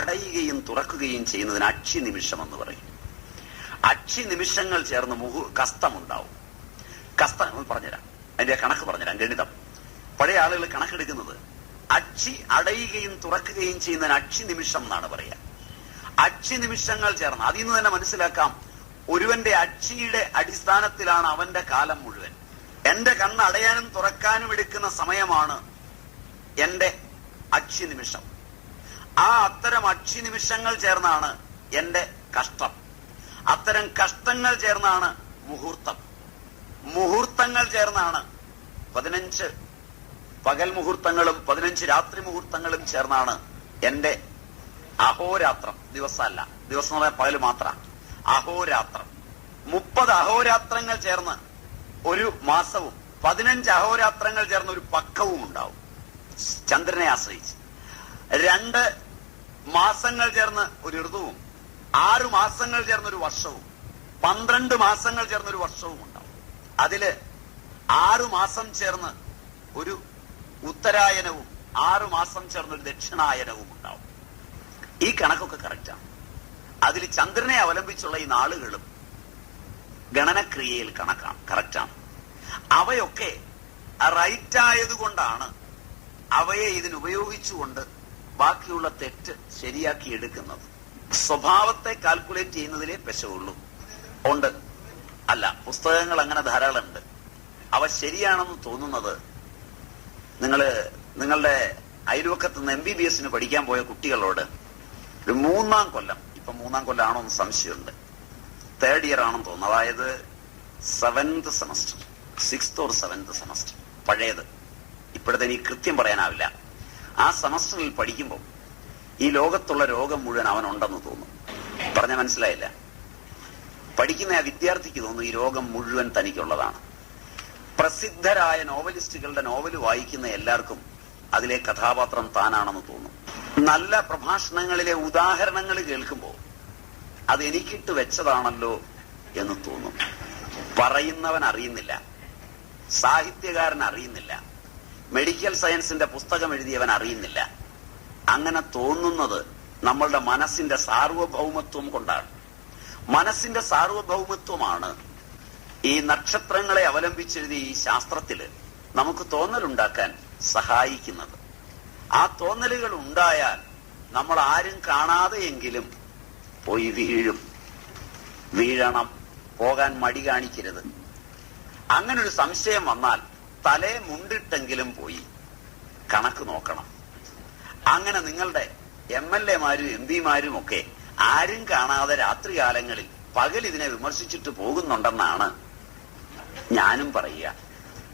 അടയുകയും തുറക്കുകയും ചെയ്യുന്നതിന് അക്ഷി നിമിഷം എന്ന് പറയും. അക്ഷി നിമിഷങ്ങൾ ചേർന്ന് കസ്തമുണ്ടാവും. കസ്തം പറഞ്ഞുതരാം, അതിന്റെ കണക്ക് പറഞ്ഞുതരാം. ഗണിതം പഴയ ആളുകൾ കണക്കെടുക്കുന്നത് അക്ഷി അടയുകയും തുറക്കുകയും ചെയ്യുന്നതിന് അക്ഷി നിമിഷം എന്നാണ് പറയുക. അക്ഷി നിമിഷങ്ങൾ ചേർന്ന് അതിൽ നിന്ന് തന്നെ മനസ്സിലാക്കാം, ഒരുവന്റെ അക്ഷിയുടെ അടിസ്ഥാനത്തിലാണ് അവന്റെ കാലം മുഴുവൻ. എന്റെ കണ്ണ് അടയാനും തുറക്കാനും എടുക്കുന്ന സമയമാണ് എന്റെ അക്ഷി നിമിഷം. അത്തരം അക്ഷി നിമിഷങ്ങൾ ചേർന്നാണ് എന്റെ കഷ്ടം. അത്തരം കഷ്ടങ്ങൾ ചേർന്നാണ് മുഹൂർത്തം. മുഹൂർത്തങ്ങൾ ചേർന്നാണ് 15 പകൽ മുഹൂർത്തങ്ങളും 15 രാത്രി മുഹൂർത്തങ്ങളും ചേർന്നാണ് എന്റെ അഹോരാത്രം. ദിവസമല്ല, ദിവസം എന്ന് പറഞ്ഞാൽ പകൽ മാത്രം. അഹോരാത്രം 30 അഹോരാത്രങ്ങൾ ചേർന്ന് ഒരു മാസവും 15 അഹോരാത്രങ്ങൾ ചേർന്ന് ഒരു പക്കവും ഉണ്ടാവും, ചന്ദ്രനെ ആശ്രയിച്ച്. 2 മാസങ്ങൾ ചേർന്ന് ഒരു ഋതുവും 6 മാസങ്ങൾ ചേർന്നൊരു വർഷവും 12 മാസങ്ങൾ ചേർന്നൊരു വർഷവും ഉണ്ടാവും. അതില് 6 മാസം ചേർന്ന് ഒരു ഉത്തരായനവും 6 മാസം ചേർന്നൊരു ദക്ഷിണായനവും ഉണ്ടാവും. ഈ കണക്കൊക്കെ കറക്റ്റാണ്. അതിൽ ചന്ദ്രനെ അവലംബിച്ചുള്ള ഈ നാളുകളും ഗണനക്രിയയിൽ കറക്റ്റാണ്. അവയൊക്കെ റൈറ്റ് ആയതുകൊണ്ടാണ് അവയെ ഇതിനുപയോഗിച്ചുകൊണ്ട് ബാക്കിയുള്ള തെറ്റ് ശരിയാക്കി എടുക്കുന്നത്. സ്വഭാവത്തെ കാൽക്കുലേറ്റ് ചെയ്യുന്നതിലേ പെശകുള്ളൂ. ഉണ്ട് അല്ല, പുസ്തകങ്ങൾ അങ്ങനെ ധാരാളം ഉണ്ട്. അവ ശരിയാണെന്ന് തോന്നുന്നത് നിങ്ങളുടെ അയൽവക്കത്ത് നിന്ന് MBBS പഠിക്കാൻ പോയ കുട്ടികളോട് ഒരു 3-ാം കൊല്ലം, ഇപ്പൊ 3-ാം കൊല്ലം ആണോ എന്ന് സംശയമുണ്ട്, 3rd ഇയർ ആണെന്ന് തോന്നുന്നു, അതായത് 7th semester, 6th or 7th semester, പഴയത്, ഇപ്പോഴത്തെ എനിക്ക് കൃത്യം പറയാനാവില്ല. ആ സെമസ്റ്ററിൽ പഠിക്കുമ്പോൾ ഈ ലോകത്തുള്ള രോഗം മുഴുവൻ അവനുണ്ടെന്ന് തോന്നും. പറഞ്ഞ മനസ്സിലായില്ല? പഠിക്കുന്ന ആ വിദ്യാർത്ഥിക്ക് തോന്നുന്നു ഈ രോഗം മുഴുവൻ തനിക്കുള്ളതാണ്. പ്രസിദ്ധരായ നോവലിസ്റ്റുകളുടെ നോവൽ വായിക്കുന്ന എല്ലാവർക്കും അതിലെ കഥാപാത്രം താനാണെന്ന് തോന്നും. നല്ല പ്രഭാഷണങ്ങളിലെ ഉദാഹരണങ്ങൾ കേൾക്കുമ്പോൾ അത് എനിക്കിട്ട് വെച്ചതാണല്ലോ എന്ന് തോന്നും. പറയുന്നവൻ അറിയുന്നില്ല, സാഹിത്യകാരൻ അറിയുന്നില്ല, മെഡിക്കൽ സയൻസിന്റെ പുസ്തകം എഴുതിയവൻ അറിയുന്നില്ല. അങ്ങനെ തോന്നുന്നത് നമ്മളുടെ മനസ്സിന്റെ സാർവഭൗമത്വം കൊണ്ടാണ്. മനസ്സിന്റെ സാർവഭൗമത്വമാണ് ഈ നക്ഷത്രങ്ങളെ അവലംബിച്ചെഴുതിയ ഈ ശാസ്ത്രത്തില് നമുക്ക് തോന്നലുണ്ടാക്കാൻ സഹായിക്കുന്നത്. ആ തോന്നലുകൾ ഉണ്ടായാൽ നമ്മൾ ആരും കാണാതെയെങ്കിലും പോയി വീഴണം, പോകാൻ മടി കാണിക്കരുത്. അങ്ങനൊരു സംശയം വന്നാൽ തലേ മുണ്ടിട്ടെങ്കിലും പോയി കണക്ക് നോക്കണം. അങ്ങനെ നിങ്ങളുടെ MLA-മാരും MP-മാരും ഒക്കെ ആരും കാണാതെ രാത്രികാലങ്ങളിൽ പകൽ ഇതിനെ വിമർശിച്ചിട്ട് പോകുന്നുണ്ടെന്നാണ് ഞാനും പറയുക.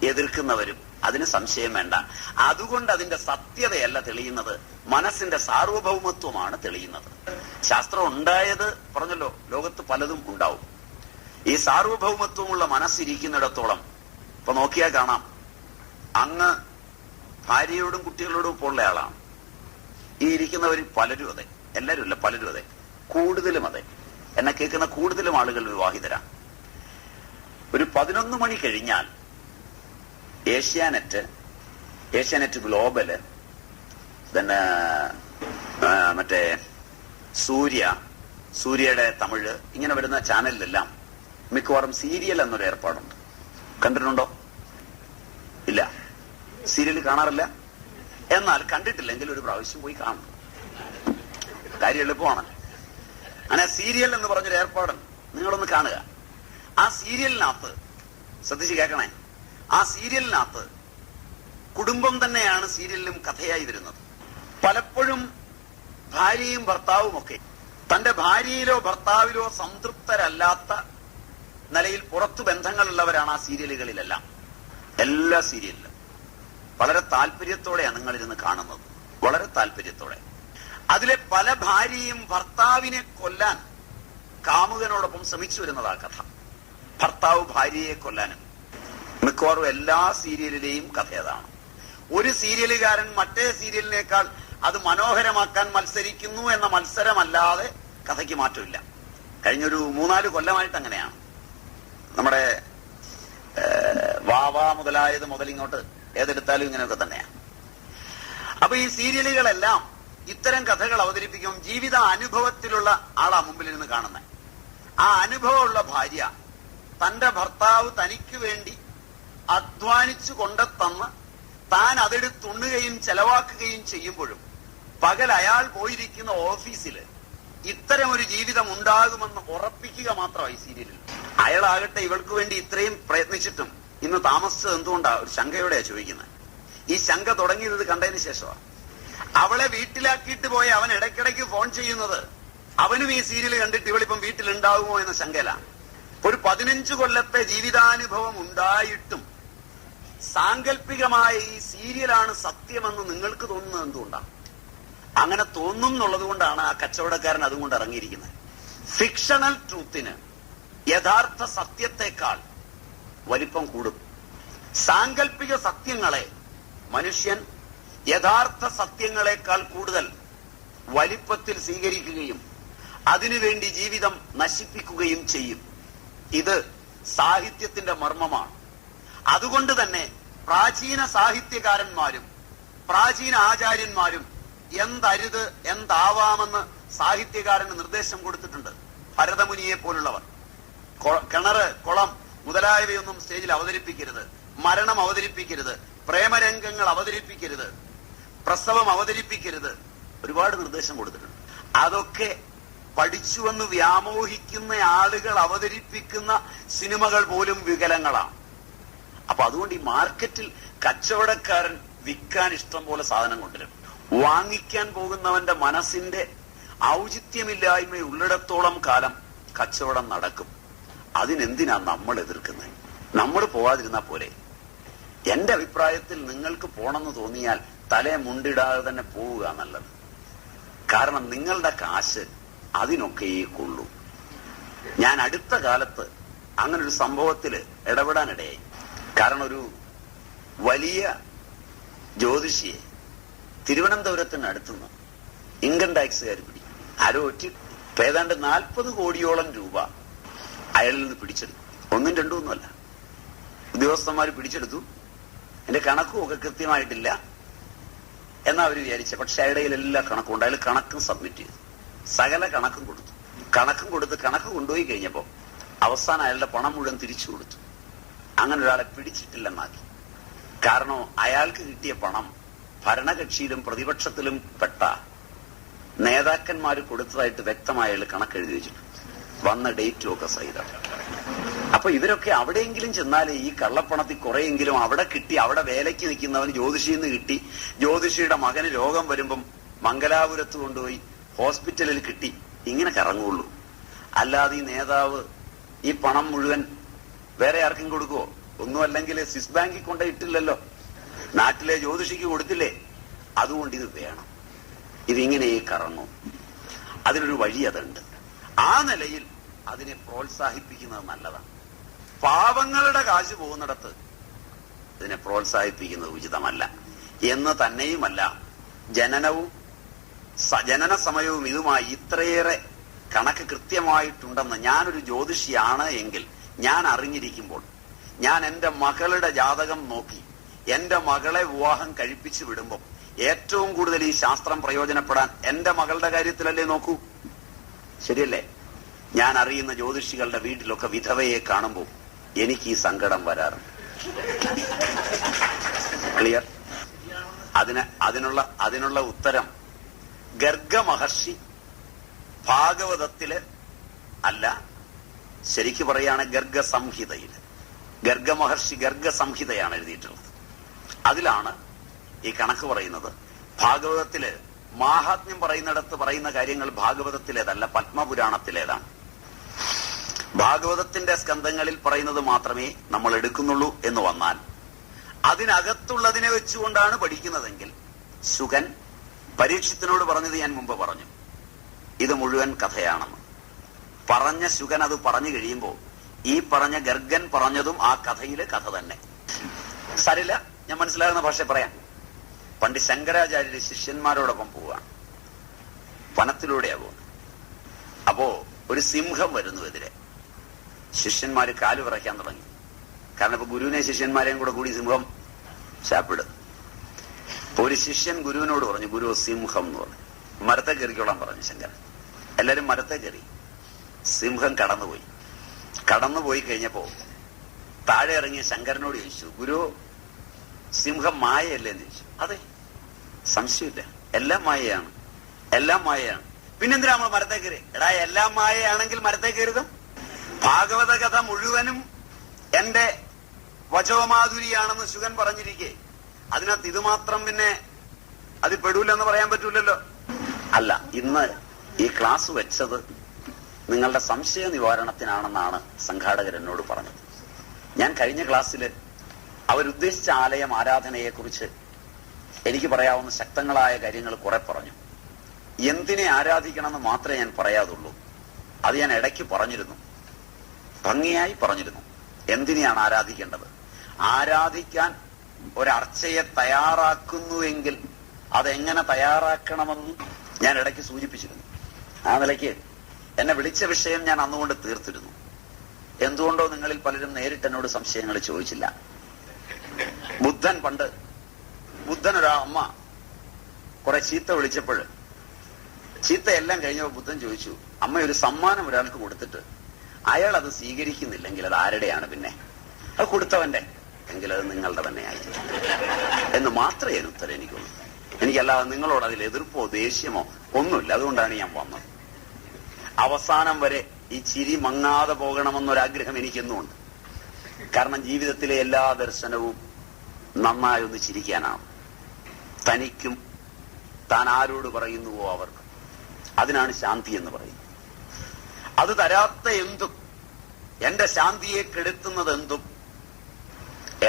എതിർക്കുന്നവരും. അതിന് സംശയം വേണ്ട. അതുകൊണ്ട് അതിന്റെ സത്യതയല്ല തെളിയുന്നത്, മനസ്സിന്റെ സാർവഭൗമത്വമാണ് തെളിയുന്നത്. ശാസ്ത്രം ഉണ്ടായത് പറഞ്ഞല്ലോ, ലോകത്ത് പലതും ഉണ്ടാവും. ഈ സാർവഭൗമത്വമുള്ള മനസ്സിരിക്കുന്നിടത്തോളം ഇപ്പൊ നോക്കിയാൽ കാണാം, അങ്ങ് ഭാര്യയോടും കുട്ടികളോടും ഇപ്പോൾ ഉള്ള ആളാണ്. ഈ ഇരിക്കുന്നവർ പലരും അതെ, എല്ലാവരും അല്ല, പലരും അതെ, കൂടുതലും അതെ. എന്നെ കേൾക്കുന്ന കൂടുതലും ആളുകൾ വിവാഹിതരാണ്. ഒരു 11 മണി കഴിഞ്ഞാൽ ഏഷ്യാനെറ്റ് ഗ്ലോബല്, പിന്നെ മറ്റേ സൂര്യയുടെ തമിഴ്, ഇങ്ങനെ വരുന്ന ചാനലിലെല്ലാം മിക്കവാറും സീരിയൽ എന്നൊരു ഏർപ്പാടുണ്ട്. കണ്ടിട്ടുണ്ടോ? ഇല്ല, സീരിയൽ കാണാറില്ല. എന്നാൽ കണ്ടിട്ടില്ലെങ്കിൽ ഒരു പ്രാവശ്യം പോയി കാണും. കാര്യം എളുപ്പമാണ്. അങ്ങനെ സീരിയൽ എന്ന് പറഞ്ഞൊരു ഏർപ്പാടുണ്ട്, നിങ്ങളൊന്ന് കാണുക. ആ സീരിയലിനകത്ത് ശ്രദ്ധിച്ച് കേൾക്കണേ, ആ സീരിയലിനകത്ത് കുടുംബം തന്നെയാണ് സീരിയലിലും കഥയായി വരുന്നത്. പലപ്പോഴും ഭാര്യയും ഭർത്താവും ഒക്കെ തന്റെ ഭാര്യയിലോ ഭർത്താവിലോ സംതൃപ്തരല്ലാത്ത നിലയിൽ പുറത്തു ബന്ധങ്ങളുള്ളവരാണ് ആ സീരിയലുകളിലെല്ലാം. എല്ലാ സീരിയലിലും വളരെ താല്പര്യത്തോടെയാണ് നിങ്ങളിരുന്ന് കാണുന്നത്, വളരെ താല്പര്യത്തോടെ. അതിലെ പല ഭാര്യയും ഭർത്താവിനെ കൊല്ലാൻ കാമുകനോടൊപ്പം ശ്രമിച്ചു വരുന്നത് ആ കഥ. ഭർത്താവ് ഭാര്യയെ കൊല്ലാനും. മിക്കവാറും എല്ലാ സീരിയലിലെയും കഥ അതാണ്. ഒരു സീരിയലുകാരൻ മറ്റേ സീരിയലിനേക്കാൾ അത് മനോഹരമാക്കാൻ മത്സരിക്കുന്നു എന്ന മത്സരമല്ലാതെ കഥയ്ക്ക് മാറ്റമില്ല. കഴിഞ്ഞൊരു 3-4 കൊല്ലമായിട്ട് അങ്ങനെയാണ്. നമ്മുടെ വാവ മുതലായത് മുതലിങ്ങോട്ട് ഏതെടുത്താലും ഇങ്ങനെയൊക്കെ തന്നെയാണ്. അപ്പൊ ഈ സീരിയലുകളെല്ലാം ഇത്തരം കഥകൾ അവതരിപ്പിക്കും. ജീവിത അനുഭവത്തിലുള്ള ആളാ മുമ്പിൽ ഇരുന്ന് കാണുന്നത്. ആ അനുഭവമുള്ള ഭാര്യ തന്റെ ഭർത്താവ് തനിക്ക് വേണ്ടി അധ്വാനിച്ചു കൊണ്ടെത്തന്ന് താൻ അതെടുത്തുണ്ണുകയും ചെലവാക്കുകയും ചെയ്യുമ്പോഴും പകൽ അയാൾ പോയിരിക്കുന്ന ഓഫീസിൽ ഇത്തരം ഒരു ജീവിതം ഉണ്ടാകുമെന്ന് ഉറപ്പിക്കുക മാത്രമായി സീരിയലിൽ. അയാളാകട്ടെ ഇവൾക്ക് വേണ്ടി ഇത്രയും പ്രയത്നിച്ചിട്ടും ഇന്ന് താമസിച്ചത് എന്തുകൊണ്ടാണ് ഒരു ശങ്കയോടെയാ ചോദിക്കുന്നത്. ഈ ശങ്ക തുടങ്ങിയത് കണ്ടതിന് ശേഷമാണ്. അവളെ വീട്ടിലാക്കിയിട്ട് പോയ അവൻ ഇടയ്ക്കിടയ്ക്ക് ഫോൺ ചെയ്യുന്നത് അവനും ഈ സീരിയൽ കണ്ടിട്ട് ഇവളിപ്പം വീട്ടിലുണ്ടാകുമോ എന്ന ശങ്കയിലാണ്. ഒരു 15 കൊല്ലത്തെ ജീവിതാനുഭവം ഉണ്ടായിട്ടും സാങ്കല്പികമായ ഈ സീരിയലാണ് സത്യമെന്ന് നിങ്ങൾക്ക് തോന്നുന്നത് എന്തുകൊണ്ടാണ്? അങ്ങനെ തോന്നും എന്നുള്ളത് കൊണ്ടാണ് ആ കച്ചവടക്കാരൻ അതുകൊണ്ട് ഇറങ്ങിയിരിക്കുന്നത്. ഫിക്ഷണൽ ട്രൂത്തിന് യഥാർത്ഥ സത്യത്തെക്കാൾ വലിപ്പം കൂടും. സാങ്കല്പിക സത്യങ്ങളെ മനുഷ്യൻ യഥാർത്ഥ സത്യങ്ങളെക്കാൾ കൂടുതൽ വലിപ്പത്തിൽ സ്വീകരിക്കുകയും അതിനുവേണ്ടി ജീവിതം നശിപ്പിക്കുകയും ചെയ്യും. ഇത് സാഹിത്യത്തിന്റെ മർമ്മമാണ്. അതുകൊണ്ട് തന്നെ പ്രാചീന സാഹിത്യകാരന്മാരും പ്രാചീന ആചാര്യന്മാരും എന്തരുത് എന്താവാമെന്ന് സാഹിത്യകാരന് നിർദ്ദേശം കൊടുത്തിട്ടുണ്ട്. ഭരതമുനിയെ പോലുള്ളവർ കിണറ്, കുളം മുതലായവയൊന്നും സ്റ്റേജിൽ അവതരിപ്പിക്കരുത്, മരണം അവതരിപ്പിക്കരുത്, പ്രേമരംഗങ്ങൾ അവതരിപ്പിക്കരുത്, പ്രസവം അവതരിപ്പിക്കരുത്, ഒരുപാട് നിർദ്ദേശം കൊടുത്തിട്ടുണ്ട്. അതൊക്കെ പഠിച്ചുവെന്ന് വ്യാമോഹിക്കുന്ന ആളുകൾ അവതരിപ്പിക്കുന്ന സിനിമകൾ പോലും വികലങ്ങളാണ്. അപ്പൊ അതുകൊണ്ട് ഈ മാർക്കറ്റിൽ കച്ചവടക്കാരൻ വിൽക്കാൻ ഇഷ്ടം പോലെ സാധനം കൊണ്ടുവരും. വാങ്ങിക്കാൻ പോകുന്നവന്റെ മനസ്സിന്റെ ഔചിത്യമില്ലായ്മ ഉള്ളിടത്തോളം കാലം കച്ചവടം നടക്കും. അതിനെന്തിനാ നമ്മൾ എതിർക്കുന്നത്? നമ്മൾ പോവാതിരുന്നാ പോലെ. എന്റെ അഭിപ്രായത്തിൽ നിങ്ങൾക്ക് പോണെന്ന് തോന്നിയാൽ തലയെ മുണ്ടിടാതെ തന്നെ പോവുക നല്ലത്. കാരണം നിങ്ങളുടെ കാശ് അതിനൊക്കെ കൊള്ളൂ. ഞാൻ അടുത്ത കാലത്ത് അങ്ങനെ ഒരു സംഭവത്തില് ഇടപെടാനിടയായി. കാരണം ഒരു വലിയ ജ്യോതിഷിയെ തിരുവനന്തപുരത്തിനടുത്തുനിന്ന് ഇൻകം ടാക്സുകാർ പിടിക്കും. ആരോ ഏതാണ്ട് 40 കോടിയോളം രൂപ അയാളിൽ നിന്ന് പിടിച്ചെടുത്തു. 1ഉം 2ഉം ഒന്നുമല്ല, ഉദ്യോഗസ്ഥന്മാർ പിടിച്ചെടുത്തു. എന്റെ കണക്കും ഒക്കെ കൃത്യമായിട്ടില്ല എന്നാ അവര് വിചാരിച്ച. പക്ഷെ അയാളുടെ എല്ലാ കണക്കും ഉണ്ട്. അയാൾ കണക്കും സബ്മിറ്റ് ചെയ്തു, സകല കണക്കും കൊടുത്തു. കണക്ക് കൊണ്ടുപോയി കഴിഞ്ഞപ്പോ അവസാനം അയാളുടെ പണം മുഴുവൻ തിരിച്ചു കൊടുത്തു. അങ്ങനെ ഒരാളെ പിടിച്ചിട്ടില്ലെന്നാക്കി. കാരണം അയാൾക്ക് കിട്ടിയ പണം ഭരണകക്ഷിയിലും പ്രതിപക്ഷത്തിലും പെട്ട നേതാക്കന്മാർ കൊടുത്തതായിട്ട് വ്യക്തമായ അയാൾ കണക്കെഴുതി വെച്ചിട്ടുണ്ട്, വന്ന ഡേറ്റും ഒക്കെ സഹിതം. അപ്പൊ ഇവരൊക്കെ അവിടെയെങ്കിലും ചെന്നാലേ ഈ കള്ളപ്പണത്തിൽ കുറെയെങ്കിലും അവിടെ കിട്ടി. അവിടെ വേലയ്ക്ക് നിൽക്കുന്നവന് ജ്യോതിഷിയിൽ നിന്ന് കിട്ടി, ജ്യോതിഷിയുടെ മകന് രോഗം വരുമ്പം മംഗലാപുരത്ത് കൊണ്ടുപോയി ഹോസ്പിറ്റലിൽ കിട്ടി, ഇങ്ങനെ കറങ്ങുള്ളൂ. അല്ലാതെ ഈ നേതാവ് ഈ പണം മുഴുവൻ വേറെ ആർക്കും കൊടുക്കുവോ? ഒന്നും അല്ലെങ്കിൽ സ്വിസ് ബാങ്കിൽ കൊണ്ടിട്ടില്ലല്ലോ, നാട്ടിലെ ജ്യോതിഷിക്ക് കൊടുത്തില്ലേ. അതുകൊണ്ട് ഇത് വേണം, ഇതിങ്ങനെ കറങ്ങും. അതിനൊരു വഴി അതുണ്ട്. ആ നിലയിൽ അതിനെ പ്രോത്സാഹിപ്പിക്കുന്നത് നല്ലതാണ്. പാവങ്ങളുടെ കാശ് പോകുന്നിടത്ത് ഇതിനെ പ്രോത്സാഹിപ്പിക്കുന്നത് ഉചിതമല്ല എന്ന് തന്നെയുമല്ല, ജനന സമയവും ഇതുമായി ഇത്രയേറെ കണക്ക് കൃത്യമായിട്ടുണ്ടെന്ന് ഞാനൊരു ജ്യോതിഷിയാണ് എങ്കിൽ ഞാൻ അറിഞ്ഞിരിക്കുമ്പോൾ ഞാൻ എന്റെ മകളുടെ ജാതകം നോക്കി എന്റെ മകളെ വിവാഹം കഴിപ്പിച്ചു വിടുമ്പോൾ ഏറ്റവും കൂടുതൽ ഈ ശാസ്ത്രം പ്രയോജനപ്പെടാൻ എന്റെ മകളുടെ കാര്യത്തിലല്ലേ നോക്കൂ? ശരിയല്ലേ? ഞാൻ അറിയുന്ന ജ്യോതിഷികളുടെ വീട്ടിലൊക്കെ വിധവയെ കാണുമ്പോൾ എനിക്ക് ഈ സങ്കടം വരാറുണ്ട്. ക്ലിയർ? അതിനുള്ള ഉത്തരം ഗർഗ മഹർഷി ഭാഗവതത്തില് അല്ല, ശരിക്കു പറയാണ് ഗർഗ സംഹിതയില്. ഗർഗ മഹർഷി ഗർഗ സംഹിതയാണ് എഴുതിയിട്ടുള്ളത്. അതിലാണ് ഈ കണക്ക് പറയുന്നത്. ഭാഗവതത്തില് മാഹാത്മ്യം പറയുന്നിടത്ത് പറയുന്ന കാര്യങ്ങൾ ഭാഗവതത്തിലേതല്ല, പത്മപുരാണത്തിലേതാണ്. ഭാഗവതത്തിന്റെ സ്കന്ധങ്ങളിൽ പറയുന്നത് മാത്രമേ നമ്മൾ എടുക്കുന്നുള്ളൂ എന്ന് വന്നാൽ അതിനകത്തുള്ളതിനെ വെച്ചുകൊണ്ടാണ് പഠിക്കുന്നതെങ്കിൽ ശുകൻ പരീക്ഷത്തിനോട് പറഞ്ഞത് ഞാൻ മുമ്പ് പറഞ്ഞു, ഇത് മുഴുവൻ കഥയാണെന്ന്. പറഞ്ഞ ശുകൻ അത് പറഞ്ഞു കഴിയുമ്പോൾ ഈ പറഞ്ഞ ഗർഗൻ പറഞ്ഞതും ആ കഥയിലെ കഥ തന്നെ. സാരില്ല, ഞാൻ മനസ്സിലാകുന്ന ഭാഷ പറയാം. പണ്ട് ശങ്കരാചാര്യര് ശിഷ്യന്മാരോടൊപ്പം പോവുകയാണ്, വനത്തിലൂടെയാ പോകുന്നത്. അപ്പോ ഒരു സിംഹം വരുന്നു എതിരെ. ശിഷ്യന്മാര് കാല് വിറയ്ക്കാൻ തുടങ്ങി. കാരണം ഇപ്പൊ ഗുരുവിനെ ശിഷ്യന്മാരെയും കൂടി സിംഹം ശാപ്പിടും. അപ്പൊ ഒരു ശിഷ്യൻ ഗുരുവിനോട് പറഞ്ഞു, ഗുരു സിംഹം എന്ന് പറഞ്ഞു. മരത്തെ കയറിക്കോളാൻ പറഞ്ഞു ശങ്കരൻ. എല്ലാരും മരത്തെ കയറി. സിംഹം കടന്നുപോയി കഴിഞ്ഞപ്പോ താഴെ ഇറങ്ങിയ ശങ്കരനോട് ചോദിച്ചു, ഗുരു, സിംഹം മായയല്ലേ എന്ന് ചോദിച്ചു. അതെ, സംശയമില്ല, എല്ലാം മായയാണ്. പിന്നെന്തിനാ നമ്മൾ മരത്തെ കയറി? എടാ, എല്ലാം മായയാണെങ്കിൽ മരത്തെ കയറുതും. ഭാഗവത കഥ മുഴുവനും എന്റെ വചോമാധുരിയാണെന്ന് ശുഗൻ പറഞ്ഞിരിക്കെ അതിനകത്ത് ഇത് മാത്രം പിന്നെ അത് പെടൂലെന്ന് പറയാൻ പറ്റൂലല്ലോ. അല്ല, ഇന്ന് ഈ ക്ലാസ് വെച്ചത് നിങ്ങളുടെ സംശയ നിവാരണത്തിനാണെന്നാണ് സംഘാടകർ എന്നോട് പറഞ്ഞത്. ഞാൻ കഴിഞ്ഞ ക്ലാസ്സിൽ അവരുദ്ദേശിച്ച ആലയം ആരാധനയെക്കുറിച്ച് എനിക്ക് പറയാവുന്ന ശക്തങ്ങളായ കാര്യങ്ങൾ കുറെ പറഞ്ഞു. എന്തിനെ ആരാധിക്കണമെന്ന് മാത്രമേ ഞാൻ പറയാതുള്ളൂ. അത് ഞാൻ ഇടയ്ക്ക് പറഞ്ഞിരുന്നു, ഭംഗിയായി പറഞ്ഞിരുന്നു. എന്തിനെയാണ് ആരാധിക്കേണ്ടത്? ആരാധിക്കാൻ ഒരർച്ചയെ തയ്യാറാക്കുന്നുവെങ്കിൽ അതെങ്ങനെ തയ്യാറാക്കണമെന്ന് ഞാൻ ഇടയ്ക്ക് സൂചിപ്പിച്ചിരുന്നു. ആ നിലയ്ക്ക് എന്നെ വിളിച്ച വിഷയം ഞാൻ അന്നുകൊണ്ട് തീർത്തിരുന്നു. എന്തുകൊണ്ടോ നിങ്ങളിൽ പലരും നേരിട്ട് എന്നോട് സംശയങ്ങൾ ചോദിച്ചില്ല. ബുദ്ധൻ അമ്മ കുറെ ചീത്ത വിളിച്ചപ്പോൾ, ചീത്തയെല്ലാം കഴിഞ്ഞപ്പോൾ ബുദ്ധൻ ചോദിച്ചു, അമ്മ ഒരു സമ്മാനം ഒരാൾക്ക് കൊടുത്തിട്ട് അയാൾ അത് സ്വീകരിക്കുന്നില്ലെങ്കിൽ അത് ആരുടെയാണ്? പിന്നെ അത് കൊടുത്തവന്റെ എങ്കിൽ അത് നിങ്ങളുടെ തന്നെ ആയിരിക്കും എന്ന് മാത്രമേ ഉത്തരം എനിക്കുള്ളൂ. എനിക്കല്ലാതെ നിങ്ങളോട് അതിൽ എതിർപ്പോ ദേഷ്യമോ ഒന്നുമില്ല. അതുകൊണ്ടാണ് ഞാൻ വന്നത്. അവസാനം വരെ ഈ ചിരി മങ്ങാതെ പോകണമെന്നൊരാഗ്രഹം എനിക്കെന്നുമുണ്ട്. കാരണം ജീവിതത്തിലെ എല്ലാ ദർശനവും നന്നായി ഒന്ന് ചിരിക്കാനാണ്. തനിക്കും താൻ ആരോട് പറയുന്നുവോ അവർക്ക്. അതിനാണ് ശാന്തി എന്ന് പറയുന്നത്. അത് തരാത്ത എന്തും, എന്റെ ശാന്തിയെ കെടുത്തുന്നത് എന്തും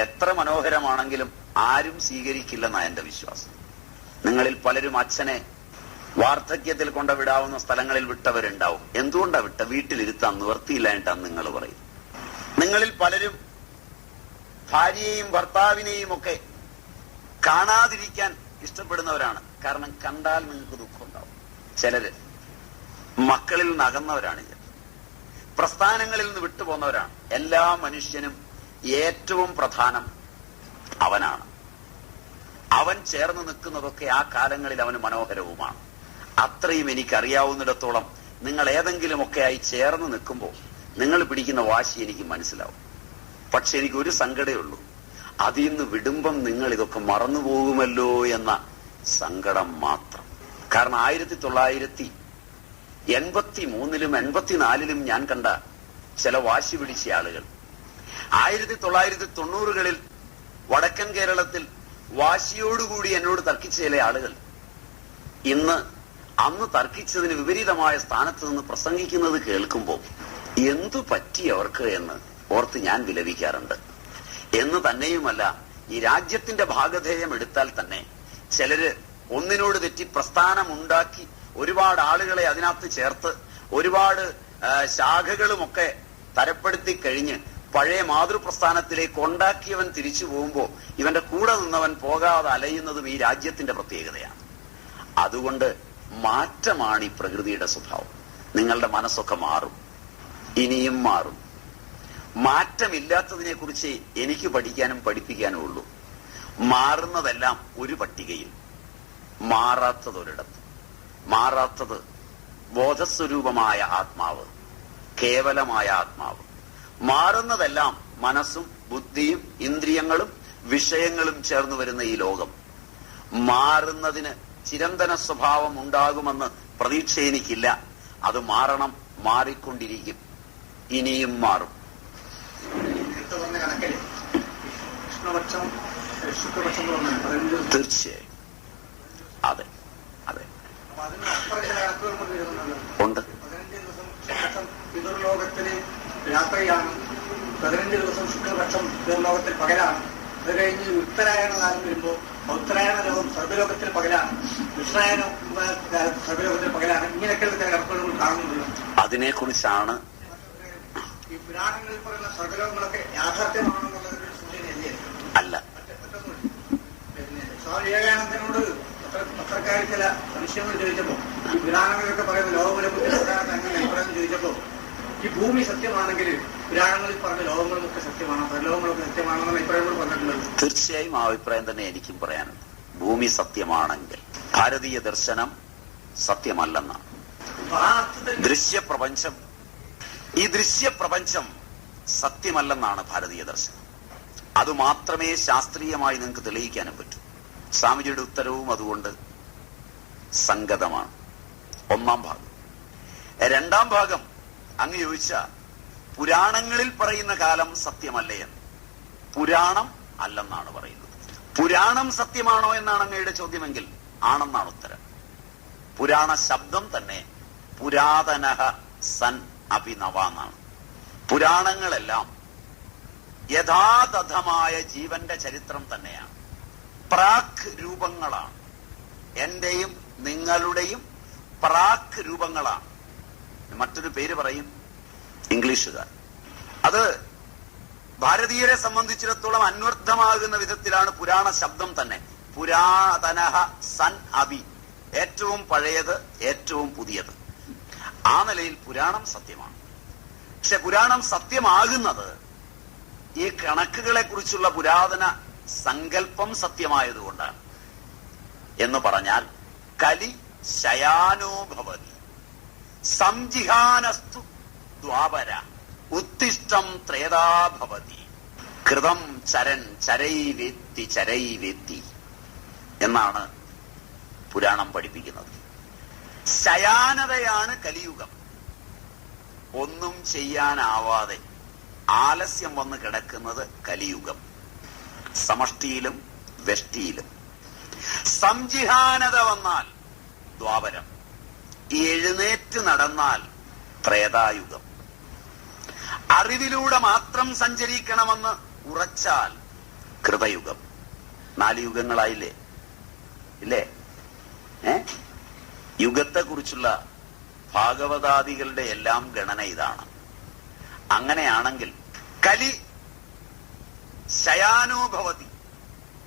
എത്ര മനോഹരമാണെങ്കിലും ആരും സ്വീകരിക്കില്ലെന്നാണ് എന്റെ വിശ്വാസം. നിങ്ങളിൽ പലരും അച്ഛനെ വാർദ്ധക്യത്തിൽ കൊണ്ടുവിടാവുന്ന സ്ഥലങ്ങളിൽ വിട്ടവരുണ്ടാവും. എന്തുകൊണ്ടാ വിട്ട? വീട്ടിലിരുത്താൻ നിവർത്തിയില്ലായിട്ടാണ് നിങ്ങൾ പറയും. നിങ്ങളിൽ പലരും ഭാര്യയെയും ഭർത്താവിനെയും ഒക്കെ കാണാതിരിക്കാൻ ഇഷ്ടപ്പെടുന്നവരാണ്. കാരണം കണ്ടാൽ നിങ്ങൾക്ക് ദുഃഖം ഉണ്ടാവും. ചിലര് മക്കളിൽ നിന്ന് അകന്നവരാണ്, പ്രസ്ഥാനങ്ങളിൽ നിന്ന് വിട്ടുപോകുന്നവരാണ്. എല്ലാ മനുഷ്യനും ഏറ്റവും പ്രധാനം അവനാണ്. അവൻ ചേർന്ന് നിൽക്കുന്നതൊക്കെ ആ കാലങ്ങളിൽ അവന് മനോഹരവുമാണ്. അത്രയും എനിക്കറിയാവുന്നിടത്തോളം നിങ്ങൾ ഏതെങ്കിലുമൊക്കെ ആയി ചേർന്ന് നിൽക്കുമ്പോൾ നിങ്ങൾ പിടിക്കുന്ന വാശി എനിക്ക് മനസ്സിലാവും. പക്ഷെ എനിക്കൊരു സങ്കടമേ ഉള്ളൂ, അതിൽ നിന്ന് വിടുമ്പം നിങ്ങൾ ഇതൊക്കെ മറന്നുപോകുമല്ലോ എന്ന സങ്കടം മാത്രം. കാരണം 1983-ലും 84-ലും ഞാൻ കണ്ട ചില വാശി പിടിച്ച ആളുകൾ 1990-കളിൽ വടക്കൻ കേരളത്തിൽ വാശിയോടുകൂടി എന്നോട് തർക്കിച്ച ചില ആളുകൾ അന്ന് തർക്കിച്ചതിന് വിപരീതമായ സ്ഥാനത്ത് നിന്ന് പ്രസംഗിക്കുന്നത് കേൾക്കുമ്പോൾ എന്തു പറ്റി അവർക്ക് എന്ന് ഓർത്ത് ഞാൻ വിലപിക്കാറുണ്ട്. എന്ന് തന്നെയുമല്ല, ഈ രാജ്യത്തിന്റെ ഭാഗധേയം എടുത്താൽ തന്നെ ചിലര് ഒന്നിനോട് തെറ്റി പ്രസ്ഥാനമുണ്ടാക്കി ഒരുപാട് ആളുകളെ അതിനകത്ത് ചേർത്ത് ഒരുപാട് ശാഖകളുമൊക്കെ തരപ്പെടുത്തി കഴിഞ്ഞ് പഴയ മാതൃപ്രസ്ഥാനത്തിലേക്ക് ഉണ്ടാക്കിയവൻ തിരിച്ചു പോകുമ്പോ ഇവന്റെ കൂടെ നിന്നവൻ പോകാതെ അലയുന്നതും ഈ രാജ്യത്തിന്റെ പ്രത്യേകതയാണ്. അതുകൊണ്ട് മാറ്റമാണ് ഈ പ്രകൃതിയുടെ സ്വഭാവം. നിങ്ങളുടെ മനസ്സൊക്കെ മാറും, ഇനിയും മാറും. മാറ്റമില്ലാത്തതിനെ കുറിച്ച് എനിക്ക് പഠിക്കാനും പഠിപ്പിക്കാനും ഉള്ളൂ. മാറുന്നതെല്ലാം ഒരു പട്ടികയിൽ, മാറാത്തത് ഒരിടത്ത്. മാറാത്തത് ബോധസ്വരൂപമായ ആത്മാവ്, കേവലമായ ആത്മാവ്. മാറുന്നതെല്ലാം മനസ്സും ബുദ്ധിയും ഇന്ദ്രിയങ്ങളും വിഷയങ്ങളും ചേർന്ന് വരുന്ന ഈ ലോകം. മാറുന്നതിന് ചിരന്തന സ്വഭാവം ഉണ്ടാകുമെന്ന് പ്രതീക്ഷ എനിക്കില്ല. അത് മാറണം, മാറിക്കൊണ്ടിരിക്കും, ഇനിയും മാറും. തീർച്ചയായും അതെ, അതെ ഉണ്ട്. പിതൃലോകത്തിന് രാത്രിയാണ്, 15 ദിവസം ശുക്ലപക്ഷം പിതൃലോകത്തിൽ പകലാണ്. അത് കഴിഞ്ഞ് ഉത്തരായണ കാലം വരുമ്പോൾ ഉത്തരായണ ലോകം സർവ്വലോകത്തിൽ പകലാണ്, ദക്ഷിണായന സർവ്വലോകത്തിൽ പകലാണ്. ഇങ്ങനെയൊക്കെയുള്ള ചില കണക്കുകൾ കാണുന്നുണ്ടല്ലോ. അതിനെക്കുറിച്ചാണ് ഈ പുരാണങ്ങളിൽ പറയുന്ന സർവ്വലോകങ്ങളൊക്കെ യാഥാർത്ഥ്യമാണെന്നുള്ളതൊരു സൂചനയല്ലേ? അല്ല. പിന്നെ സ്വാമി വിവേകാനന്ദനോട് പത്രക്കാർ ചില സംശയങ്ങൾ ചോദിച്ചപ്പോ, ഈ പുരാണങ്ങളിലൊക്കെ പറയുന്ന ലോകമുലപ്പത്തിൽ അങ്ങനെ അഭിപ്രായം ചോദിച്ചപ്പോ, ഈ ഭൂമി സത്യമാണെങ്കിൽ പുരാണങ്ങളിൽ പറഞ്ഞ ലോകങ്ങളൊക്കെ സത്യമാണ്, പരലോകങ്ങളൊക്കെ സത്യമാണെന്നുള്ള അഭിപ്രായങ്ങൾ പറഞ്ഞിട്ടുള്ളത്. തീർച്ചയായും ആ അഭിപ്രായം തന്നെ എനിക്കും പറയാനുണ്ട്. ഭൂമി സത്യമാണെങ്കിൽ ഭാരതീയ ദർശനം സത്യമല്ലെന്നാണ്. ദൃശ്യപ്രപഞ്ചം, ഈ ദൃശ്യപ്രപഞ്ചം സത്യമല്ലെന്നാണ് ഭാരതീയ ദർശനം. അതുമാത്രമേ ശാസ്ത്രീയമായി നിങ്ങൾക്ക് തെളിയിക്കാനും പറ്റൂ. സ്വാമിജിയുടെ ഉത്തരവും അതുകൊണ്ട് സംഗതമാണ്. ഒന്നാം ഭാഗം. രണ്ടാം ഭാഗം അങ്ങ് ചോദിച്ച പുരാണങ്ങളിൽ പറയുന്ന കാലം സത്യമല്ലേ എന്ന്. പുരാണം അല്ലെന്നാണ് പറയുന്നത്. പുരാണം സത്യമാണോ എന്നാണ് അങ്ങയുടെ ചോദ്യമെങ്കിൽ ആണെന്നാണ് ഉത്തരം. പുരാണ ശബ്ദം തന്നെ പുരാതനഃ സൻ അഭിനവ എന്നാണ്. പുരാണങ്ങളെല്ലാം യഥാതഥമായ ജീവന്റെ ചരിത്രം തന്നെയാണ്. പ്രാക് രൂപങ്ങളാണ്. എന്റെയും നിങ്ങളുടെയും പ്രാക് രൂപങ്ങളാണ്. മറ്റൊരു പേര് പറയും ഇംഗ്ലീഷുകാർ. അത് ഭാരതീയരെ സംബന്ധിച്ചിടത്തോളം അന്വർത്ഥമാകുന്ന വിധത്തിലാണ് പുരാണ ശബ്ദം തന്നെ. പുരാതനഃ സൻ അഭി, ഏറ്റവും പഴയത്, ഏറ്റവും പുതിയത്. ആ നിലയിൽ പുരാണം സത്യമാണ്. പക്ഷെ പുരാണം സത്യമാകുന്നത് ഈ കണക്കുകളെ കുറിച്ചുള്ള പുരാതന സങ്കല്പം സത്യമായതുകൊണ്ടാണ്. എന്ന് പറഞ്ഞാൽ കലി ശയാനോ ഭവതി സംജിഹാനസ്തു ദ്വാപര ഉത്തിഷ്ടം ത്രേതാ ഭവതി കൃതം ചരൻ ചരൈവേത്തി ചരൈവേത്തി എന്നാണ് പുരാണം പഠിപ്പിക്കുന്നത്. ശയാനതയാണ് കലിയുഗം. ഒന്നും ചെയ്യാനാവാതെ ആലസ്യം വന്ന് കിടക്കുന്നത് കലിയുഗം. സമഷ്ടിയിലും വെഷ്ടിയിലും. സംജിഹാനത വന്നാൽ ദ്വാപരം. എഴുന്നേറ്റ് നടന്നാൽ ത്രേതായുഗം. അറിവിലൂടെ മാത്രം സഞ്ചരിക്കണമെന്ന് ഉറച്ചാൽ കൃതയുഗം. 4 യുഗങ്ങളായില്ലേ? ഇല്ലേ? യുഗത്തെ കുറിച്ചുള്ള ഭാഗവതാദികളുടെ എല്ലാം ഗണന ഇതാണ്. അങ്ങനെയാണെങ്കിൽ കലി ശയാനോഭവതി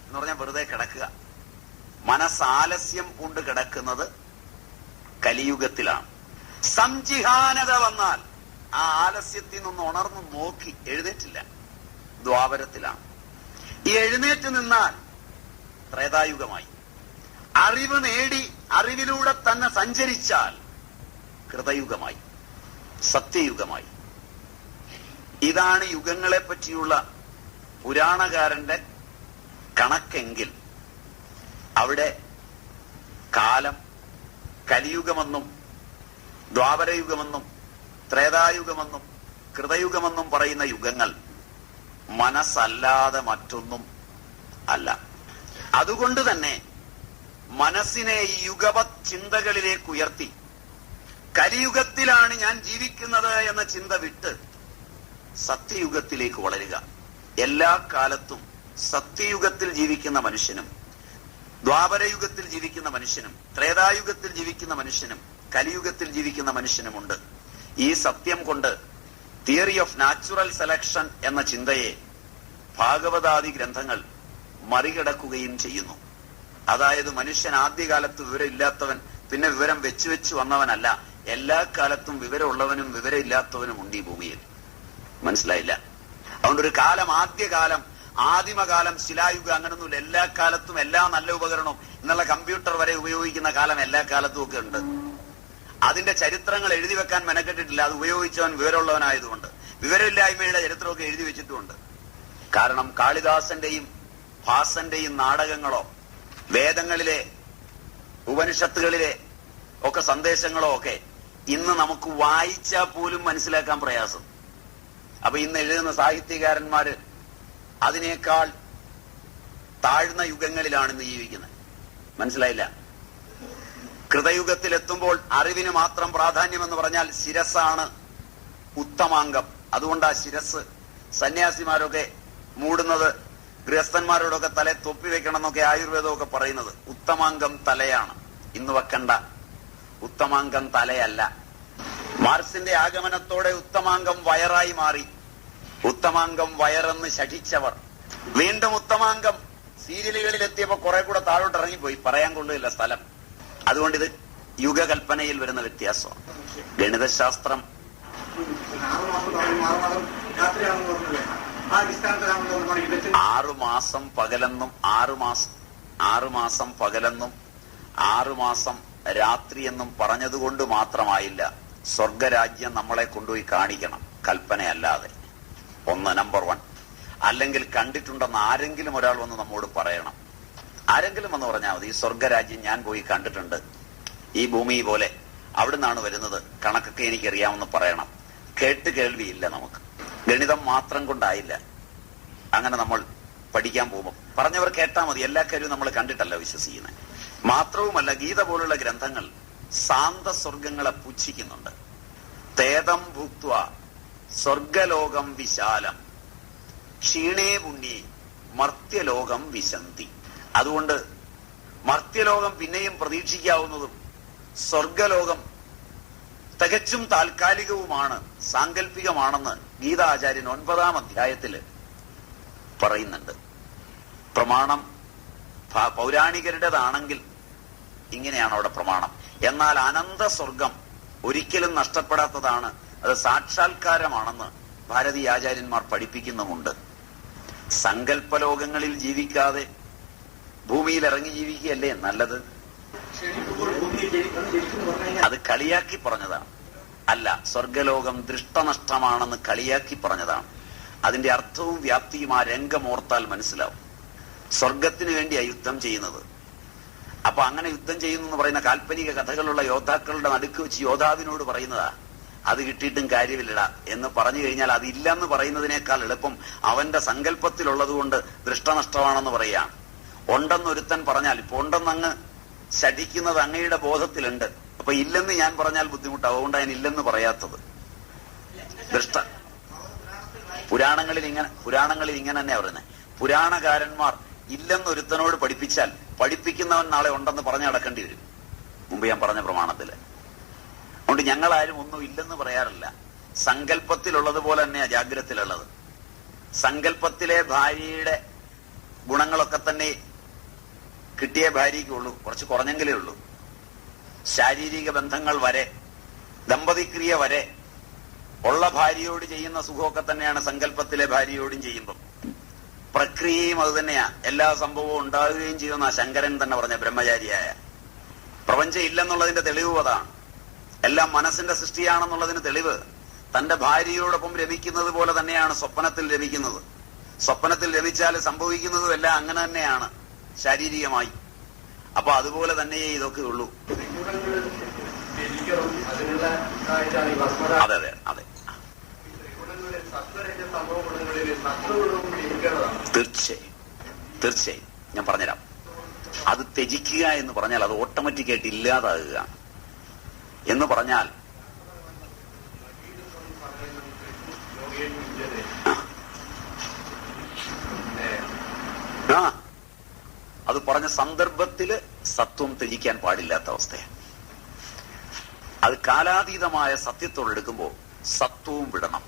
എന്ന് പറഞ്ഞാൽ വെറുതെ കിടക്കുക. മനസ്സാലസ്യം കൊണ്ട് കിടക്കുന്നത് കലിയുഗത്തിലാണ്. സംജിഹാനത വന്നാൽ ആ ആലസ്യത്തിൽ നിന്ന് ഉണർന്നു നോക്കി എഴുന്നേറ്റില്ല, ദ്വാപരത്തിലാണ്. ഈ എഴുന്നേറ്റ് നിന്നാൽ ത്രേതായുഗമായി. അറിവ് നേടി അറിവിലൂടെ തന്നെ സഞ്ചരിച്ചാൽ കൃതയുഗമായി, സത്യയുഗമായി. ഇതാണ് യുഗങ്ങളെ പറ്റിയുള്ള പുരാണകാരന്റെ കണക്കെങ്കിൽ അവിടെ കാലം കലിയുഗമെന്നും ദ്വാപരയുഗമെന്നും ത്രേതായുഗമെന്നും കൃതയുഗമെന്നും പറയുന്ന യുഗങ്ങൾ മനസ്സല്ലാതെ മറ്റൊന്നും അല്ല. അതുകൊണ്ട് തന്നെ മനസ്സിനെ യുഗപത് ചിന്തകളിലേക്ക് ഉയർത്തി കലിയുഗത്തിലാണ് ഞാൻ ജീവിക്കുന്നത് എന്ന ചിന്ത വിട്ട് സത്യയുഗത്തിലേക്ക് വളരുക. എല്ലാ കാലത്തും സത്യയുഗത്തിൽ ജീവിക്കുന്ന മനുഷ്യനും ദ്വാപരയുഗത്തിൽ ജീവിക്കുന്ന മനുഷ്യനും ത്രേതായുഗത്തിൽ ജീവിക്കുന്ന മനുഷ്യനും കലിയുഗത്തിൽ ജീവിക്കുന്ന മനുഷ്യനുമുണ്ട്. ഈ സത്യം കൊണ്ട് തിയറി ഓഫ് നാച്ചുറൽ സെലക്ഷൻ എന്ന ചിന്തയെ ഭാഗവതാദി ഗ്രന്ഥങ്ങൾ മറികടക്കുകയും ചെയ്യുന്നു. അതായത് മനുഷ്യൻ ആദ്യകാലത്ത് വിവരമില്ലാത്തവൻ പിന്നെ വിവരം വെച്ചു വെച്ച് വന്നവനല്ല. എല്ലാ കാലത്തും വിവരമുള്ളവനും വിവരമില്ലാത്തവനും ഉണ്ട് ഈ ഭൂമിയിൽ. മനസ്സിലായില്ല? അതുകൊണ്ടൊരു കാലം, ആദ്യകാലം, ആദിമകാലം, ശിലായുഗം അങ്ങനൊന്നുമില്ല. എല്ലാ കാലത്തും എല്ലാ നല്ല ഉപകരണവും എന്നുള്ള കമ്പ്യൂട്ടർ വരെ ഉപയോഗിക്കുന്ന കാലം എല്ലാ കാലത്തും ഒക്കെ ഉണ്ട്. അതിന്റെ ചരിത്രങ്ങൾ എഴുതി വെക്കാൻ മെനക്കെട്ടിട്ടില്ല. അത് ഉപയോഗിച്ചവൻ വിവരമുള്ളവനായതുകൊണ്ട്. വിവരമില്ലായ്മയുടെ ചരിത്രമൊക്കെ എഴുതി വെച്ചിട്ടുമുണ്ട്. കാരണം കാളിദാസന്റെയും ഭാസന്റെയും നാടകങ്ങളോ വേദങ്ങളിലെ ഉപനിഷത്തുകളിലെ ഒക്കെ സന്ദേശങ്ങളോ ഒക്കെ ഇന്ന് നമുക്ക് വായിച്ചാൽ പോലും മനസ്സിലാക്കാൻ പ്രയാസം. അപ്പൊ ഇന്ന് എഴുതുന്ന സാഹിത്യകാരന്മാര് അതിനേക്കാൾ താഴ്ന്ന യുഗങ്ങളിലാണ് ഇന്ന് ജീവിക്കുന്നത്. മനസ്സിലായില്ല? കൃതയുഗത്തിലെത്തുമ്പോൾ അറിവിന് മാത്രം പ്രാധാന്യമെന്ന് പറഞ്ഞാൽ ശിരസ്സാണ് ഉത്തമാംഗം. അതുകൊണ്ട് ആ ശിരസ് സന്യാസിമാരൊക്കെ മൂടുന്നത്, ഗൃഹസ്ഥന്മാരോടൊക്കെ തല തൊപ്പി വെക്കണം എന്നൊക്കെ ആയുർവേദമൊക്കെ പറയുന്നത്. ഉത്തമാംഗം തലയാണ്. ഇന്ന് വെക്കണ്ട. ഉത്തമാംഗം തലയല്ല. മാർസിന്റെ ആഗമനത്തോടെ ഉത്തമാംഗം വയറായി മാറി. ഉത്തമാംഗം വയറെന്ന് ശഠിച്ചവർ വീണ്ടും ഉത്തമാംഗം സീരിയലുകളിൽ എത്തിയപ്പോ കുറെ കൂടെ താഴോട്ട് ഇറങ്ങിപ്പോയി. പറയാൻ കൊള്ളില്ല സ്ഥലം. അതുകൊണ്ട് ഇത് യുഗകൽപ്പനയിൽ വരുന്ന വ്യത്യാസമാണ്. ഗണിതശാസ്ത്രം 6 മാസം പകലെന്നും 6 മാസം പകലെന്നും 6 മാസം രാത്രി എന്നും പറഞ്ഞതുകൊണ്ട് മാത്രമായില്ല സ്വർഗരാജ്യം നമ്മളെ കൊണ്ടുപോയി കാണിക്കണം, കൽപ്പനയല്ലാതെ. ഒന്ന്, നമ്പർ 1. അല്ലെങ്കിൽ കണ്ടിട്ടുണ്ടെന്ന് ആരെങ്കിലും ഒരാൾ വന്ന് നമ്മോട് പറയണം. ആരെങ്കിലും വന്ന് പറഞ്ഞാൽ മതി, ഈ സ്വർഗരാജ്യം ഞാൻ പോയി കണ്ടിട്ടുണ്ട്, ഈ ഭൂമി പോലെ അവിടുന്നാണ് വരുന്നത്, കണക്കൊക്കെ എനിക്കറിയാമെന്ന് പറയണം. കേട്ട് കേൾവിയില്ല നമുക്ക്. ഗണിതം മാത്രം കൊണ്ടായില്ല അങ്ങനെ നമ്മൾ പഠിക്കാൻ പോകുമ്പോൾ. പറഞ്ഞവർ കേട്ടാൽ മതി, എല്ലാ കാര്യവും നമ്മൾ കണ്ടിട്ടല്ല വിശ്വസിക്കുന്നത്. മാത്രവുമല്ല, ഗീത പോലുള്ള ഗ്രന്ഥങ്ങൾ സാന്ത സ്വർഗങ്ങളെ പുച്ഛിക്കുന്നുണ്ട്. തേദം ഭുക്ത്വ സ്വർഗലോകം വിശാലം ക്ഷീണേ പുണ്യേ മർത്യലോകം വിശന്തി. അതുകൊണ്ട് മർത്യലോകം പിന്നെയും പ്രതീക്ഷിക്കാവുന്നതും സ്വർഗലോകം തികച്ചും താൽക്കാലികവുമാണ്, സാങ്കല്പികമാണെന്ന് ഗീതാചാര്യൻ 9-ാം അധ്യായത്തിൽ പറയുന്നുണ്ട്. പ്രമാണം പൗരാണികരുടേതാണെങ്കിൽ ഇങ്ങനെയാണ് അവിടെ പ്രമാണം. എന്നാൽ അനന്ത സ്വർഗം ഒരിക്കലും നഷ്ടപ്പെടാത്തതാണ്, അത് സാക്ഷാത്കാരമാണെന്ന് ഭാരതീയ ആചാര്യന്മാർ പഠിപ്പിക്കുന്നുമുണ്ട്. സങ്കല്പലോകങ്ങളിൽ ജീവിക്കാതെ ഭൂമിയിൽ ഇറങ്ങി ജീവിക്കുകയല്ലേ നല്ലത്? അത് കളിയാക്കി പറഞ്ഞതാണ്. അല്ല, സ്വർഗലോകം ദൃഷ്ടനഷ്ടമാണെന്ന് കളിയാക്കി പറഞ്ഞതാണ്. അതിന്റെ അർത്ഥവും വ്യാപ്തിയും ആ രംഗമോർത്താൽ മനസ്സിലാവും. സ്വർഗത്തിന് വേണ്ടിയാ യുദ്ധം ചെയ്യുന്നത്. അപ്പൊ അങ്ങനെ യുദ്ധം ചെയ്യുന്നു എന്ന് പറയുന്ന കാൽപ്പനിക കഥകളുള്ള യോദ്ധാക്കളുടെ നടുക്ക് വെച്ച് യോദ്ധാവിനോട് പറയുന്നതാ, അത് കിട്ടിയിട്ടും കാര്യമില്ലടാ എന്ന് പറഞ്ഞു കഴിഞ്ഞാൽ അതില്ലെന്ന് പറയുന്നതിനേക്കാൾ എളുപ്പം അവന്റെ സങ്കല്പത്തിലുള്ളത് കൊണ്ട് ദൃഷ്ടനഷ്ടമാണെന്ന് പറയുകയാണ്. ഉണ്ടെന്നൊരുത്തൻ പറഞ്ഞാൽ, ഇപ്പൊ ഉണ്ടെന്നങ്ങ് ശഠിക്കുന്നത് അങ്ങയുടെ ബോധത്തിലുണ്ട്, അപ്പൊ ഇല്ലെന്ന് ഞാൻ പറഞ്ഞാൽ ബുദ്ധിമുട്ടാവും, അതുകൊണ്ടാണ് ഞാൻ ഇല്ലെന്ന് പറയാത്തത്. പുരാണങ്ങളിൽ ഇങ്ങനെ തന്നെയാ പറയുന്നത്. പുരാണകാരന്മാർ ഇല്ലെന്നൊരുത്തനോട് പഠിപ്പിച്ചാൽ പഠിപ്പിക്കുന്നവൻ നാളെ ഉണ്ടെന്ന് പറഞ്ഞു നടക്കേണ്ടി വരും, മുമ്പ് ഞാൻ പറഞ്ഞ പ്രമാണത്തില്. അതുകൊണ്ട് ഞങ്ങളാരും ഒന്നും ഇല്ലെന്ന് പറയാറില്ല. സങ്കല്പത്തിലുള്ളതുപോലെ തന്നെയാ ജാഗ്രതത്തിലുള്ളത്. സങ്കല്പത്തിലെ ഭാര്യയുടെ ഗുണങ്ങളൊക്കെ തന്നെ കിട്ടിയ ഭാര്യയ്ക്കുള്ളൂ, കുറച്ച് കുറഞ്ഞെങ്കിലേ ഉള്ളൂ. ശാരീരിക ബന്ധങ്ങൾ വരെ, ദമ്പതിക്രിയ വരെ ഉള്ള ഭാര്യയോട് ചെയ്യുന്ന സുഖമൊക്കെ തന്നെയാണ് സങ്കല്പത്തിലെ ഭാര്യയോടും ചെയ്യുമ്പോൾ. പ്രക്രിയയും അത് തന്നെയാ. എല്ലാ സംഭവവും ഉണ്ടാകുകയും ചെയ്യുന്ന ശങ്കരൻ തന്നെ പറഞ്ഞ ബ്രഹ്മചാരിയായ. പ്രപഞ്ചം ഇല്ലെന്നുള്ളതിന്റെ തെളിവ് അതാണ്. എല്ലാം മനസ്സിന്റെ സൃഷ്ടിയാണെന്നുള്ളതിന് തെളിവ് തന്റെ ഭാര്യയോടൊപ്പം രമിക്കുന്നത് പോലെ തന്നെയാണ് സ്വപ്നത്തിൽ രമിക്കുന്നത്. സ്വപ്നത്തിൽ രമിച്ചാൽ സംഭവിക്കുന്നതും എല്ലാം അങ്ങനെ തന്നെയാണ് ശാരീരികമായി. അപ്പൊ അതുപോലെ തന്നെയേ ഇതൊക്കെ ഉള്ളൂ. അതെ അതെ അതെ, തീർച്ചയായും ഞാൻ പറഞ്ഞുതരാം. അത് ത്യജിക്കുക എന്ന് പറഞ്ഞാൽ അത് ഓട്ടോമാറ്റിക്കായിട്ട് ഇല്ലാതാകുക എന്ന് പറഞ്ഞാൽ, അത് പറഞ്ഞ സന്ദർഭത്തില് സത്വം ത്യജിക്കാൻ പാടില്ലാത്ത അവസ്ഥയാണ്. അത് കാലാതീതമായ സത്യത്തോടെടുക്കുമ്പോ സത്വവും വിടണം.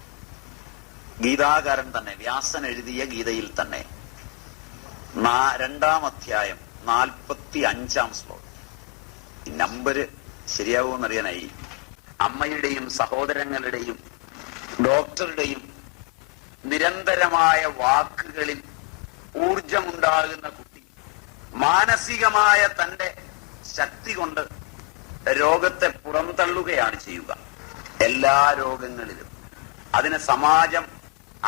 ഗീതാകാരൻ തന്നെ, വ്യാസൻ എഴുതിയ ഗീതയിൽ തന്നെ 2-ാം അധ്യായം 45-ാം ശ്ലോകം, ഈ നമ്പര് ശരിയാവുമെന്നറിയാനായി, അമ്മയുടെയും സഹോദരങ്ങളുടെയും ഡോക്ടറുടെയും നിരന്തരമായ വാക്കുകളിൽ ഊർജമുണ്ടാകുന്ന കുട്ടി മാനസികമായ തന്റെ ശക്തി കൊണ്ട് രോഗത്തെ പുറന്തള്ളുകയാണ് ചെയ്യുക. എല്ലാ രോഗങ്ങളിലും അതിന് സമാജം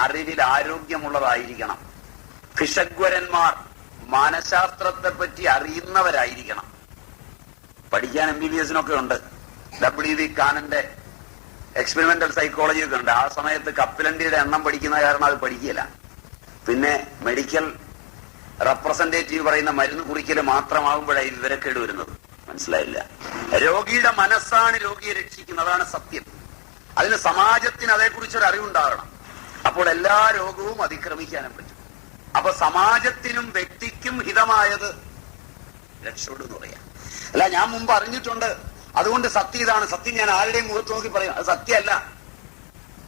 അറിവിൽ ആരോഗ്യമുള്ളതായിരിക്കണം. ഭിഷഗ്വരന്മാർ മനഃശാസ്ത്രത്തെ പറ്റി അറിയുന്നവരായിരിക്കണം. പഠിക്കാൻ MBBS-നൊക്കെ ഉണ്ട്. W.V. കാനന്റെ എക്സ്പെരിമെന്റൽ സൈക്കോളജി ഒക്കെ ഉണ്ട്. ആ സമയത്ത് കപ്പലണ്ടിയുടെ എണ്ണം പഠിക്കുന്ന കാരണം അത് പഠിക്കില്ല. പിന്നെ മെഡിക്കൽ റെപ്രസെന്റേറ്റീവ് പറയുന്ന മരുന്ന് കുറിക്കല് മാത്രമാകുമ്പോഴായി വിവരക്കേട് വരുന്നത്. മനസ്സിലായില്ല. രോഗിയുടെ മനസ്സാണ് രോഗിയെ രക്ഷിക്കുന്നത്, അതാണ് സത്യം. അതിന് സമാജത്തിന് അതേക്കുറിച്ചൊരു അറിവുണ്ടാകണം. അപ്പോൾ എല്ലാ രോഗവും അതിക്രമിക്കാനും പറ്റും. അപ്പൊ സമാജത്തിനും വ്യക്തിക്കും ഹിതമായത് രക്ഷപ്പെടുന്നു പറയാം. അല്ല, ഞാൻ മുമ്പ് അറിഞ്ഞിട്ടുണ്ട്, അതുകൊണ്ട് സത്യം ഇതാണ്. സത്യം ഞാൻ ആരുടെയും മുഖത്ത് നോക്കി പറയും, അത് സത്യമല്ല,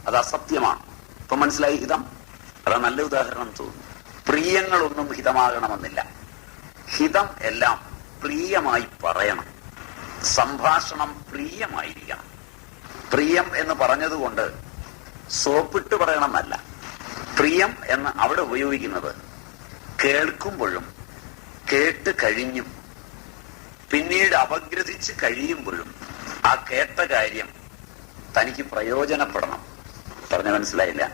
അത് അസത്യമാണ്. ഇപ്പൊ മനസ്സിലായി ഹിതം? അതാ നല്ല ഉദാഹരണം തോന്നുന്നു. പ്രിയങ്ങളൊന്നും ഹിതമാകണമെന്നില്ല. ഹിതം എല്ലാം പ്രിയമായി പറയണം. സംഭാഷണം പ്രിയമായിരിക്കണം. പ്രിയം എന്ന് പറഞ്ഞതുകൊണ്ട് സോപ്പിട്ട് പറയണമെന്നല്ല. പ്രിയം എന്ന് അവിടെ ഉപയോഗിക്കുന്നത് കേൾക്കുമ്പോഴും കേട്ട് കഴിഞ്ഞും പിന്നീട് അപഗ്രഥിച്ച് കഴിയുമ്പോഴും ആ കേട്ട കാര്യം തനിക്ക് പ്രയോജനപ്പെടണം. പറഞ്ഞ മനസ്സിലായില്ല?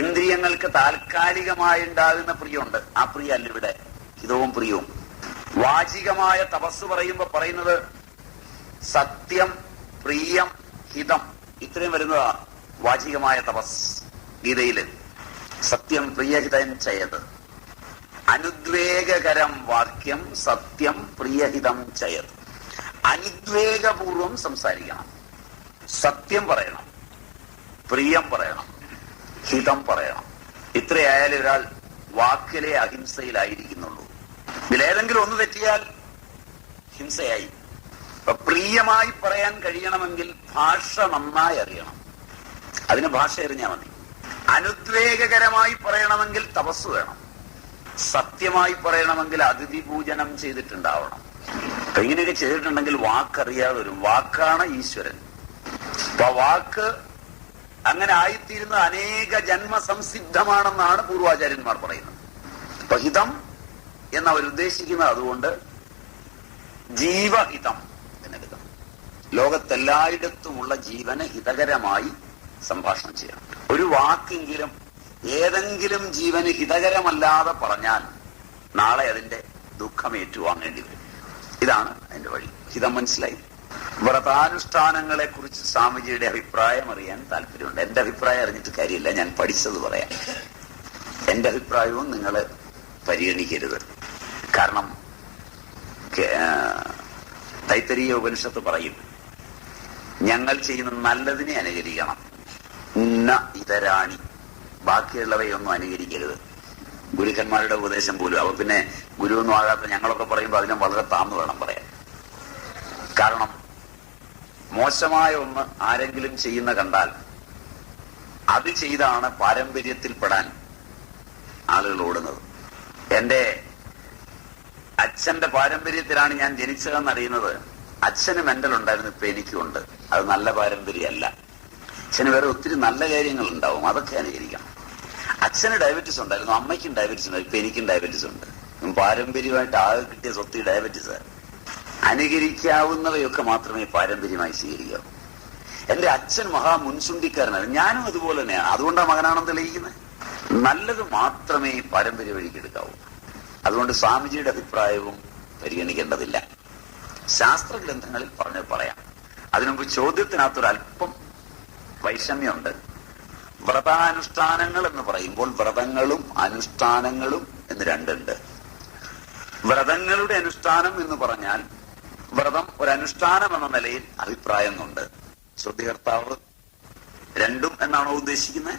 ഇന്ദ്രിയങ്ങൾക്ക് താൽക്കാലികമായുണ്ടാകുന്ന പ്രിയമുണ്ട്. ആ പ്രിയ അല്ല ഇവിടെ ഹിതവും പ്രിയവും. വാചികമായ തപസ് പറയുന്നത് സത്യം, പ്രിയം, ഹിതം, ഇത്രയും വരുന്നതാ വാചികമായ തപസ്. ഗീതയില് സത്യം പ്രിയഹിതം ചെയ്ത്, അനുദ്വേഗകരം വാക്യം സത്യം പ്രിയഹിതം ചെയ്ത്. അനുദ്വേഗപൂർവം സംസാരിക്കണം, സത്യം പറയണം, പ്രിയം പറയണം, ഹിതം പറയണം. ഇത്രയായാലും ഒരാൾ വാക്കിലെ അഹിംസയിലായിരിക്കുന്നുള്ളൂ. ഇതിലേതെങ്കിലും ഒന്ന് തെറ്റിയാൽ ഹിംസയായി. പ്രിയമായി പറയാൻ കഴിയണമെങ്കിൽ ഭാഷ നന്നായി അറിയണം, അതിന് ഭാഷ അറിഞ്ഞാൽ മതി. അനുദ്വേഗകരമായി പറയണമെങ്കിൽ തപസ് വേണം. സത്യമായി പറയണമെങ്കിൽ അതിഥി പൂജനം ചെയ്തിട്ടുണ്ടാവണം. അപ്പൊ ഇങ്ങനെയൊക്കെ ചെയ്തിട്ടുണ്ടെങ്കിൽ വാക്കറിയാതെ വരും. വാക്കാണ് ഈശ്വരൻ. അപ്പൊ വാക്ക് അങ്ങനെ ആയിത്തീരുന്നത് അനേക ജന്മസംസിദ്ധമാണെന്നാണ് പൂർവാചാര്യന്മാർ പറയുന്നത്. അപ്പൊ ഹിതം എന്നവരുദ്ദേശിക്കുന്നത് അതുകൊണ്ട് ജീവഹിതം എന്നെടുക്കണം. ലോകത്തെല്ലായിടത്തുമുള്ള ജീവന് ഹിതകരമായി സംഭാഷണം ചെയ്യണം. ഒരു വാക്കെങ്കിലും ഏതെങ്കിലും ജീവന് ഹിതകരമല്ലാതെ പറഞ്ഞാൽ നാളെ അതിന്റെ ദുഃഖം ഏറ്റുവാങ്ങേണ്ടി വരും. ഇതാണ് അതിന്റെ വഴി. ഹിതം മനസ്സിലായി? വ്രതാനുഷ്ഠാനങ്ങളെ കുറിച്ച് സ്വാമിജിയുടെ അഭിപ്രായം അറിയാൻ താല്പര്യമുണ്ട്. എന്റെ അഭിപ്രായം അറിഞ്ഞിട്ട് കാര്യമില്ല, ഞാൻ പഠിച്ചത് പറയാം. എന്റെ അഭിപ്രായവും നിങ്ങൾ പരിഗണിക്കരുത്. കാരണം തൈത്തരീയ ഉപനിഷത്ത് പറയും, ഞങ്ങൾ ചെയ്യുന്ന നല്ലതിനെ അനുകരിക്കണം, ന ഇതരാണി, ബാക്കിയുള്ളവയൊന്നും അനുകരിക്കരുത്. ഗുരുക്കന്മാരുടെ ഉപദേശം പോലും. അവ പിന്നെ ഗുരുവൊന്നും ആകാത്ത ഞങ്ങളൊക്കെ പറയുമ്പോൾ അതിനെ വളരെ താഴ്ന്നു വേണം പറയാൻ. കാരണം മോശമായ ഒന്ന് ആരെങ്കിലും ചെയ്യുന്ന കണ്ടാൽ അത് ചെയ്താണ് പാരമ്പര്യത്തിൽപ്പെടാൻ ആളുകൾ ഓടുന്നത്. എന്റെ അച്ഛന്റെ പാരമ്പര്യത്തിലാണ് ഞാൻ ജനിച്ചതെന്നറിയുന്നത്. അച്ഛന് മെന്റൽ ഉണ്ടായിരുന്നു, ഇപ്പൊ എനിക്കുണ്ട്. അത് നല്ല പാരമ്പര്യമല്ല. അച്ഛന് വേറെ ഒത്തിരി നല്ല കാര്യങ്ങൾ ഉണ്ടാവും, അതൊക്കെ അനുകരിക്കണം. അച്ഛന് ഡയബറ്റീസ് ഉണ്ടായിരുന്നു, അമ്മയ്ക്കും ഡയബറ്റീസ് ഉണ്ടായിരുന്നു, ഇപ്പൊ എനിക്കും ഡയബറ്റീസ് ഉണ്ട്. പാരമ്പര്യമായിട്ട് ആകെ കിട്ടിയ സ്വത്ത് ഡയബറ്റീസ്. അനുകരിക്കാവുന്നവയൊക്കെ മാത്രമേ പാരമ്പര്യമായി സ്വീകരിക്കാവൂ. എന്റെ അച്ഛൻ മഹാ മുൻസുണ്ടിക്കാരനായിരുന്നു, ഞാനും അതുപോലെ തന്നെയാണ്. അതുകൊണ്ടാണ് മകനാണെന്ന് തെളിയിക്കുന്നത്. നല്ലത് മാത്രമേ പാരമ്പര്യ വഴിക്ക് എടുക്കാവൂ. അതുകൊണ്ട് സ്വാമിജിയുടെ അഭിപ്രായവും പരിഗണിക്കേണ്ടതില്ല. ശാസ്ത്രഗ്രന്ഥങ്ങളിൽ പറഞ്ഞത് പറയാം. അതിനുമുമ്പ് ചോദ്യത്തിനകത്തൊരല്പം വൈഷമ്യമുണ്ട്. വ്രതാനുഷ്ഠാനങ്ങൾ എന്ന് പറയുമ്പോൾ വ്രതങ്ങളും അനുഷ്ഠാനങ്ങളും എന്ന് രണ്ടുണ്ട്. വ്രതങ്ങളുടെ അനുഷ്ഠാനം എന്ന് പറഞ്ഞാൽ വ്രതം ഒരനുഷ്ഠാനം എന്ന നിലയിൽ അഭിപ്രായമുണ്ട്. ശ്രുതികർത്താവ് രണ്ടും എന്നാണോ ഉദ്ദേശിക്കുന്നത്?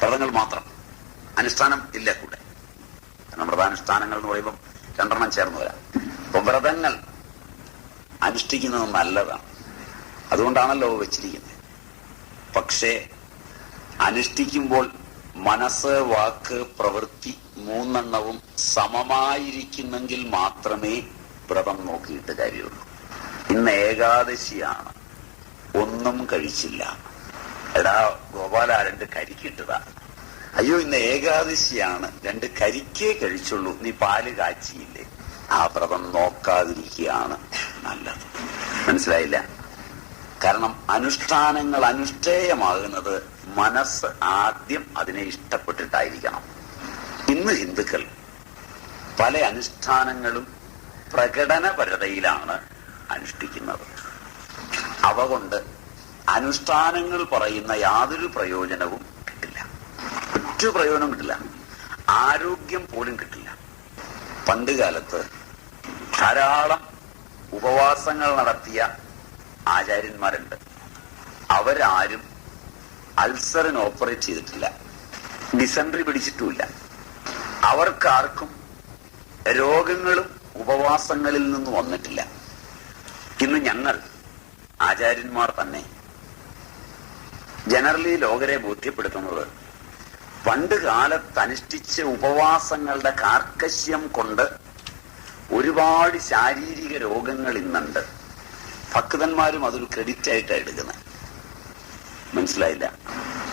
വ്രതങ്ങൾ മാത്രം, അനുഷ്ഠാനം ഇല്ല കൂടെ. കാരണം വ്രതാനുഷ്ഠാനങ്ങൾ എന്ന് പറയുമ്പോൾ രണ്ടെണ്ണം ചേർന്ന് വരാം. അപ്പൊ വ്രതങ്ങൾ അനുഷ്ഠിക്കുന്നത് നല്ലതാണ്, അതുകൊണ്ടാണല്ലോ വെച്ചിരിക്കുന്നത്. പക്ഷേ അനുഷ്ഠിക്കുമ്പോൾ മനസ്സ്, വാക്ക്, പ്രവൃത്തി മൂന്നെണ്ണവും സമമായിരിക്കുന്നെങ്കിൽ മാത്രമേ വ്രതം നോക്കിയിട്ട് കാര്യമുള്ളൂ. ഇന്ന് ഏകാദശിയാണ്, ഒന്നും കഴിച്ചില്ല. എടാ ഗോപാല, 2 കരിക്കിട്ടതാ. അയ്യോ ഇന്ന് ഏകാദശിയാണ്, 2 കരിക്കേ കഴിച്ചുള്ളൂ, നീ പാല് കാച്ചിയില്ലേ? ആ വ്രതം നോക്കാതിരിക്കുകയാണ് നല്ലത്. മനസ്സിലായില്ല? കാരണം അനുഷ്ഠാനങ്ങൾ അനുഷ്ഠേയമാകുന്നത് മനസ്സ് ആദ്യം അതിനെ ഇഷ്ടപ്പെട്ടിട്ടായിരിക്കണം. ഇന്ന് ഹിന്ദുക്കൾ പല അനുഷ്ഠാനങ്ങളും പ്രകടനപരതയിലാണ് അനുഷ്ഠിക്കുന്നത്. അവ കൊണ്ട് അനുഷ്ഠാനങ്ങൾ പറയുന്ന യാതൊരു പ്രയോജനവും കിട്ടില്ല. ഒറ്റ പ്രയോജനം കിട്ടില്ല, ആരോഗ്യം പോലും കിട്ടില്ല. പണ്ട് കാലത്ത് ധാരാളം ഉപവാസങ്ങൾ നടത്തിയ ആചാര്യന്മാരുണ്ട്. അവരാരും അൾസറിന് ഓപ്പറേറ്റ് ചെയ്തിട്ടില്ല, ഡിസെൻട്രി പിടിച്ചിട്ടുമില്ല. അവർക്കാർക്കും രോഗങ്ങളും ഉപവാസങ്ങളിൽ നിന്ന് വന്നിട്ടില്ല. ഇന്ന് ഞങ്ങൾ ആചാര്യന്മാർ തന്നെ ജനറലി ലോകരെ ബോധ്യപ്പെടുത്തുന്നത് പണ്ട് കാലത്ത് അനുഷ്ഠിച്ച ഉപവാസങ്ങളുടെ കാർക്കശ്യം കൊണ്ട് ഒരുപാട് ശാരീരിക രോഗങ്ങൾ ഇന്നുണ്ട്. ഭക്തന്മാരും അതൊരു ക്രെഡിറ്റ് ആയിട്ടാണ് എടുക്കുന്നത്. മനസ്സിലായില്ല?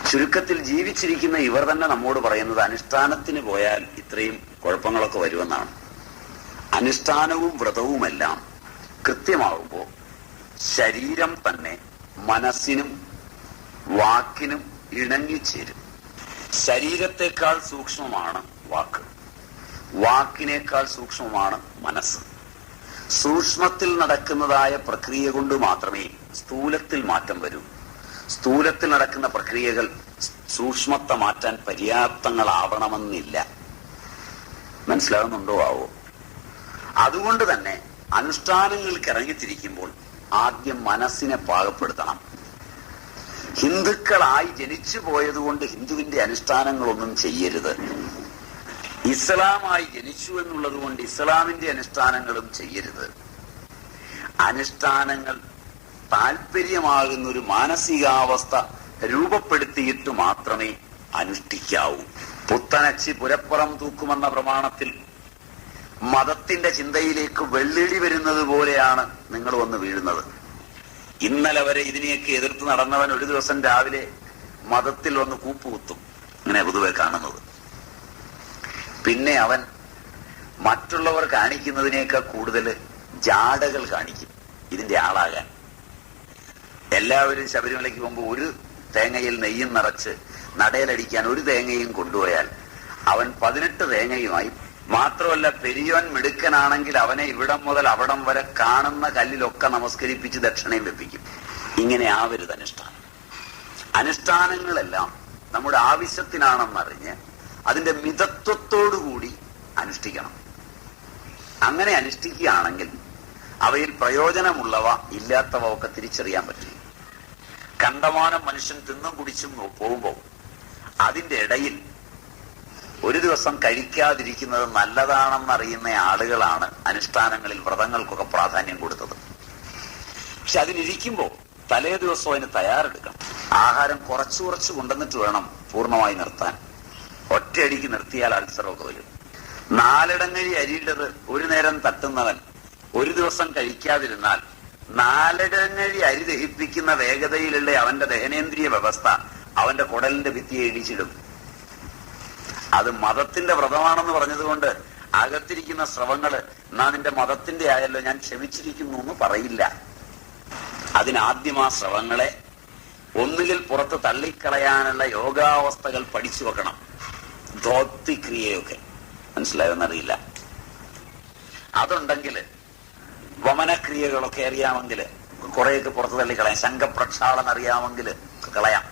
ചുരുക്കത്തിൽ ജീവിച്ചിരിക്കുന്ന ഇവർ തന്നെ നമ്മോട് പറയുന്നത് അനുഷ്ഠാനത്തിന് പോയാൽ ഇത്രയും കുഴപ്പങ്ങളൊക്കെ വരുമെന്നാണ്. അനുഷ്ഠാനവും വ്രതവുമെല്ലാം കൃത്യമാകുമ്പോൾ ശരീരം തന്നെ മനസ്സിനും വാക്കിനും ഇണങ്ങിച്ചേരും. ശരീരത്തെക്കാൾ സൂക്ഷ്മമാണ് വാക്ക്, വാക്കിനേക്കാൾ സൂക്ഷ്മമാണ് മനസ്സ്. സൂക്ഷ്മത്തിൽ നടക്കുന്നതായ പ്രക്രിയ കൊണ്ട് മാത്രമേ സ്ഥൂലത്തിൽ മാറ്റം വരൂ. സ്ഥൂലത്തിൽ നടക്കുന്ന പ്രക്രിയകൾ സൂക്ഷ്മത്തെ മാറ്റാൻ പര്യാപ്തങ്ങളാവണമെന്നില്ല. മനസ്സിലാകുന്നുണ്ടോ ആവോ? അതുകൊണ്ട് തന്നെ അനുഷ്ഠാനങ്ങൾക്ക് ഇറങ്ങിത്തിരിക്കുമ്പോൾ ആദ്യം മനസ്സിനെ പാകപ്പെടുത്തണം. ഹിന്ദുക്കളായി ജനിച്ചു പോയതുകൊണ്ട് ഹിന്ദുവിന്റെ അനുഷ്ഠാനങ്ങളൊന്നും ചെയ്യരുത്. ഇസ്ലാമായി ജനിച്ചു എന്നുള്ളത് കൊണ്ട് ഇസ്ലാമിന്റെ അനുഷ്ഠാനങ്ങളും ചെയ്യരുത്. അനുഷ്ഠാനങ്ങൾ താല്പര്യമാകുന്ന ഒരു മാനസികാവസ്ഥ രൂപപ്പെടുത്തിയിട്ട് മാത്രമേ അനുഷ്ഠിക്കാവൂ. പുത്തനച്ചി പുരപ്പുറം തൂക്കുമെന്ന പ്രമാണത്തിൽ മതത്തിന്റെ ചിന്തയിലേക്ക് വെള്ളിടി വരുന്നത് പോലെയാണ് നിങ്ങൾ വന്ന് വീഴുന്നത്. ഇന്നലെ വരെ ഇതിനെയൊക്കെ എതിർത്ത് നടന്നവൻ ഒരു ദിവസം രാവിലെ മതത്തിൽ വന്ന് കൂപ്പുകുത്തും. ഇങ്ങനെ പൊതുവെ കാണുന്നത്. പിന്നെ അവൻ മറ്റുള്ളവർ കാണിക്കുന്നതിനേക്കാൾ കൂടുതൽ ജാടകൾ കാണിക്കും ഇതിന്റെ ആളാകാൻ. എല്ലാവരും ശബരിമലയ്ക്ക് പോകുമ്പോൾ ഒരു തേങ്ങയിൽ നെയ്യും നിറച്ച് നടയിലടിക്കാൻ ഒരു തേങ്ങയും കൊണ്ടുപോയാൽ അവൻ 18 തേങ്ങയുമായി. മാത്രമല്ല, പെരിയോൻ മിടുക്കനാണെങ്കിൽ അവനെ ഇവിടം മുതൽ അവിടം വരെ കാണുന്ന കല്ലിലൊക്കെ നമസ്കരിപ്പിച്ച് ദക്ഷിണയും വെപ്പിക്കും. ഇങ്ങനെ ആവരുത് അനുഷ്ഠാനം. അനുഷ്ഠാനങ്ങളെല്ലാം നമ്മുടെ ആവശ്യത്തിനാണെന്നറിഞ്ഞ് അതിന്റെ മിതത്വത്തോടുകൂടി അനുഷ്ഠിക്കണം. അങ്ങനെ അനുഷ്ഠിക്കുകയാണെങ്കിൽ അവയിൽ പ്രയോജനമുള്ളവ ഇല്ലാത്തവ ഒക്കെ തിരിച്ചറിയാൻ പറ്റും. കണ്ടമാനം മനുഷ്യൻ തിന്നും കുടിച്ചും പോകുമ്പോൾ അതിന്റെ ഇടയിൽ ഒരു ദിവസം കഴിക്കാതിരിക്കുന്നത് നല്ലതാണെന്നറിയുന്ന ആളുകളാണ് അനുഷ്ഠാനങ്ങളിൽ വ്രതങ്ങൾക്കൊക്കെ പ്രാധാന്യം കൊടുത്തത്. പക്ഷെ അതിനിരിക്കുമ്പോൾ തലേ ദിവസം അതിന് തയ്യാറെടുക്കണം. ആഹാരം കുറച്ചു കുറച്ച് കൊണ്ടുവന്നിട്ട് വേണം പൂർണ്ണമായി നിർത്താൻ. ഒറ്റയടിക്ക് നിർത്തിയാൽ അൾസറൊക്കെ വരും. 4 ഇടങ്ങഴി അരിയുടേത് ഒരു നേരം തട്ടുന്നവൻ ഒരു ദിവസം കഴിക്കാതിരുന്നാൽ 4 ഇടങ്ങഴി അരി ദഹിപ്പിക്കുന്ന വേഗതയിലുള്ള അവന്റെ ദഹനേന്ദ്രിയ വ്യവസ്ഥ അവന്റെ കുടലിന്റെ ഭിത്തിയെ ഇടിച്ചിടും. അത് മതത്തിന്റെ വ്രതമാണെന്ന് പറഞ്ഞതുകൊണ്ട് അകത്തിരിക്കുന്ന സ്രവങ്ങള് എന്നാ നിന്റെ മതത്തിന്റെ ആയല്ലോ ഞാൻ ക്ഷമിച്ചിരിക്കുന്നു എന്ന് പറയില്ല. അതിനാദ്യം ആ സ്രവങ്ങളെ ഒന്നുകിൽ പുറത്ത് തള്ളിക്കളയാനുള്ള യോഗാവസ്ഥകൾ പഠിച്ചു വെക്കണം. ധോത്തിക്രിയയൊക്കെ മനസ്സിലായെന്നറിയില്ല. അതുണ്ടെങ്കിൽ വമനക്രിയകളൊക്കെ അറിയാമെങ്കിൽ കുറെയൊക്കെ പുറത്ത് തള്ളിക്കളയാം. ശംഖപ്രക്ഷാളനം അറിയാമെങ്കിൽ കളയാം.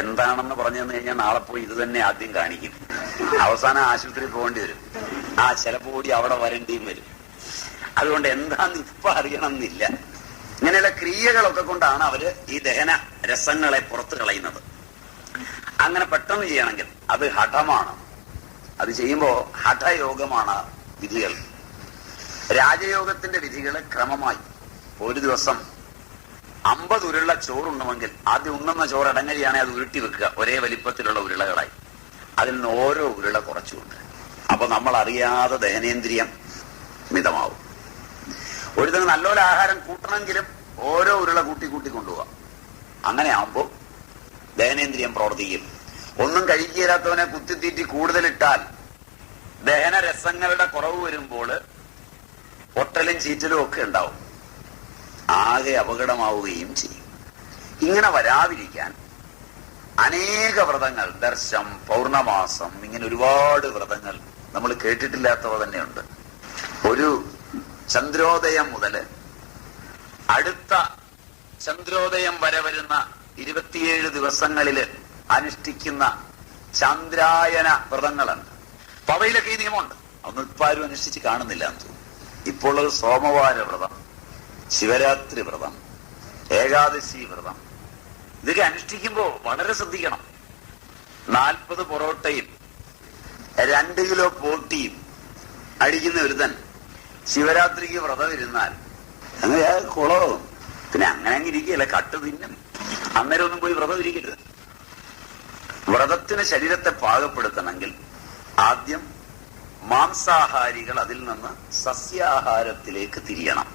എന്താണെന്ന് പറഞ്ഞു തന്നു കഴിഞ്ഞാൽ നാളെ പോയി ഇത് തന്നെ ആദ്യം കാണിക്കും. അവസാനം ആശുപത്രിയിൽ പോകേണ്ടി വരും. ചിലപ്പോ കൂടി അവിടെ വരേണ്ടിയും വരും. അതുകൊണ്ട് എന്താന്ന് ഇപ്പൊ അറിയണമെന്നില്ല. ഇങ്ങനെയുള്ള ക്രിയകളൊക്കെ കൊണ്ടാണ് അവര് ഈ ദഹന രസങ്ങളെ പുറത്തു കളയുന്നത്. അങ്ങനെ പെട്ടെന്ന് ചെയ്യണമെങ്കിൽ അത് ഹഠമാണ്. അത് ചെയ്യുമ്പോ ഹഠയോഗമാണ് വിധികൾ. രാജയോഗത്തിന്റെ വിധികള് ക്രമമായി ഒരു ദിവസം 50 ഉരുള ചോറുണ്ടെങ്കിൽ ആദ്യം ഉണ്ണുന്ന ചോറ് ഇടങ്ങരിയാണെങ്കിൽ അത് ഉരുട്ടി വെക്കുക, ഒരേ വലിപ്പത്തിലുള്ള ഉരുളകളായി. അതിൽ നിന്ന് ഓരോ ഉരുള കുറച്ചുകൊണ്ട് അപ്പൊ നമ്മൾ അറിയാതെ ദഹനേന്ദ്രിയം മിതമാവും. ഒരു ദിവസം നല്ലൊരു ആഹാരം കൂട്ടണമെങ്കിലും ഓരോ ഉരുള കൂട്ടി കൂട്ടി കൊണ്ടുപോകാം. അങ്ങനെ ആവുമ്പോൾ ദഹനേന്ദ്രിയം പ്രവർത്തിക്കും. ഒന്നും കഴിക്കാത്തവനെ കുത്തിത്തീറ്റി കൂടുതലിട്ടാൽ ദഹനരസങ്ങളുടെ കുറവ് വരുമ്പോൾ പൊട്ടലും ചീറ്റലും ഒക്കെ ഉണ്ടാവും. ആകെ അപകടമാവുകയും ചെയ്യും. ഇങ്ങനെ വരാതിരിക്കാൻ അനേക വ്രതങ്ങൾ, ദർശം, പൗർണമാസം, ഇങ്ങനെ ഒരുപാട് വ്രതങ്ങൾ നമ്മൾ കേട്ടിട്ടില്ലാത്തവ തന്നെയുണ്ട്. ഒരു ചന്ദ്രോദയം മുതൽ അടുത്ത ചന്ദ്രോദയം വരെ വരുന്ന 27 ദിവസങ്ങളിൽ അനുഷ്ഠിക്കുന്ന ചന്ദ്രായന വ്രതങ്ങളുണ്ട്. അപ്പൊ അവയിലൊക്കെ ഈ നിയമമുണ്ട്. അതൊന്നും ഇപ്പം ആരും അനുഷ്ഠിച്ച് കാണുന്നില്ല എന്ന് തോന്നുന്നു. ഇപ്പോൾ ഉള്ളത് സോമവാര വ്രതം, ശിവരാത്രി വ്രതം, ഏകാദശി വ്രതം. ഇതൊക്കെ അനുഷ്ഠിക്കുമ്പോൾ വളരെ ശ്രദ്ധിക്കണം. 40 പൊറോട്ടയും 2 കിലോ പോട്ടിയും അടിക്കുന്ന ഒരുതൻ ശിവരാത്രിക്ക് വ്രതം ഇരുന്നാൽ അങ്ങനെ കുളവും. പിന്നെ അങ്ങനെ ഇരിക്കുകയല്ല, കട്ട് തിന്നും. അന്നേരം ഒന്നും പോയി വ്രതം ഇരിക്കരുത്. വ്രതത്തിന് ശരീരത്തെ പാകപ്പെടുത്തണമെങ്കിൽ ആദ്യം മാംസാഹാരികൾ അതിൽ നിന്ന് സസ്യാഹാരത്തിലേക്ക് തിരിയണം.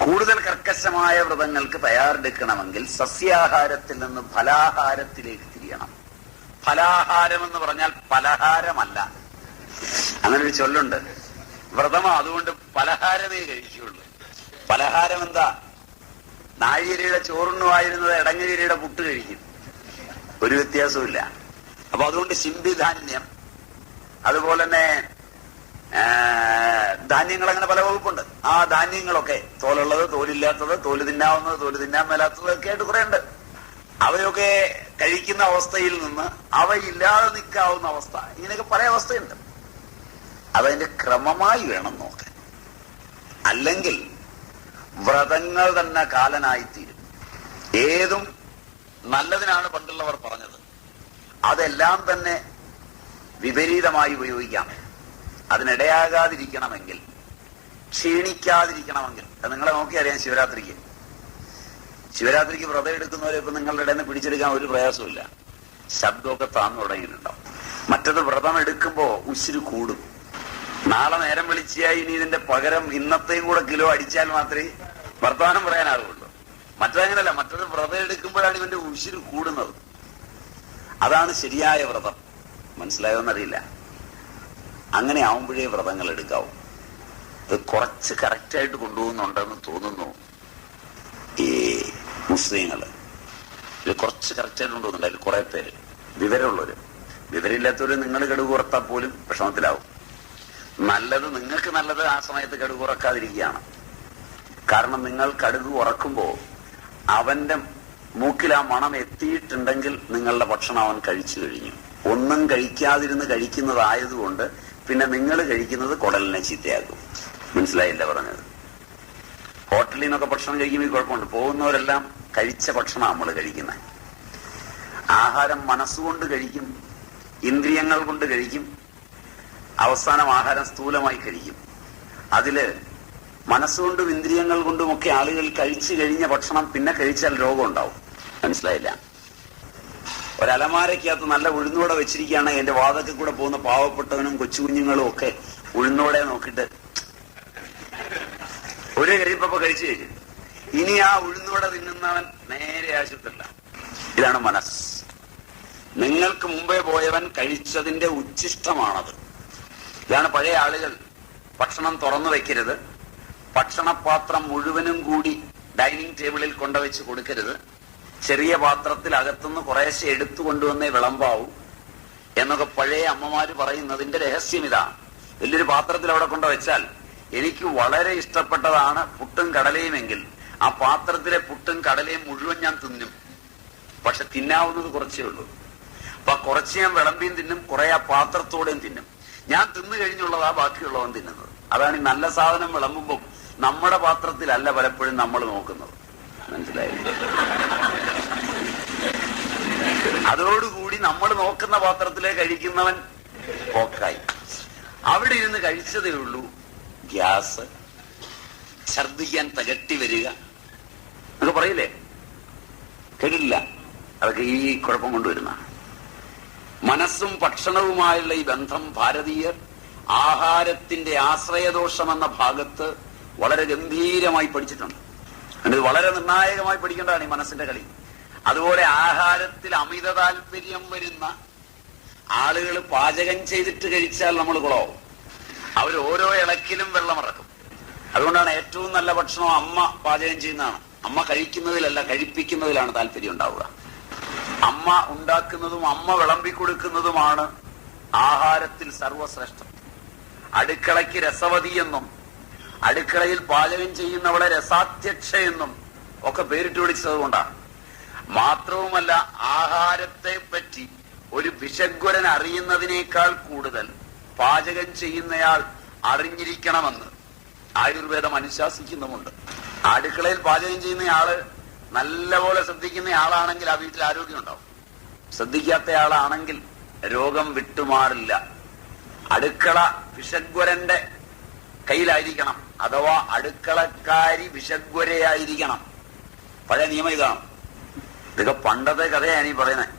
കൂടുതൽ കർക്കശമായ വ്രതങ്ങൾക്ക് തയ്യാറെടുക്കണമെങ്കിൽ സസ്യാഹാരത്തിൽ നിന്ന് ഫലാഹാരത്തിലേക്ക് തിരിയണം. ഫലാഹാരം എന്ന് പറഞ്ഞാൽ പലഹാരമല്ല. അങ്ങനെ ഒരു ചൊല്ലുണ്ട്. വ്രതം അതുകൊണ്ട് പലഹാരമേ കഴിക്കുള്ളൂ. പലഹാരം എന്താ? നാഴികരിയുടെ ചോറുണ്ണുമായിരുന്നത് ഇടങ്ങരിയുടെ പുട്ട് കഴിക്കും. ഒരു വ്യത്യാസമില്ല. അപ്പൊ അതുകൊണ്ട് ശിംബിധാന്യം, അതുപോലെ തന്നെ ധാന്യങ്ങൾ, അങ്ങനെ പല വകുപ്പുണ്ട്. ആ ധാന്യങ്ങളൊക്കെ തോലുള്ളത്, തോലില്ലാത്തത്, തോല് തിന്നാവുന്നത്, തോല് തിന്നാൻ മേലാത്തത് ഒക്കെ ആയിട്ട് കുറെ ഉണ്ട്. അവയൊക്കെ കഴിക്കുന്ന അവസ്ഥയിൽ നിന്ന് അവയില്ലാതെ നിൽക്കാവുന്ന അവസ്ഥ, ഇങ്ങനെയൊക്കെ പല അവസ്ഥയുണ്ട്. അതതിന്റെ ക്രമമായി വേണം നോക്കാൻ. അല്ലെങ്കിൽ വ്രതങ്ങൾ തന്നെ കാലനായിത്തീരും. ഏതും നല്ലതിനാണ് പണ്ടുള്ളവർ പറഞ്ഞത്. അതെല്ലാം തന്നെ വിപരീതമായി ഉപയോഗിക്കാം. അതിനിടയാകാതിരിക്കണമെങ്കിൽ, ക്ഷീണിക്കാതിരിക്കണമെങ്കിൽ. അത് നിങ്ങളെ നോക്കിയറിയാം. ശിവരാത്രിക്ക് വ്രതം എടുക്കുന്നവരെ ഇപ്പൊ നിങ്ങളുടെ ഇടയിൽ നിന്ന് പിടിച്ചെടുക്കാൻ ഒരു പ്രയാസമില്ല. ശബ്ദമൊക്കെ താന്നു തുടങ്ങിയിട്ടുണ്ടാവും. മറ്റത് വ്രതം എടുക്കുമ്പോ ഉശിര് കൂടും. നാളെ നേരം വിളിച്ചായി ഇനി ഇതിന്റെ പകരം ഇന്നത്തെയും കൂടെ കിലോ അടിച്ചാൽ മാത്രമേ വർത്തമാനം പറയാനാകുള്ളൂ. മറ്റതങ്ങനല്ല. മറ്റത് വ്രതം എടുക്കുമ്പോഴാണ് ഇവന്റെ ഉശിര് കൂടുന്നത്. അതാണ് ശരിയായ വ്രതം. മനസ്സിലായോന്നറിയില്ല. അങ്ങനെ ആവുമ്പോഴേ വ്രതങ്ങൾ എടുക്കാവൂ. ഇത് കുറച്ച് കറക്റ്റായിട്ട് കൊണ്ടുപോകുന്നുണ്ടെന്ന് തോന്നുന്നു ഈ മുസ്ലിങ്ങള്. ഇത് കുറച്ച് കറക്റ്റായിട്ട് കൊണ്ടുപോകുന്നുണ്ട്. അതിൽ കുറെ പേര് വിവരമുള്ളവര്. വിവരമില്ലാത്തവര് നിങ്ങൾ കടുക് കുറത്താൽ പോലും വിഷമത്തിലാവും. നല്ലത്, നിങ്ങൾക്ക് നല്ലത് ആ സമയത്ത് കടുക് കുറക്കാതിരിക്കുകയാണ്. കാരണം നിങ്ങൾ കടുക് ഉറക്കുമ്പോ അവന്റെ മൂക്കിൽ ആ മണം എത്തിയിട്ടുണ്ടെങ്കിൽ നിങ്ങളുടെ ഭക്ഷണം അവൻ കഴിച്ചു കഴിഞ്ഞു. ഒന്നും കഴിക്കാതിരുന്ന് കഴിക്കുന്നതായതുകൊണ്ട് പിന്നെ നിങ്ങൾ കഴിക്കുന്നത് കുടലിനെ ചീത്തയാകും. മനസ്സിലായില്ല പറഞ്ഞത്? ഹോട്ടലിൽ നിന്നൊക്കെ ഭക്ഷണം കഴിക്കുമ്പോൾ കുഴപ്പമുണ്ട്. പോകുന്നവരെല്ലാം കഴിച്ച ഭക്ഷണം നമ്മൾ കഴിക്കുന്നത്. ആഹാരം മനസ്സുകൊണ്ട് കഴിക്കും, ഇന്ദ്രിയങ്ങൾ കൊണ്ട് കഴിക്കും, അവസാനം ആഹാരം സ്ഥൂലമായി കഴിക്കും. അതില് മനസ്സുകൊണ്ടും ഇന്ദ്രിയങ്ങൾ കൊണ്ടുമൊക്കെ ആളുകൾ കഴിച്ചു കഴിഞ്ഞ ഭക്ഷണം പിന്നെ കഴിച്ചാൽ രോഗം ഉണ്ടാവും. മനസ്സിലായില്ല? ഒരലമാരയ്ക്കകത്ത് നല്ല ഉഴുന്നോടെ വെച്ചിരിക്കുകയാണെങ്കിൽ എന്റെ വാതൊക്കെ കൂടെ പോകുന്ന പാവപ്പെട്ടവനും കൊച്ചുകുഞ്ഞുങ്ങളും ഒക്കെ ഉഴുന്നോടെ നോക്കിയിട്ട് ഒരു കരിപ്പപ്പ കഴിച്ചു കഴിഞ്ഞു. ഇനി ആ ഉഴുന്നോടെ തിന്നുന്നവൻ നേരെ ആശുപത്രിയില്ല. ഇതാണ് മനസ്സ്. നിങ്ങൾക്ക് മുമ്പേ പോയവൻ കഴിച്ചതിന്റെ ഉച്ഛിഷ്ടമാണത്. ഇതാണ് പഴയ ആളുകൾ ഭക്ഷണം തുറന്നു വെക്കരുത്, ഭക്ഷണപാത്രം മുഴുവനും കൂടി ഡൈനിങ് ടേബിളിൽ കൊണ്ടുവച്ച് കൊടുക്കരുത്, ചെറിയ പാത്രത്തിൽ അകത്തുനിന്ന് കുറേശ്ശെ എടുത്തു കൊണ്ടുവന്നേ വിളമ്പാവൂ എന്നൊക്കെ പഴയ അമ്മമാര് പറയുന്നതിന്റെ രഹസ്യം ഇതാണ്. വലിയൊരു പാത്രത്തിൽ അവിടെ കൊണ്ടുവച്ചാൽ എനിക്ക് വളരെ ഇഷ്ടപ്പെട്ടതാണ് പുട്ടും കടലയും എങ്കിൽ ആ പാത്രത്തിലെ പുട്ടും കടലയും മുഴുവൻ ഞാൻ തിന്നും. പക്ഷെ തിന്നാവുന്നത് കുറച്ചേ ഉള്ളൂ. അപ്പൊ കുറച്ച് ഞാൻ വിളമ്പിയും തിന്നും, കുറെ ആ പാത്രത്തോടെയും തിന്നും. ഞാൻ തിന്നു കഴിഞ്ഞുള്ളതാ ബാക്കിയുള്ളവൻ തിന്നുന്നത്. അതാണ് ഈ നല്ല സാധനം വിളമ്പുമ്പോൾ നമ്മുടെ പാത്രത്തിലല്ല പലപ്പോഴും നമ്മൾ നോക്കുന്നത്. മനസ്സിലായില്ലേ? അതോടുകൂടി നമ്മൾ നോക്കുന്ന പാത്രത്തിലെ കഴിക്കുന്നവൻ പോക്കായി. അവിടെ ഇരുന്ന് കഴിച്ചതേ ഉള്ളൂ ഗ്യാസ്, ഛർദിക്കാൻ തകട്ടി വരിക എന്നൊക്കെ പറയില്ലേ? കേട്ടില്ല? അതൊക്കെ ഈ കുഴപ്പം കൊണ്ടുവരുന്ന മനസ്സും ഭക്ഷണവുമായുള്ള ഈ ബന്ധം ഭാരതീയർ ആഹാരത്തിന്റെ ആശ്രയദോഷം എന്ന ഭാഗത്ത് വളരെ ഗംഭീരമായി പഠിച്ചിട്ടുണ്ട്. ഇത് വളരെ നിർണായകമായി പഠിക്കേണ്ടതാണ് ഈ മനസ്സിന്റെ കളി. അതുപോലെ ആഹാരത്തിൽ അമിത താല്പര്യം വരുന്ന ആളുകൾ പാചകം ചെയ്തിട്ട് കഴിച്ചാൽ നമ്മൾ കുളമാവും. അവർ ഓരോ ഇളക്കിലും വെള്ളമിറക്കും. അതുകൊണ്ടാണ് ഏറ്റവും നല്ല ഭക്ഷണം അമ്മ പാചകം ചെയ്യുന്നതാണ്. അമ്മ കഴിക്കുന്നതിലല്ല, കഴിപ്പിക്കുന്നതിലാണ് താല്പര്യം ഉണ്ടാവുക. അമ്മ ഉണ്ടാക്കുന്നതും അമ്മ വിളമ്പിക്കൊടുക്കുന്നതുമാണ് ആഹാരത്തിൽ സർവശ്രേഷ്ഠം. അടുക്കളയ്ക്ക് രസവതി എന്നും അടുക്കളയിൽ പാചകം ചെയ്യുന്നവളെ രസാധ്യക്ഷയെന്നും ഒക്കെ പേരിട്ട് വിളിച്ചത് കൊണ്ടാണ്. മാത്രവുമല്ല, ആഹാരത്തെ പറ്റി ഒരു ഭിഷഗ്വരൻ അറിയുന്നതിനേക്കാൾ കൂടുതൽ പാചകം ചെയ്യുന്നയാൾ അറിഞ്ഞിരിക്കണമെന്ന് ആയുർവേദം അനുശാസിക്കുന്നുമുണ്ട്. അടുക്കളയിൽ പാചകം ചെയ്യുന്നയാള് നല്ലപോലെ ശ്രദ്ധിക്കുന്ന ആളാണെങ്കിൽ ആ വീട്ടിൽ ആരോഗ്യം ഉണ്ടാവും. ശ്രദ്ധിക്കാത്ത ആളാണെങ്കിൽ രോഗം വിട്ടുമാറില്ല. അടുക്കള ഭിഷഗ്വരന്റെ കയ്യിലായിരിക്കണം, അഥവാ അടുക്കളക്കാരി ഭിഷഗ്വരയായിരിക്കണം. പഴയ നിയമം ഇതാണ്. ഇതൊക്കെ പണ്ടത്തെ കഥയാണ് ഈ പറയുന്നത്.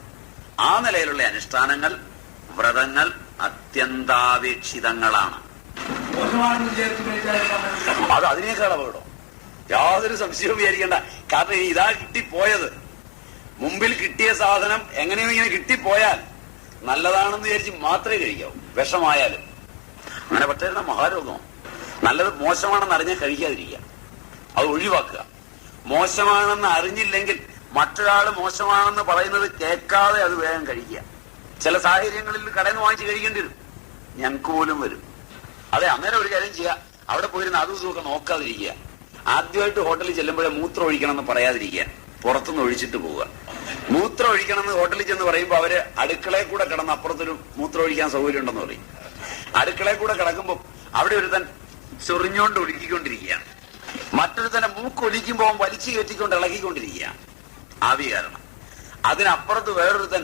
ആ നിലയിലുള്ള അനുഷ്ഠാനങ്ങൾ, വ്രതങ്ങൾ അത്യന്താപേക്ഷിതങ്ങളാണ്. അത് അതിനേക്കാൾ അപകടം, യാതൊരു സംശയവും വിചാരിക്കേണ്ട. കാരണം ഇതാ കിട്ടിപ്പോയത്. മുമ്പിൽ കിട്ടിയ സാധനം എങ്ങനെയും ഇങ്ങനെ കിട്ടിപ്പോയാൽ നല്ലതാണെന്ന് വിചാരിച്ച് മാത്രമേ കഴിക്കാവൂ. വിഷമായാലും അങ്ങനെ പറ്റുന്ന മഹാരോഗം. നല്ലത് മോശമാണെന്ന് അറിഞ്ഞാൽ കഴിക്കാതിരിക്കുക. അത് ഒഴിവാക്കുക. മോശമാണെന്ന് അറിഞ്ഞില്ലെങ്കിൽ മറ്റൊരാൾ മോശമാണെന്ന് പറയുന്നത് കേൾക്കാതെ അത് വേഗം കഴിക്കുക. ചില സാഹചര്യങ്ങളിൽ കടയിൽ നിന്ന് വാങ്ങിച്ച് കഴിക്കേണ്ടി വരും, ഞങ്ങൾക്ക് പോലും വരും. അതെ, അന്നേരം ഒരു കാര്യം ചെയ്യുക, അവിടെ പോയിരുന്ന് അതും ഇതുമൊക്കെ നോക്കാതിരിക്കുക. ആദ്യമായിട്ട് ഹോട്ടലിൽ ചെല്ലുമ്പോഴേ മൂത്രം ഒഴിക്കണമെന്ന് പറയാതിരിക്കുക, പുറത്തുനിന്ന് ഒഴിച്ചിട്ട് പോവുക. മൂത്രം ഒഴിക്കണമെന്ന് ഹോട്ടലിൽ ചെന്ന് പറയുമ്പോൾ അവര് അടുക്കളയിൽ കൂടെ കിടന്ന് അപ്പുറത്തൊരു മൂത്രം ഒഴിക്കാൻ സൗകര്യം ഉണ്ടെന്ന് പറയും. അടുക്കളയിൽ കൂടെ കിടക്കുമ്പോൾ അവിടെ ഒരുത്തൻ ചൊറിഞ്ഞോണ്ട് ഒഴുക്കിക്കൊണ്ടിരിക്കുകയാണ്, മറ്റൊരുത്തന്റെ മൂക്ക് ഒലിക്കുമ്പോൾ വലിച്ചു കയറ്റിക്കൊണ്ട് ഇളകിക്കൊണ്ടിരിക്കുക ആവി കാരണം. അതിനപ്പുറത്ത് വേറൊരുത്തൻ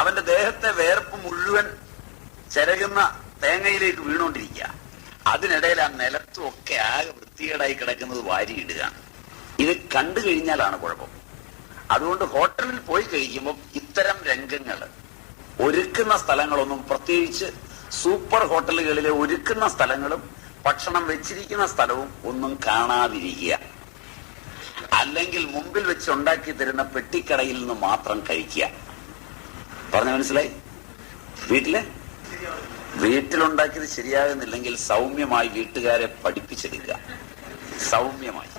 അവന്റെ ദേഹത്തെ വേർപ്പ് മുഴുവൻ ചിരകുന്ന തേങ്ങയിലേക്ക് വീണുകൊണ്ടിരിക്കുക. അതിനിടയിൽ ആ നിലത്തും ഒക്കെ ആകെ വൃത്തികേടായി കിടക്കുന്നത് വാരിയിടുക. ഇത് കണ്ടു കഴിഞ്ഞാലാണ് കുഴപ്പം. അതുകൊണ്ട് ഹോട്ടലിൽ പോയി കഴിക്കുമ്പോൾ ഇത്തരം രംഗങ്ങൾ ഒരുക്കുന്ന സ്ഥലങ്ങളൊന്നും, പ്രത്യേകിച്ച് സൂപ്പർ ഹോട്ടലുകളിലെ ഒരുക്കുന്ന സ്ഥലങ്ങളും ഭക്ഷണം വെച്ചിരിക്കുന്ന സ്ഥലവും ഒന്നും കാണാതിരിക്കുക. അല്ലെങ്കിൽ മുമ്പിൽ വെച്ച് ഉണ്ടാക്കി തരുന്ന പെട്ടിക്കടയിൽ നിന്ന് മാത്രം കഴിക്കുക. പറഞ്ഞ മനസ്സിലായി? വീട്ടിലുണ്ടാക്കിയത് ശരിയാകുന്നില്ലെങ്കിൽ സൗമ്യമായി വീട്ടുകാരെ പഠിപ്പിച്ചെടുക്കുക. സൗമ്യമായി.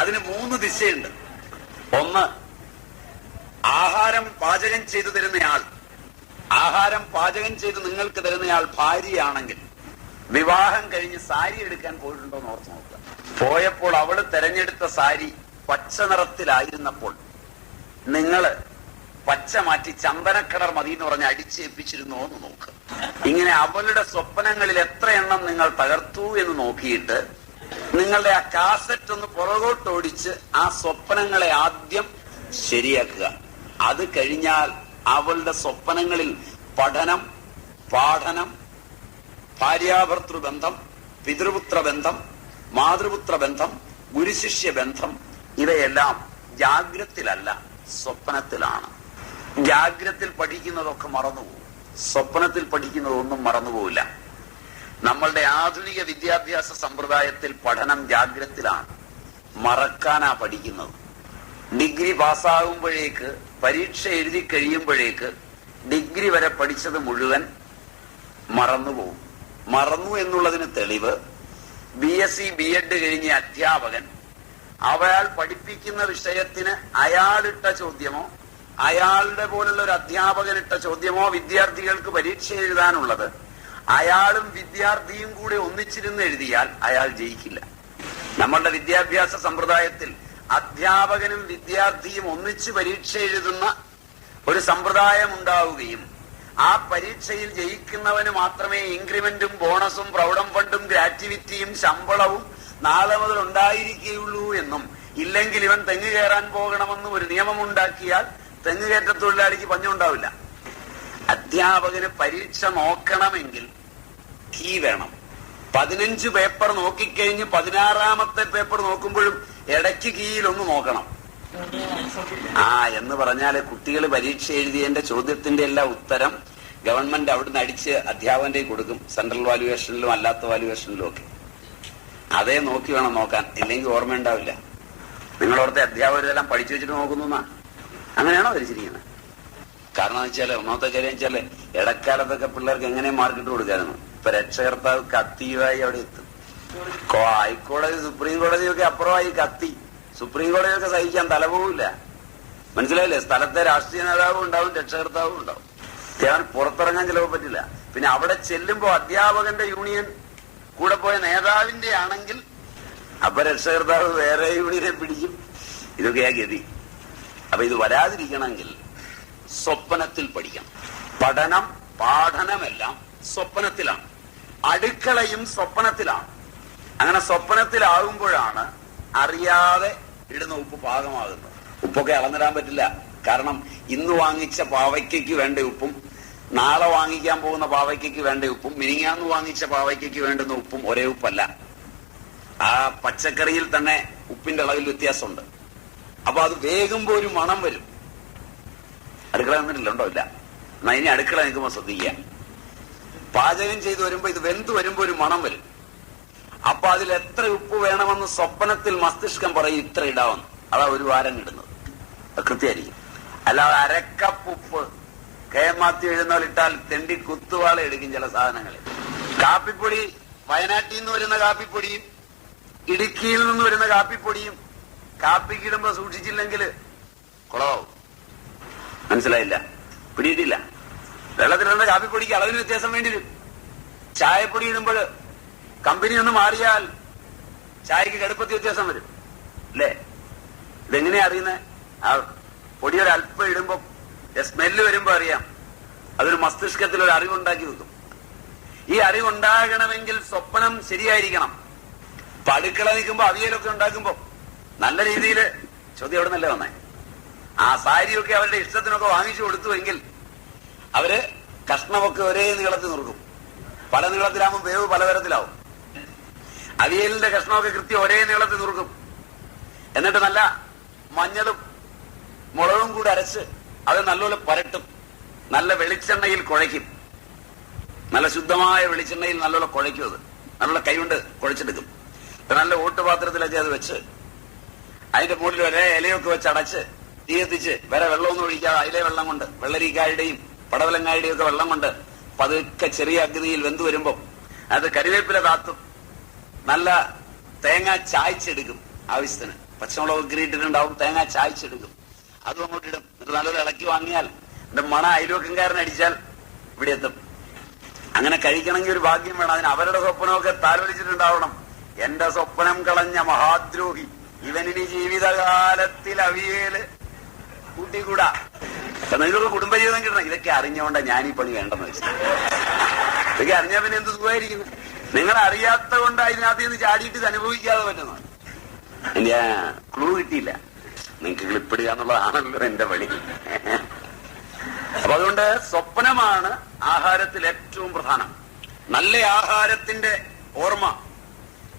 അതിന് 3 ദിശയുണ്ട്. ഒന്ന്, ആഹാരം പാചകം ചെയ്തു തരുന്നയാൾ, ആഹാരം പാചകം ചെയ്ത് നിങ്ങൾക്ക് തരുന്നയാൾ ഭാര്യയാണെങ്കിൽ വിവാഹം കഴിഞ്ഞ് സാരി എടുക്കാൻ പോയിട്ടുണ്ടോന്ന് ഓർത്ത് നോക്കുക. പോയപ്പോൾ അവള് തെരഞ്ഞെടുത്ത സാരി പച്ച നിറത്തിലായിരുന്നപ്പോൾ നിങ്ങള് പച്ച മാറ്റി ചന്ദനക്കളർ മതി എന്ന് പറഞ്ഞ് അടിച്ചേൽപ്പിച്ചിരുന്നോ എന്ന് നോക്കുക. ഇങ്ങനെ അവളുടെ സ്വപ്നങ്ങളിൽ എത്ര എണ്ണം നിങ്ങൾ തകർത്തു എന്ന് നോക്കിയിട്ട് നിങ്ങളുടെ ആ കാസറ്റ് ഒന്ന് പുറകോട്ടോടിച്ച് ആ സ്വപ്നങ്ങളെ ആദ്യം ശരിയാക്കുക. അത് കഴിഞ്ഞാൽ അവളുടെ സ്വപ്നങ്ങളിൽ പഠനം, പാഠനം, ഭാര്യാഭർത്തൃ ബന്ധം, പിതൃപുത്ര ബന്ധം, മാതൃപുത്ര ബന്ധം, ഗുരുശിഷ്യ ബന്ധം, ഇവയെല്ലാം ജാഗ്രത്തിലല്ല, സ്വപ്നത്തിലാണ്. ജാഗ്രത്തിൽ പഠിക്കുന്നതൊക്കെ മറന്നുപോകും, സ്വപ്നത്തിൽ പഠിക്കുന്നതൊന്നും മറന്നുപോകില്ല. നമ്മളുടെ ആധുനിക വിദ്യാഭ്യാസ സമ്പ്രദായത്തിൽ പഠനം ജാഗ്രത്തിലാണ്, മറക്കാനാ പഠിക്കുന്നത്. ഡിഗ്രി പാസ്സാകുമ്പോഴേക്ക്, പരീക്ഷ എഴുതി കഴിയുമ്പോഴേക്ക് ഡിഗ്രി വരെ പഠിച്ചത് മുഴുവൻ മറന്നുപോകും. മറന്നു എന്നുള്ളതിന് തെളിവ് BSc B.Ed കഴിഞ്ഞ അധ്യാപകൻ അയാൾ പഠിപ്പിക്കുന്ന വിഷയത്തിന് അയാളിട്ട ചോദ്യമോ അയാളുടെ പോലുള്ള ഒരു അധ്യാപകനിട്ട ചോദ്യമോ വിദ്യാർത്ഥികൾക്ക് പരീക്ഷ എഴുതാനുള്ളത് അയാളും വിദ്യാർത്ഥിയും കൂടെ ഒന്നിച്ചിരുന്ന് എഴുതിയാൽ അയാൾ ജയിക്കില്ല. നമ്മളുടെ വിദ്യാഭ്യാസ സമ്പ്രദായത്തിൽ അധ്യാപകനും വിദ്യാർത്ഥിയും ഒന്നിച്ച് പരീക്ഷ എഴുതുന്ന ഒരു സമ്പ്രദായം ഉണ്ടാവുകയും ആ പരീക്ഷയിൽ ജയിക്കുന്നവന് മാത്രമേ ഇൻക്രിമെന്റും ബോണസും പ്രൗഢം ഫണ്ടും ഗ്രാറ്റുവിറ്റിയും ശമ്പളവും നാളെ മുതൽ ഉണ്ടായിരിക്കുകയുള്ളൂ എന്നും, ഇല്ലെങ്കിൽ ഇവൻ തെങ്ങ് കയറാൻ പോകണമെന്നും ഒരു നിയമമുണ്ടാക്കിയാൽ തെങ്ങുകയറ്റ തൊഴിലാളിക്ക് പഞ്ഞുണ്ടാവില്ല. അധ്യാപകന് പരീക്ഷ നോക്കണമെങ്കിൽ കീ വേണം. 15 പേപ്പർ നോക്കിക്കഴിഞ്ഞ് 16ാമത്തെ പേപ്പർ നോക്കുമ്പോഴും ഇടയ്ക്ക് കീയിലൊന്ന് നോക്കണം. എന്ന് പറഞ്ഞാല് കുട്ടികൾ പരീക്ഷ എഴുതിയതിന്റെ ചോദ്യത്തിന്റെ എല്ലാം ഉത്തരം ഗവൺമെന്റ് അവിടുന്ന് അടിച്ച് അധ്യാപകന്റെ കൊടുക്കും, സെൻട്രൽ വാല്യുവേഷനിലും അല്ലാത്ത വാല്യുവേഷനിലും ഒക്കെ. അതേ നോക്കി വേണം നോക്കാൻ, ഇല്ലെങ്കിൽ ഓർമ്മ ഉണ്ടാവില്ല. നിങ്ങളോർത്തെ അധ്യാപകരെല്ലാം പഠിച്ചു വെച്ചിട്ട് നോക്കുന്നു അങ്ങനെയാണോ ധരിച്ചിരിക്കുന്നത്? കാരണം എന്ന് വെച്ചാല് ഒന്നാമത്തെ കാര്യം വെച്ചാല് ഇടക്കാലത്തൊക്കെ പിള്ളേർക്ക് എങ്ങനെ മാർക്കിട്ട് കൊടുക്കായിരുന്നു. ഇപ്പൊ രക്ഷകർത്താവ് കത്തിയുമായി അവിടെ എത്തും. ഹൈക്കോടതി, സുപ്രീം കോടതിയൊക്കെ അപ്പുറമായി കത്തി. സുപ്രീം കോടതിയൊക്കെ സഹിക്കാൻ തലപോവില്ല. മനസ്സിലായില്ലേ? സ്ഥലത്തെ രാഷ്ട്രീയ നേതാവും ഉണ്ടാവും, രക്ഷകർത്താവും ഉണ്ടാവും. ഞാൻ പുറത്തിറങ്ങാൻ ചിലപ്പോൾ പറ്റില്ല. പിന്നെ അവിടെ ചെല്ലുമ്പോ അധ്യാപകന്റെ യൂണിയൻ കൂടെ പോയ നേതാവിന്റെ ആണെങ്കിൽ അപ്പൊ രക്ഷകർത്താവ് വേറെ യൂണിയനെ പിടിക്കും. ഇതൊക്കെയാ ഗതി. അപ്പൊ ഇത് വരാതിരിക്കണമെങ്കിൽ സ്വപ്നത്തിൽ പഠിക്കണം. പഠനം, പാഠനമെല്ലാം സ്വപ്നത്തിലാണ്. അടുക്കളയും സ്വപ്നത്തിലാണ്. അങ്ങനെ സ്വപ്നത്തിലാകുമ്പോഴാണ് അറിയാതെ ഇടുന്ന ഉപ്പ് പാകമാകുന്നത്. ഉപ്പൊക്കെ അളന്നിടാൻ പറ്റില്ല. കാരണം ഇന്ന് വാങ്ങിച്ച പാവയ്ക്കയ്ക്ക് വേണ്ട ഉപ്പും നാളെ വാങ്ങിക്കാൻ പോകുന്ന പാവയ്ക്കയ്ക്ക് വേണ്ട ഉപ്പും മിനിങ്ങാന്ന് വാങ്ങിച്ച പാവയ്ക്കയ്ക്ക് വേണ്ടുന്ന ഉപ്പും ഒരേ ഉപ്പല്ല. ആ പച്ചക്കറിയിൽ തന്നെ ഉപ്പിന്റെ അളവിൽ വ്യത്യാസമുണ്ട്. അപ്പൊ അത് വേകുമ്പോ ഒരു മണം വരും. അടുക്കള വന്നിട്ടില്ല, ഉണ്ടോ? ഇല്ല. എന്നാ ഇനി അടുക്കള നിൽക്കുമ്പോ ശ്രദ്ധിക്കുക. പാചകം ചെയ്ത് വരുമ്പോ ഇത് വെന്ത് വരുമ്പോ ഒരു മണം വരും. അപ്പൊ അതിൽ എത്ര ഉപ്പ് വേണമെന്ന് സ്വപ്നത്തിൽ മസ്തിഷ്കം പറയും, ഇത്ര ഇടാമെന്ന്. അതാ ഒരു വാരം ഇടുന്നത്. കൃത്യമായിരിക്കും. അല്ലാതെ അരക്കപ്പ് ഉപ്പ് കേമാത്തി എഴുന്നള്ളിട്ടാൽ തെണ്ടി കുത്തുവാള എടുക്കും ചില സാധനങ്ങളിൽ. കാപ്പിപ്പൊടി, വയനാട്ടിൽ നിന്ന് വരുന്ന കാപ്പിപ്പൊടിയും ഇടുക്കിയിൽ നിന്ന് വരുന്ന കാപ്പിപ്പൊടിയും കാപ്പിക്കിടുമ്പോ സൂക്ഷിച്ചില്ലെങ്കിൽ കുളമാവും. മനസ്സിലായില്ല? പിടിയിട്ടില്ല. വെള്ളത്തിലിടുന്ന കാപ്പിപ്പൊടിക്ക് അളവിന് വ്യത്യാസം വേണ്ടി വരും. ചായപ്പൊടി ഇടുമ്പോൾ കമ്പനി ഒന്ന് മാറിയാൽ ചായക്ക് കടുപ്പത്തി വ്യത്യാസം വരും അല്ലേ? ഇതെങ്ങനെയാ അറിയുന്നത്? ആ പൊടി ഒരു അല്പം ഇടുമ്പോ സ്മെല്ല് വരുമ്പോ അറിയാം. അതൊരു മസ്തിഷ്കത്തിൽ ഒരു അറിവുണ്ടാക്കി വെക്കും. ഈ അറിവുണ്ടാകണമെങ്കിൽ സ്വപ്നം ശരിയായിരിക്കണം. ഇപ്പൊ അടുക്കള നിൽക്കുമ്പോ അവിയലൊക്കെ ഉണ്ടാക്കുമ്പോ നല്ല രീതിയിൽ ചോദ്യം എവിടെ നിന്നല്ലേ വന്നേ? ആ സാരിയൊക്കെ അവരുടെ ഇഷ്ടത്തിനൊക്കെ വാങ്ങിച്ചു കൊടുത്തുവെങ്കിൽ അവര് കഷ്ണമൊക്കെ ഒരേ നീളത്തിൽ നുറുക്കും. പല നീളത്തിലാവുമ്പോൾ വേവ് പലതരത്തിലാവും. അവിയലിന്റെ കഷ്ണമൊക്കെ കൃത്യം ഒരേ നീളത്തിൽ നുറുക്കും. എന്നിട്ട് നല്ല മഞ്ഞളും മുളകും കൂടി അരച്ച് അത് നല്ലപോലെ പുരട്ടും. നല്ല വെളിച്ചെണ്ണയിൽ കുഴയ്ക്കും. നല്ല ശുദ്ധമായ വെളിച്ചെണ്ണയിൽ നല്ലപോലെ കുഴയ്ക്കും. അത് നല്ല കൈകൊണ്ട് കുഴച്ചെടുക്കും. നല്ല ഓട്ടുപാത്രത്തിലൊക്കെ അത് വെച്ച് അതിന്റെ മുകളിൽ ഒരേ ഇലയൊക്കെ വെച്ച് അടച്ച് തീ എത്തിച്ച് വേറെ വെള്ളമൊന്നും ഒഴിക്കാതെ അതിലെ വെള്ളം കൊണ്ട്, വെള്ളരിക്കായുടെയും പടവലങ്ങായുടെയും ഒക്കെ വെള്ളം കൊണ്ട് പതുക്കെ ചെറിയ അഗ്നിയിൽ വെന്തു വരുമ്പോ അത് കരിവേപ്പില താത്തും. നല്ല തേങ്ങ ചായച്ചെടുക്കും. ആവശ്യത്തിന് പച്ചമുളക് കീറിയിട്ടിട്ടുണ്ടാവും. തേങ്ങ ചായച്ചെടുക്കും. അതും അങ്ങോട്ട് ഇടും. എന്നിട്ട് നല്ലൊരു ഇളക്കി വാങ്ങിയാൽ എന്റെ മണ അയൽവക്കംകാരൻ അടിച്ചാൽ ഇവിടെ എത്തും. അങ്ങനെ കഴിക്കണമെങ്കിൽ ഒരു ഭാഗ്യം വേണം. അതിന് അവരുടെ സ്വപ്നമൊക്കെ താലോലിച്ചിട്ടുണ്ടാവണം. എന്റെ സ്വപ്നം കളഞ്ഞ മഹാദ്രോഹി ഇവനിനി ജീവിതകാലത്തിൽ അവിയല് കൂട്ടിക്കൂടാ. നിങ്ങൾക്ക് കുടുംബജീവിതം കിട്ടണം. ഇതൊക്കെ അറിഞ്ഞുകൊണ്ടാ ഞാനീ പണി വേണ്ടെന്ന് വെച്ചത്. ഇതൊക്കെ അറിഞ്ഞാൽ പിന്നെ എന്ത് സുഖമായിരിക്കുന്നു. നിങ്ങൾ അറിയാത്ത കൊണ്ട് അതിനകത്ത് നിന്ന് ചാടിയിട്ട് ഇത് അനുഭവിക്കാതെ പറ്റുന്നു. എന്റെ ക്ലൂ കിട്ടിയില്ല. നിങ്ങൾക്ക് ക്ലിപ്പിടുക എന്നുള്ളതാണല്ലോ എന്റെ പണി. അപ്പൊ അതുകൊണ്ട് സ്വപ്നമാണ് ആഹാരത്തിൽ ഏറ്റവും പ്രധാനം. നല്ല ആഹാരത്തിന്റെ ഓർമ്മ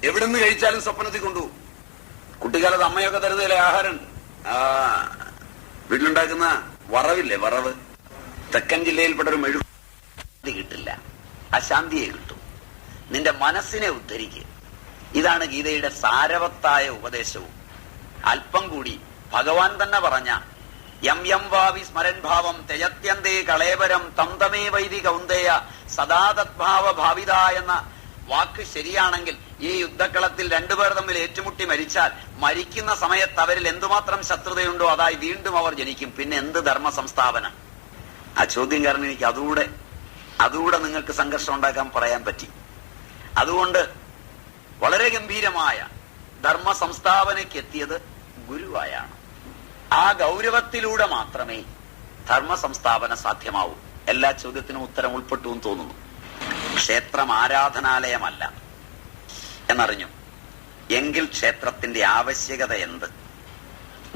എവിടുന്ന് കഴിച്ചാലും സ്വപ്നത്തിൽ കൊണ്ടുപോകും. കുട്ടിക്കാലത്ത് അമ്മയൊക്കെ തരുന്നതിലെ ആഹാരമുണ്ട്. വീട്ടിലുണ്ടാക്കുന്ന വറവില്ലേ, വറവ്. തെക്കൻ ജില്ലയിൽപ്പെട്ട ഒരു മെഴുകു കിട്ടില്ല, അശാന്തിയെ കിട്ടും. നിന്റെ മനസ്സിനെ ഉദ്ധരിക്കുക. ഇതാണ് ഗീതയുടെ സാരവത്തായ ഉപദേശവും. അല്പം കൂടി ഭഗവാൻ തന്നെ പറഞ്ഞ യം യം വാവി സ്മരൻ ഭാവം തെജത്യന്തേ കളേവരം തം തമേ വൈദി കൗന്ദേയ സദാ തദ്ഭാവ ഭാവിത എന്ന വാക്ക് ശരിയാണെങ്കിൽ ഈ യുദ്ധക്കളത്തിൽ രണ്ടുപേർ തമ്മിൽ ഏറ്റുമുട്ടി മരിച്ചാൽ മരിക്കുന്ന സമയത്ത് അവരിൽ എന്തുമാത്രം ശത്രുതയുണ്ടോ അതായി വീണ്ടും അവർ ജനിക്കും. പിന്നെ എന്ത് ധർമ്മ സംസ്ഥാപന? ആ ചോദ്യം കാരണം എനിക്ക് അതുകൂടെ നിങ്ങൾക്ക് സംഘർഷം ഉണ്ടാക്കാൻ പറയാൻ പറ്റി. അതുകൊണ്ട് വളരെ ഗംഭീരമായ ധർമ്മ സംസ്ഥാപനയ്ക്ക് എത്തിയത് ഗുരുവായാണ്. ആ ഗൗരവത്തിലൂടെ മാത്രമേ ധർമ്മ സംസ്ഥാപന സാധ്യമാവൂ. എല്ലാ ചോദ്യത്തിനും ഉത്തരം ഉൾപ്പെട്ടു എന്ന് തോന്നുന്നു. ക്ഷേത്രം ആരാധനാലയമല്ല എന്നറിഞ്ഞു എങ്കിൽ ക്ഷേത്രത്തിന്റെ ആവശ്യകത എന്ത്?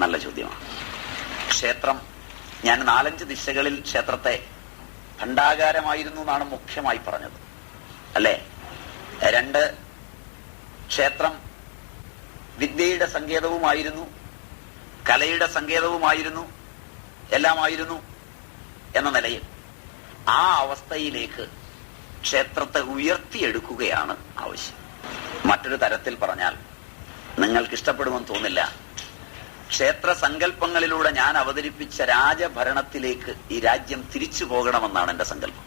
നല്ല ചോദ്യമാണ്. ക്ഷേത്രം, ഞാൻ 4-5 ദിശകളിൽ ക്ഷേത്രത്തെ ഭണ്ഡാകാരമായിരുന്നു എന്നാണ് മുഖ്യമായി പറഞ്ഞത് അല്ലേ? 2, ക്ഷേത്രം വിദ്യയുടെ സങ്കേതവുമായിരുന്നു, കലയുടെ സങ്കേതവുമായിരുന്നു, എല്ലാമായിരുന്നു എന്ന നിലയിൽ ആ അവസ്ഥയിലേക്ക് ക്ഷേത്രത്തെ ഉയർത്തിയെടുക്കുകയാണ് ആവശ്യം. മറ്റൊരു തരത്തിൽ പറഞ്ഞാൽ നിങ്ങൾക്ക് ഇഷ്ടപ്പെടുമെന്ന് തോന്നില്ല, ക്ഷേത്ര സങ്കല്പങ്ങളിലൂടെ ഞാൻ അവതരിപ്പിച്ച രാജഭരണത്തിലേക്ക് ഈ രാജ്യം തിരിച്ചു പോകണമെന്നാണ് എന്റെ സങ്കല്പം.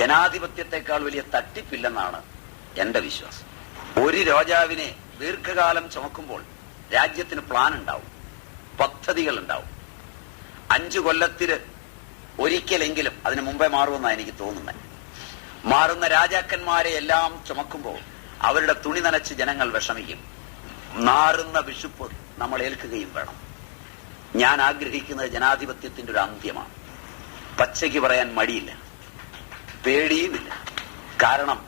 ജനാധിപത്യത്തെക്കാൾ വലിയ തട്ടിപ്പില്ലെന്നാണ് എന്റെ വിശ്വാസം. ഒരു രാജാവിനെ ദീർഘകാലം ചുമക്കുമ്പോൾ രാജ്യത്തിന് പ്ലാൻ ഉണ്ടാവും, പദ്ധതികൾ ഉണ്ടാവും. 5 കൊല്ലത്തിന് ഒരിക്കലെങ്കിലും, അതിന് മുമ്പേ മാറുമെന്നാണ് എനിക്ക് തോന്നുന്നത്, മാറുന്ന രാജാക്കന്മാരെ എല്ലാം ചുമക്കുമ്പോൾ അവരുടെ തുണി നനച്ച് ജനങ്ങൾ വിഷമിക്കും. നാറുന്ന വിശുപ്പ് നമ്മൾ ഏൽക്കുകയും വേണം. ഞാൻ ആഗ്രഹിക്കുന്നത് ജനാധിപത്യത്തിന്റെ ഒരു അന്ത്യമാണ്. പച്ചയ്ക്ക് പറയാൻ മടിയില്ല, പേടിയുമില്ല. കാരണം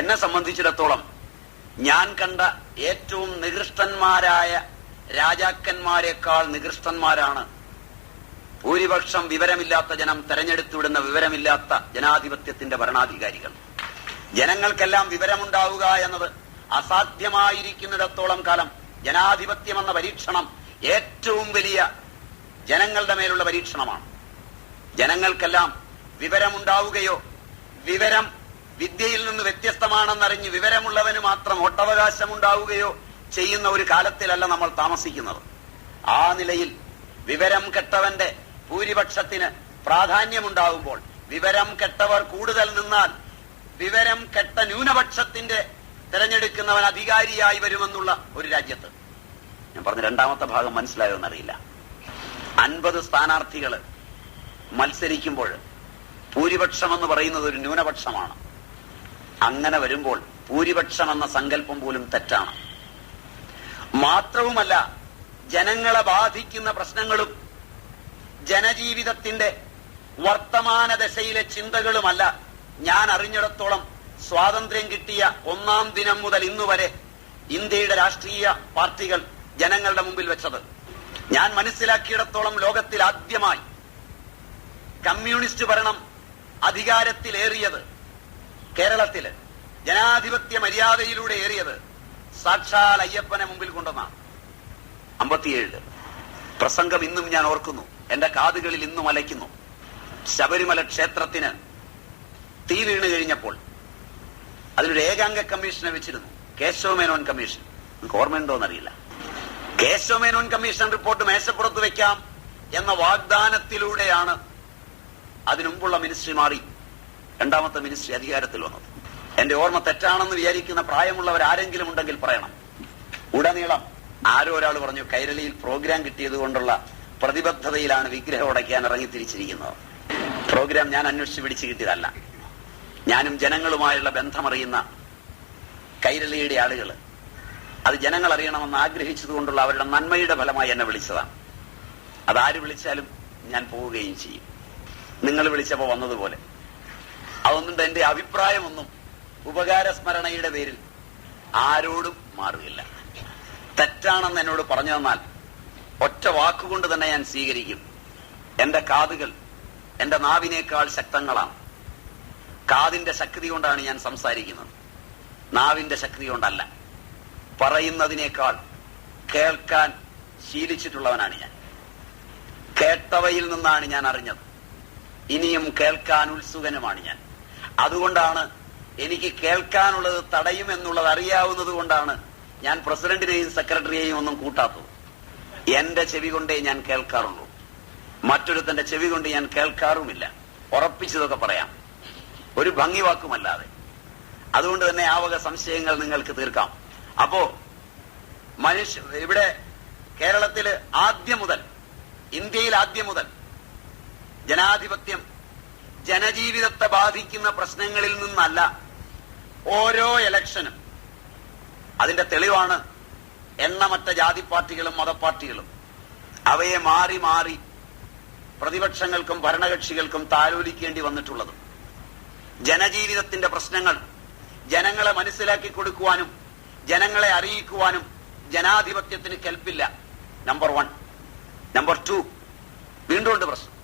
എന്നെ സംബന്ധിച്ചിടത്തോളം ഞാൻ കണ്ട ഏറ്റവും നികൃഷ്ടന്മാരായ രാജാക്കന്മാരെക്കാൾ നികൃഷ്ടന്മാരാണ് ഭൂരിപക്ഷം വിവരമില്ലാത്ത ജനം തെരഞ്ഞെടുത്തുവിടുന്ന വിവരമില്ലാത്ത ജനാധിപത്യത്തിന്റെ ഭരണാധികാരികൾ. ജനങ്ങൾക്കെല്ലാം വിവരമുണ്ടാവുക എന്നത് അസാധ്യമായിരിക്കുന്നിടത്തോളം കാലം ജനാധിപത്യം എന്ന പരീക്ഷണം ഏറ്റവും വലിയ ജനങ്ങളുടെ മേലുള്ള പരീക്ഷണമാണ്. ജനങ്ങൾക്കെല്ലാം വിവരമുണ്ടാവുകയോ വിവരം വിദ്യയിൽ നിന്ന് വ്യത്യസ്തമാണെന്നറിഞ്ഞ് വിവരമുള്ളവന് മാത്രം വോട്ടവകാശമുണ്ടാവുകയോ ചെയ്യുന്ന ഒരു കാലത്തിലല്ല നമ്മൾ താമസിക്കുന്നത്. ആ നിലയിൽ വിവരം കെട്ടവന്റെ ഭൂരിപക്ഷത്തിന് പ്രാധാന്യമുണ്ടാവുമ്പോൾ വിവരം കെട്ടവർ കൂടുതൽ നിന്നാൽ വിവരം കെട്ട ന്യൂനപക്ഷത്തിന്റെ തെരഞ്ഞെടുക്കുന്നവൻ അധികാരിയായി വരുമെന്നുള്ള ഒരു രാജ്യത്ത്, ഞാൻ പറഞ്ഞ രണ്ടാമത്തെ ഭാഗം മനസ്സിലായോ എന്നറിയില്ല, 50 സ്ഥാനാർത്ഥികൾ മത്സരിക്കുമ്പോൾ ഭൂരിപക്ഷം എന്ന് പറയുന്നത് ഒരു ന്യൂനപക്ഷമാണ്. അങ്ങനെ വരുമ്പോൾ ഭൂരിപക്ഷം എന്ന സങ്കല്പം പോലും തെറ്റാണ്. മാത്രവുമല്ല, ജനങ്ങളെ ബാധിക്കുന്ന പ്രശ്നങ്ങളും ജനജീവിതത്തിന്റെ വർത്തമാന ദശയിലെ ചിന്തകളുമല്ല ഞാൻ അറിഞ്ഞിടത്തോളം സ്വാതന്ത്ര്യം കിട്ടിയ 1-ാം ദിനം മുതൽ ഇന്നുവരെ ഇന്ത്യയുടെ രാഷ്ട്രീയ പാർട്ടികൾ ജനങ്ങളുടെ മുമ്പിൽ വെച്ചത്. ഞാൻ മനസ്സിലാക്കിയിടത്തോളം ലോകത്തിൽ ആദ്യമായി കമ്മ്യൂണിസ്റ്റ് ഭരണം അധികാരത്തിലേറിയത് കേരളത്തില് ജനാധിപത്യ മര്യാദയിലൂടെ ഏറിയത് സാക്ഷാൽ അയ്യപ്പനെ മുമ്പിൽ കൊണ്ടുവന്നാണ്. 57 പ്രസംഗം ഇന്നും ഞാൻ ഓർക്കുന്നു, എന്റെ കാതുകളിൽ ഇന്നും അലയ്ക്കുന്നു. ശബരിമല ക്ഷേത്രത്തിന് തീ വീണ് കഴിഞ്ഞപ്പോൾ അതിലൊരു ഏകാംഗ കമ്മീഷനെ വെച്ചിരുന്നു, കേശവ മേനോൻ കമ്മീഷൻ. നിങ്ങൾക്ക് ഓർമ്മയുണ്ടോന്നറിയില്ല. കേശവ മേനോൻ കമ്മീഷൻ റിപ്പോർട്ട് മേശപ്പുറത്ത് വെക്കാം എന്ന വാഗ്ദാനത്തിലൂടെയാണ് അതിനുമുമ്പുള്ള മിനിസ്ട്രി മാറി 2ാമത്തെ മിനിസ്ട്രി അധികാരത്തിൽ വന്നത്. എന്റെ ഓർമ്മ തെറ്റാണെന്ന് വിചാരിക്കുന്ന പ്രായമുള്ളവർ ആരെങ്കിലും ഉണ്ടെങ്കിൽ പറയണം. ഉടനീളം ആരോ ഒരാൾ പറഞ്ഞു, കൈരളിയിൽ പ്രോഗ്രാം കിട്ടിയത് കൊണ്ടുള്ള പ്രതിബദ്ധതയിലാണ് വിഗ്രഹം ഉടയ്ക്കാൻ ഇറങ്ങിത്തിരിച്ചിരിക്കുന്നത്. പ്രോഗ്രാം ഞാൻ അന്വേഷിച്ച് പിടിച്ചു കിട്ടിയതല്ല. ഞാനും ജനങ്ങളുമായുള്ള ബന്ധമറിയുന്ന കൈരളിയുടെ ആളുകൾ അത് ജനങ്ങൾ അറിയണമെന്ന് ആഗ്രഹിച്ചതുകൊണ്ടുള്ള അവരുടെ നന്മയുടെ ഫലമായി എന്നെ വിളിച്ചതാണ്. അതാര് വിളിച്ചാലും ഞാൻ പോവുകയും ചെയ്യും. നിങ്ങൾ വിളിച്ചപ്പോ വന്നതുപോലെ. അതൊന്നും എന്റെ അഭിപ്രായമൊന്നും ഉപകാരസ്മരണയുടെ പേരിൽ ആരോടും മാറുകയില്ല. തെറ്റാണെന്ന് എന്നോട് പറഞ്ഞു തന്നാൽ ഒറ്റ വാക്കുകൊണ്ട് തന്നെ ഞാൻ സ്വീകരിക്കും. എന്റെ കാതുകൾ എന്റെ നാവിനേക്കാൾ ശക്തങ്ങളാണ്. കാതിന്റെ ശക്തി കൊണ്ടാണ് ഞാൻ സംസാരിക്കുന്നത്, നാവിന്റെ ശക്തി കൊണ്ടല്ല. പറയുന്നതിനേക്കാൾ കേൾക്കാൻ ശീലിച്ചിട്ടുള്ളവനാണ് ഞാൻ. കേട്ടവയിൽ നിന്നാണ് ഞാൻ അറിഞ്ഞത്. ഇനിയും കേൾക്കാൻ ഉത്സുകനുമാണ് ഞാൻ. അതുകൊണ്ടാണ് എനിക്ക് കേൾക്കാനുള്ളത് തടയുമെന്നുള്ളത് അറിയാവുന്നത് കൊണ്ടാണ് ഞാൻ പ്രസിഡന്റിനെയും സെക്രട്ടറിയെയും ഒന്നും കൂട്ടാത്തത്. എന്റെ ചെവി കൊണ്ടേ ഞാൻ കേൾക്കാറുള്ളൂ, മറ്റൊരുത്തന്റെ ചെവി കൊണ്ട് ഞാൻ കേൾക്കാറുമില്ല. ഉറപ്പിച്ചതൊക്കെ പറയാം, ഒരു ഭംഗി വാക്കുമല്ലാതെ. അതുകൊണ്ട് തന്നെ ആ വക സംശയങ്ങൾ നിങ്ങൾക്ക് തീർക്കാം. അപ്പോ ഇവിടെ കേരളത്തില് ആദ്യം മുതൽ, ഇന്ത്യയിൽ ആദ്യം മുതൽ ജനാധിപത്യം ജനജീവിതത്തെ ബാധിക്കുന്ന പ്രശ്നങ്ങളിൽ നിന്നല്ല ഓരോ ഇലക്ഷനും. അതിന്റെ തെളിവാണ് എണ്ണമറ്റ ജാതി പാർട്ടികളും മതപാർട്ടികളും അവയെ മാറി മാറി പ്രതിപക്ഷങ്ങൾക്കും ഭരണകക്ഷികൾക്കും താലോലിക്കേണ്ടി വന്നിട്ടുള്ളത്. ജനജീവിതത്തിന്റെ പ്രശ്നങ്ങൾ ജനങ്ങളെ മനസ്സിലാക്കി കൊടുക്കുവാനും ജനങ്ങളെ അറിയിക്കുവാനും ജനാധിപത്യത്തിന് കെൽപ്പില്ല. നമ്പർ 1. നമ്പർ 2, വീണ്ടും ഉണ്ട് പ്രശ്നം.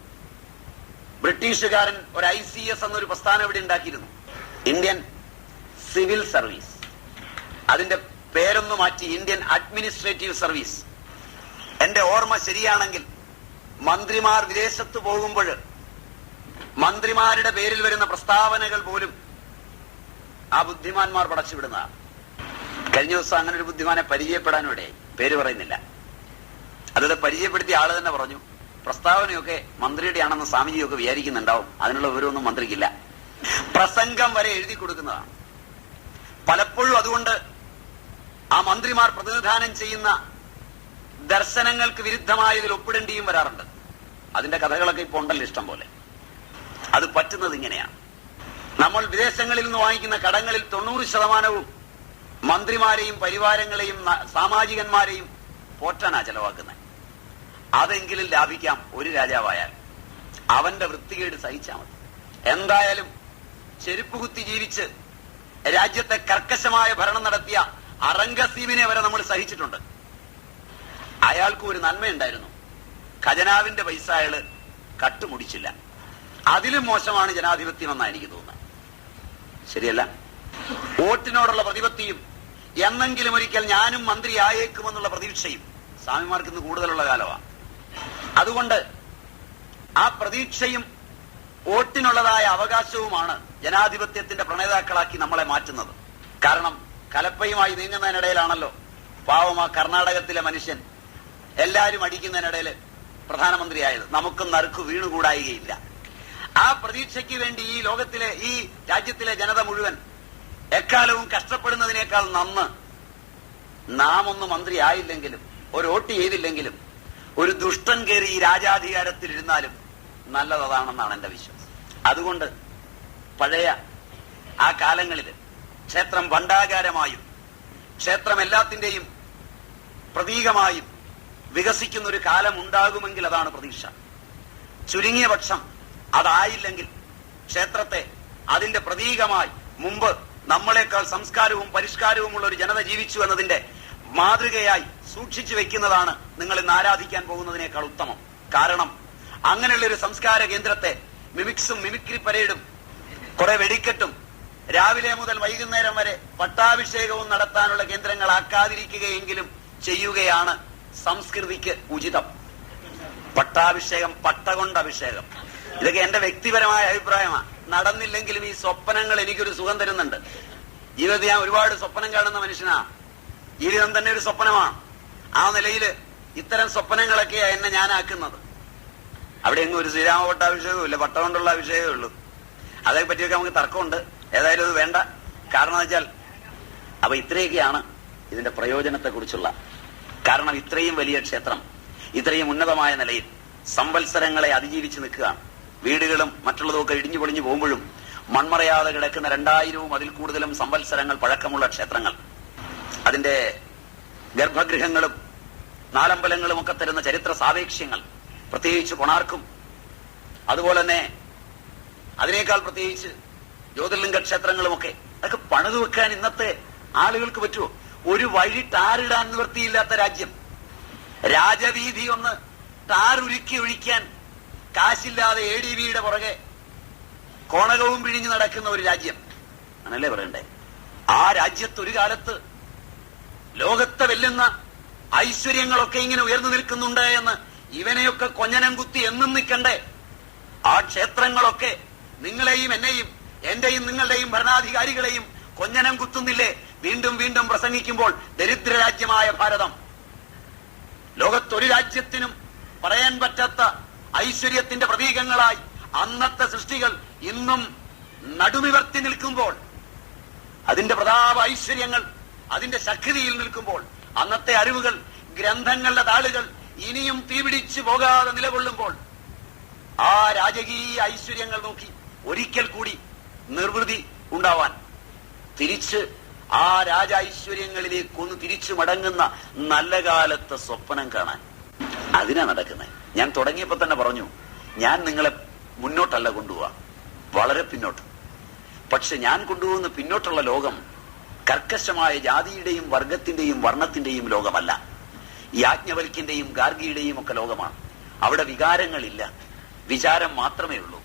ബ്രിട്ടീഷുകാരൻ ഒരു ICS എന്നൊരു പ്രസ്ഥാനം ഇവിടെ ഉണ്ടാക്കിയിരുന്നു, ഇന്ത്യൻ സിവിൽ സർവീസ്. അതിന്റെ പേരൊന്നു മാറ്റി ഇന്ത്യൻ അഡ്മിനിസ്ട്രേറ്റീവ് സർവീസ്. എന്റെ ഓർമ്മ ശരിയാണെങ്കിൽ മന്ത്രിമാർ വിദേശത്ത് പോകുമ്പോൾ മന്ത്രിമാരുടെ പേരിൽ വരുന്ന പ്രസ്താവനകൾ പോലും ആ ബുദ്ധിമാന്മാർ പടച്ചുവിടുന്നതാണ്. കഴിഞ്ഞ ദിവസം അങ്ങനെ ഒരു ബുദ്ധിമാനെ പരിചയപ്പെടാനിവിടെ, പേര് പറയുന്നില്ല. അത് പരിചയപ്പെടുത്തിയ ആള് തന്നെ പറഞ്ഞു, പ്രസ്താവനയൊക്കെ മന്ത്രിയുടെ ആണെന്ന് സ്വാമിജിയൊക്കെ വിചാരിക്കുന്നുണ്ടാവും, അതിനുള്ള വിവരമൊന്നും മന്ത്രിക്കില്ല. പ്രസംഗം വരെ എഴുതി കൊടുക്കുന്നതാണ്. പലപ്പോഴും അതുകൊണ്ട് ആ മന്ത്രിമാർ പ്രതിനിധാനം ചെയ്യുന്ന ദർശനങ്ങൾക്ക് വിരുദ്ധമായതിൽ ഒപ്പിടേണ്ടിയും വരാറുണ്ട്. അതിന്റെ കഥകളൊക്കെ ഇപ്പോൾ ഉണ്ടല്ലോ ഇഷ്ടം പോലെ. അത് പറ്റുന്നത് ഇങ്ങനെയാണ്. നമ്മൾ വിദേശങ്ങളിൽ നിന്ന് വാങ്ങിക്കുന്ന കടങ്ങളിൽ 90% മന്ത്രിമാരെയും പരിവാരങ്ങളെയും സാമാജികന്മാരെയും പോറ്റാനാ ചെലവാക്കുന്നത്. അതെങ്കിലും ലാഭിക്കാം ഒരു രാജാവായാൽ. അവന്റെ വൃത്തികേട് സഹിച്ചാൽ മതി. എന്തായാലും ചെരുപ്പ് കുത്തി ജീവിച്ച് രാജ്യത്തെ കർക്കശമായ ഭരണം നടത്തിയ അറംഗസീബിനെ വരെ നമ്മൾ സഹിച്ചിട്ടുണ്ട്. അയാൾക്കും ഒരു നന്മയുണ്ടായിരുന്നു, ഖജനാവിന്റെ പൈസ അയാള് കട്ടുമുടിച്ചില്ല. അതിലും മോശമാണ് ജനാധിപത്യം എന്നാണ് എനിക്ക് തോന്നുന്നത്. ശരിയല്ല? വോട്ടിനോടുള്ള പ്രതിപത്തിയും എന്നെങ്കിലും ഒരിക്കൽ ഞാനും മന്ത്രിയായേക്കുമെന്നുള്ള പ്രതീക്ഷയും സ്വാമിമാർക്ക് ഇന്ന് കൂടുതലുള്ള കാലമാണ്. അതുകൊണ്ട് ആ പ്രതീക്ഷയും വോട്ടിനുള്ളതായ അവകാശവുമാണ് ജനാധിപത്യത്തിന്റെ പ്രണേതാക്കളാക്കി നമ്മളെ മാറ്റുന്നത്. കാരണം കലപ്പയുമായി നീങ്ങുന്നതിനിടയിലാണല്ലോ പാവം ആ കർണാടകത്തിലെ മനുഷ്യൻ എല്ലാരും അടിക്കുന്നതിനിടയിൽ പ്രധാനമന്ത്രിയായത്. നമുക്കും നറുക്ക് വീണുകൂടായികയില്ല. ആ പ്രതീക്ഷയ്ക്ക് വേണ്ടി ഈ ലോകത്തിലെ, ഈ രാജ്യത്തിലെ ജനത മുഴുവൻ എക്കാലവും കഷ്ടപ്പെടുന്നതിനേക്കാൾ നന്ന് നാം ഒന്ന് മന്ത്രി ആയില്ലെങ്കിലും ഒരു വോട്ട് ചെയ്തില്ലെങ്കിലും ഒരു ദുഷ്ടൻ കയറി ഈ രാജാധികാരത്തിൽ ഇരുന്നാലും നല്ലതാണെന്നാണ് എന്റെ വിശ്വാസം. അതുകൊണ്ട് പഴയ ആ കാലങ്ങളിൽ ക്ഷേത്രം ഭണ്ഡാകാരമായും ക്ഷേത്രം എല്ലാത്തിന്റെയും പ്രതീകമായും വികസിക്കുന്ന ഒരു കാലം ഉണ്ടാകുമെങ്കിൽ അതാണ് പ്രതീക്ഷ. ചുരുങ്ങിയ പക്ഷം അതായില്ലെങ്കിൽ ക്ഷേത്രത്തെ അതിന്റെ പ്രതീകമായി മുമ്പ് നമ്മളെക്കാൾ സംസ്കാരവും പരിഷ്കാരവുമുള്ള ഒരു ജനത ജീവിച്ചു എന്നതിന്റെ മാതൃകയായി സൂക്ഷിച്ചു വെക്കുന്നതാണ് നിങ്ങൾ ഇന്ന് ആരാധിക്കാൻ പോകുന്നതിനേക്കാൾ ഉത്തമം. കാരണം അങ്ങനെയുള്ള ഒരു സംസ്കാര കേന്ദ്രത്തെ മിമിക്സും മിമിക്രി പരേഡും കുറെ വെടിക്കെട്ടും രാവിലെ മുതൽ വൈകുന്നേരം വരെ പട്ടാഭിഷേകവും നടത്താനുള്ള കേന്ദ്രങ്ങളാക്കാതിരിക്കുകയെങ്കിലും ചെയ്യുകയാണ് സംസ്കൃതിക്ക് ഉചിതം. പട്ടാഭിഷേകം, പട്ട കൊണ്ട് അഭിഷേകം, ഇതൊക്കെ എന്റെ വ്യക്തിപരമായ അഭിപ്രായമാണ്. നടന്നില്ലെങ്കിലും ഈ സ്വപ്നങ്ങൾ എനിക്കൊരു സുഖം തരുന്നുണ്ട്. ജീവിതത്തിൽ ഞാൻ ഒരുപാട് സ്വപ്നം കാണുന്ന മനുഷ്യനാ. ജീവിതം തന്നെ ഒരു സ്വപ്നമാണ്. ആ നിലയിൽ ഇത്തരം സ്വപ്നങ്ങളൊക്കെയാ എന്നെ ഞാനാക്കുന്നത്. അവിടെ എങ്ങും ഒരു ശ്രീരാമ പട്ടാഭിഷേകവും ഇല്ല, പട്ട കൊണ്ടുള്ള അഭിഷേകമേ ഉള്ളൂ. അതേ പറ്റിയൊക്കെ നമുക്ക് തർക്കമുണ്ട്. ഏതായാലും അത് വേണ്ട. കാരണം വെച്ചാൽ അപ്പൊ ഇത്രയൊക്കെയാണ് ഇതിന്റെ പ്രയോജനത്തെ കുറിച്ചുള്ള. കാരണം ഇത്രയും വലിയ ക്ഷേത്രം ഇത്രയും ഉന്നതമായ നിലയിൽ സംവത്സരങ്ങളെ അതിജീവിച്ച് നിൽക്കുകയാണ്. വീടുകളും മറ്റുള്ളതൊക്കെ ഇടിഞ്ഞു പൊളിഞ്ഞു പോകുമ്പോഴും മൺമറയാതെ കിടക്കുന്ന 2000-വും അതിൽ കൂടുതലും സംവത്സരങ്ങൾ പഴക്കമുള്ള ക്ഷേത്രങ്ങൾ, അതിന്റെ ഗർഭഗൃഹങ്ങളും നാലമ്പലങ്ങളും ഒക്കെ തരുന്ന ചരിത്ര സാപേക്ഷ്യങ്ങൾ, പ്രത്യേകിച്ച് കൊണാർക്കും അതുപോലെ തന്നെ അതിനേക്കാൾ പ്രത്യേകിച്ച് ജ്യോതിർലിംഗ ക്ഷേത്രങ്ങളുമൊക്കെ, അതൊക്കെ പണിതു വെക്കാൻ ഇന്നത്തെ ആളുകൾക്ക് പറ്റുമോ? ഒരു വഴി ടാറിടാൻ നിവൃത്തിയില്ലാത്ത രാജ്യം, രാജവീതി ഒന്ന് ടാറുരുക്കി ഒഴിക്കാൻ കാശില്ലാതെ ADVയുടെ പുറകെ കോണകവും പിഴിഞ്ഞു നടക്കുന്ന ഒരു രാജ്യം ആണല്ലേ പറയണ്ടേ. ആ രാജ്യത്ത് ഒരു കാലത്ത് ലോകത്തെ വെല്ലുന്ന ഐശ്വര്യങ്ങളൊക്കെ ഇങ്ങനെ ഉയർന്നു നിൽക്കുന്നുണ്ട് എന്ന് ഇവനെയൊക്കെ കൊഞ്ഞനം കുത്തി എന്നും നിൽക്കണ്ടേ. ആ ക്ഷേത്രങ്ങളൊക്കെ നിങ്ങളെയും എന്നെയും എന്റെയും നിങ്ങളുടെയും ഭരണാധികാരികളെയും കൊഞ്ഞനം കുത്തുന്നില്ലേ വീണ്ടും വീണ്ടും പ്രസംഗിക്കുമ്പോൾ? ദരിദ്ര രാജ്യമായ ഭാരതം ലോകത്തൊരു രാജ്യത്തിനും പറയാൻ പറ്റാത്ത ഐശ്വര്യത്തിന്റെ പ്രതീകങ്ങളായി അന്നത്തെ സൃഷ്ടികൾ ഇന്നും നടുനിവർത്തി നിൽക്കുമ്പോൾ, അതിന്റെ പ്രതാപ ഐശ്വര്യങ്ങൾ അതിന്റെ ശക്തിയിൽ നിൽക്കുമ്പോൾ, അന്നത്തെ അറിവുകൾ ഗ്രന്ഥങ്ങളുടെ താളുകൾ ഇനിയും തീപിടിച്ചു പോകാതെ നിലകൊള്ളുമ്പോൾ, ആ രാജകീയ ഐശ്വര്യങ്ങൾ നോക്കി ഒരിക്കൽ കൂടി നിർവൃതി ഉണ്ടാവാൻ, തിരിച്ച് ആ രാജ ഐശ്വര്യങ്ങളിലേക്കൊന്ന് തിരിച്ചു മടങ്ങുന്ന നല്ല കാലത്തെ സ്വപ്നം കാണാൻ, അതിനാ നടക്കുന്നത്. ഞാൻ തുടങ്ങിയപ്പോ തന്നെ പറഞ്ഞു, ഞാൻ നിങ്ങളെ മുന്നോട്ടല്ല കൊണ്ടുപോവാ, വളരെ പിന്നോട്ട്. പക്ഷെ ഞാൻ കൊണ്ടുപോകുന്ന പിന്നോട്ടുള്ള ലോകം കർക്കശമായ ജാതിയുടെയും വർഗത്തിന്റെയും വർണ്ണത്തിന്റെയും ലോകമല്ല. യാജ്ഞവൽക്കിന്റെയും ഗാർഗിയുടെയും ഒക്കെ ലോകമാണ്. അവിടെ വികാരങ്ങളില്ല, വിചാരം മാത്രമേ ഉള്ളൂ.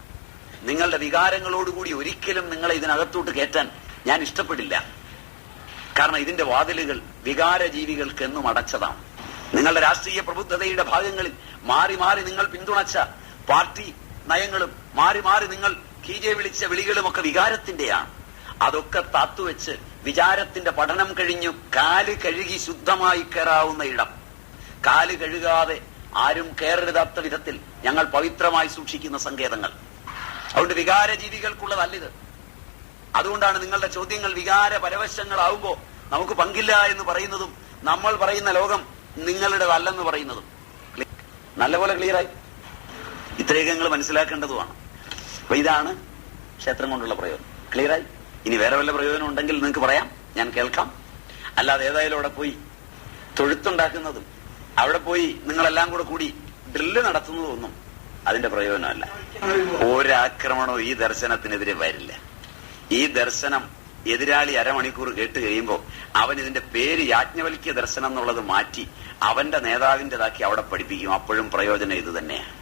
നിങ്ങളുടെ വികാരങ്ങളോടുകൂടി ഒരിക്കലും നിങ്ങളെ ഇതിനകത്തോട്ട് കയറ്റാൻ ഞാൻ ഇഷ്ടപ്പെടില്ല. കാരണം ഇതിന്റെ വാതിലുകൾ വികാരജീവികൾക്ക് എന്നും അടച്ചതാണ്. നിങ്ങളുടെ രാഷ്ട്രീയ പ്രബുദ്ധതയുടെ ഭാഗങ്ങളിൽ മാറി മാറി നിങ്ങൾ പിന്തുണച്ച പാർട്ടി നയങ്ങളും മാറി മാറി നിങ്ങൾ കീജെ വിളിച്ച വിളികളുമൊക്കെ വികാരത്തിന്റെയാണ്. അതൊക്കെ താത്തുവെച്ച് വിചാരത്തിന്റെ പഠനം കഴിഞ്ഞു കാല് കഴുകി ശുദ്ധമായി കയറാവുന്ന ഇടം, കാല് കഴുകാതെ ആരും കയറരുതാത്ത വിധത്തിൽ ഞങ്ങൾ പവിത്രമായി സൂക്ഷിക്കുന്ന സങ്കേതങ്ങൾ. അതുകൊണ്ട് വികാരജീവികൾക്കുള്ളതല്ലിത്. അതുകൊണ്ടാണ് നിങ്ങളുടെ ചോദ്യങ്ങൾ വികാര പരവശങ്ങളാവുമ്പോ നമുക്ക് പങ്കില്ല എന്ന് പറയുന്നതും നമ്മൾ പറയുന്ന ലോകം നിങ്ങളുടേതല്ലെന്ന് പറയുന്നതും. നല്ലപോലെ ക്ലിയറായി? ഇത്രയൊക്കെ നിങ്ങൾ മനസ്സിലാക്കേണ്ടതുമാണ്. അപ്പൊ ഇതാണ് ക്ഷേത്രം കൊണ്ടുള്ള പ്രയോജനം. ക്ലിയറായി? ഇനി വേറെ വല്ല പ്രയോജനം ഉണ്ടെങ്കിൽ നിങ്ങൾക്ക് പറയാം, ഞാൻ കേൾക്കാം. അല്ലാതെ ഏതായാലും അവിടെ പോയി തൊഴുത്തുണ്ടാക്കുന്നതും അവിടെ പോയി നിങ്ങളെല്ലാം കൂടി ഡ്രില്ല് നടത്തുന്നതും ഒന്നും അതിന്റെ പ്രയോജനമല്ല. ഒരാക്രമണവും ഈ ദർശനത്തിനെതിരെ വരില്ല. ഈ ദർശനം എതിരാളി അരമണിക്കൂർ കേട്ട് കഴിയുമ്പോൾ അവൻ ഇതിന്റെ പേര് യാജ്ഞവൽക്യ ദർശനം എന്നുള്ളത് മാറ്റി അവന്റെ നേതാവിന്റേതാക്കി അവിടെ പഠിപ്പിക്കും. അപ്പോഴും പ്രയോജനം ഇത് തന്നെയാണ്.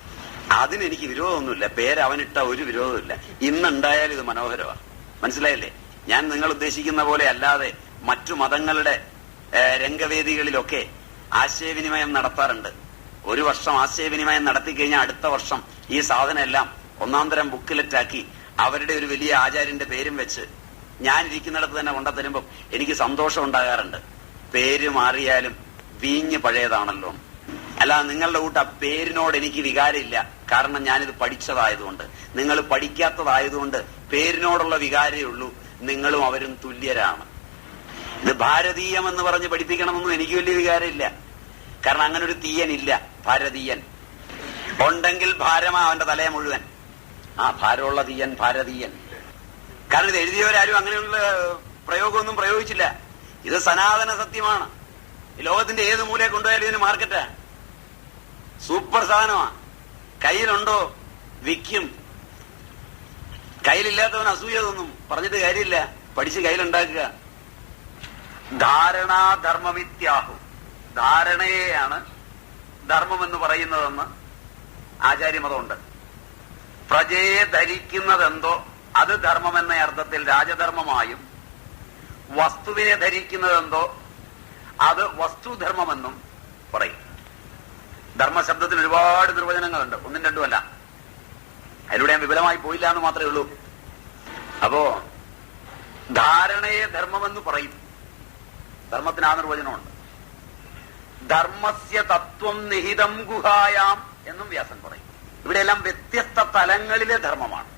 അതിനെനിക്ക് വിരോധമൊന്നുമില്ല. പേര് അവനിട്ട ഒരു വിരോധമില്ല. ഇന്നുണ്ടായാലും ഇത് മനോഹരമാണ്. മനസ്സിലായില്ലേ? ഞാൻ നിങ്ങൾ ഉദ്ദേശിക്കുന്ന പോലെ അല്ലാതെ മറ്റു മതങ്ങളുടെ രംഗവേദികളിലൊക്കെ ആശയവിനിമയം നടത്താറുണ്ട്. ഒരു വർഷം ആശയവിനിമയം നടത്തിക്കഴിഞ്ഞാൽ അടുത്ത വർഷം ഈ സാധനം എല്ലാം ഒന്നാന്തരം ബുക്കിലെറ്റാക്കി അവരുടെ ഒരു വലിയ ആചാര്യന്റെ പേരും വെച്ച് ഞാൻ ഇരിക്കുന്നിടത്ത് തന്നെ കൊണ്ടുതരുമ്പോൾ എനിക്ക് സന്തോഷം ഉണ്ടാകാറുണ്ട്. പേര് മാറിയാലും വീഞ്ഞ് പഴയതാണല്ലോ. അല്ലാതെ നിങ്ങളുടെ കൂട്ട പേരിനോട് എനിക്ക് വികാരമില്ല. കാരണം ഞാനിത് പഠിച്ചതായതുകൊണ്ട്. നിങ്ങൾ പഠിക്കാത്തതായതുകൊണ്ട് പേരിനോടുള്ള വികാരമേ ഉള്ളൂ. നിങ്ങളും അവരും തുല്യരാണ്. ഇത് ഭാരതീയം എന്ന് പറഞ്ഞ് പഠിപ്പിക്കണമെന്നും എനിക്ക് വലിയ വികാരമില്ല. കാരണം അങ്ങനെ ഒരു തീയനില്ല. ഭാരതീയൻ ഉണ്ടെങ്കിൽ ഭാരമാ അവന്റെ തലയെ മുഴുവൻ. ആ ഭാരമുള്ള തീയൻ ഭാരതീയൻ. കാരണം ഇത് എഴുതിയവരാരും അങ്ങനെയുള്ള പ്രയോഗമൊന്നും പ്രയോഗിച്ചില്ല. ഇത് സനാതന സത്യമാണ്. ഈ ലോകത്തിന്റെ ഏത് മൂലയെ കൊണ്ടുപോയാലും ഇതിന് മാർക്കറ്റാ. സൂപ്പർ സാധനമാ. കയ്യിലുണ്ടോ വിൽക്കും. കയ്യിലില്ലാത്തവൻ അസൂയ തോന്നും. പറഞ്ഞിട്ട് കാര്യമില്ല. പഠിച്ച് കയ്യിലുണ്ടാക്കുക. ധാരണാധർമ്മമിത്യാഹു. ധാരണയെയാണ് ധർമ്മം എന്ന് പറയുന്നതെന്ന് ആചാര്യമതമുണ്ട്. പ്രജയെ ധരിക്കുന്നതെന്തോ അത് ധർമ്മം എന്ന അർത്ഥത്തിൽ രാജധർമ്മമായും, വസ്തുവിനെ ധരിക്കുന്നതെന്തോ അത് വസ്തുധർമ്മമെന്നും പറയും. ധർമ്മശബ്ദത്തിന് ഒരുപാട് നിർവചനങ്ങളുണ്ട്. ഒന്നും രണ്ടുമല്ല. അതിലൂടെ ഞാൻ വിപുലമായി പോയില്ല എന്ന് മാത്രമേ ഉള്ളൂ. അപ്പോ ധാരണയെ ധർമ്മമെന്ന് പറയും. ധർമ്മത്തിന് ആ നിർവചനമുണ്ട്. ധർമ്മസ്യ തത്വം നിഹിതം ഗുഹായാം എന്നും വ്യാസൻ പറയും. ഇവിടെയെല്ലാം വ്യത്യസ്ത തലങ്ങളിലെ ധർമ്മമാണ്.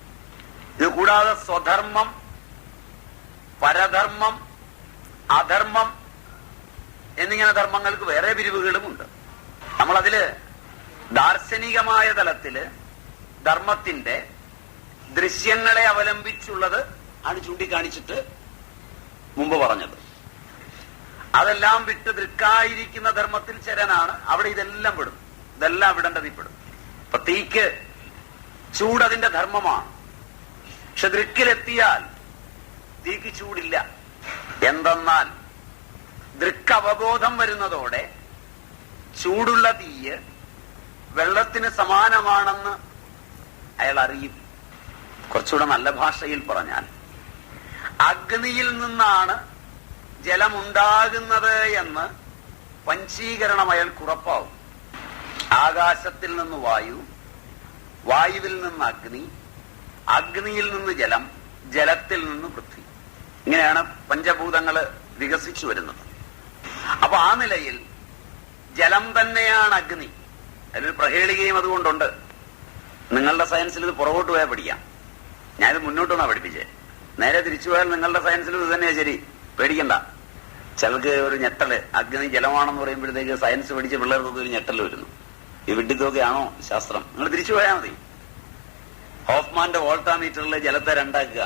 ഇത് കൂടാതെ സ്വധർമ്മം, പരധർമ്മം, അധർമ്മം എന്നിങ്ങനെ ധർമ്മങ്ങൾക്ക് വേറെ പിരിവുകളുമുണ്ട്. നമ്മളതില് ദാർശനികമായ തലത്തില് ധർമ്മത്തിന്റെ ദൃശ്യങ്ങളെ അവലംബിച്ചുള്ളത് ആണ് ചൂണ്ടിക്കാണിച്ചിട്ട് മുമ്പ് പറഞ്ഞത്. അതെല്ലാം വിട്ട് ദൃക്കായിരിക്കുന്ന ധർമ്മത്തിൽ ചരനാണ്. അവിടെ ഇതെല്ലാം വിടും. ഇതെല്ലാം വിടേണ്ടതിൽ പെടും. അപ്പൊ തീക്ക് ചൂടതിന്റെ ധർമ്മമാണ്. പക്ഷെ ദൃക്കിലെത്തിയാൽ തീക്ക് ചൂടില്ല. എന്തെന്നാൽ ദൃക്ക് അവബോധം വരുന്നതോടെ ചൂടുള്ള തീയ് വെള്ളത്തിന് സമാനമാണെന്ന് അയാൾ അറിയും. കുറച്ചുകൂടെ നല്ല ഭാഷയിൽ പറഞ്ഞാൽ, അഗ്നിയിൽ നിന്നാണ് ജലമുണ്ടാകുന്നത് എന്ന് പഞ്ചീകരണം അയാൾക്ക് ഉറപ്പാവും. ആകാശത്തിൽ നിന്ന് വായു, വായുവിൽ നിന്ന് അഗ്നി, അഗ്നിയിൽ നിന്ന് ജലം, ജലത്തിൽ നിന്ന് പൃഥ്വി. ഇങ്ങനെയാണ് പഞ്ചഭൂതങ്ങള് വികസിച്ചു വരുന്നത്. അപ്പൊ ആ നിലയിൽ ജലം തന്നെയാണ് അഗ്നി. അതിലൊരു പ്രഹേളികയും അതുകൊണ്ടുണ്ട്. നിങ്ങളുടെ സയൻസിൽ ഇത് പുറകോട്ട് പോയാൽ പഠിക്കാം. ഞാനിത് മുന്നോട്ടൊന്നാ പഠിപ്പിച്ചേ. നേരെ തിരിച്ചു പോയാൽ നിങ്ങളുടെ സയൻസിൽ ഇത് തന്നെയാ ശരി. പേടിക്കണ്ട. ചിലർക്ക് ഒരു ഞെട്ടല്, അഗ്നി ജലമാണെന്ന് പറയുമ്പോഴത്തേക്ക് സയൻസ് പഠിച്ച പിള്ളേർക്ക് ഒരു ഞെട്ടല് വരുന്നു. ഈ വിഡിത്തൊക്കെയാണോ ശാസ്ത്രം? നിങ്ങൾ തിരിച്ചു പോയാൽ മതി. ഹോഫ്മാന്റെ വോൾട്ടാമീറ്ററിൽ ജലത്തെ രണ്ടാക്കുക.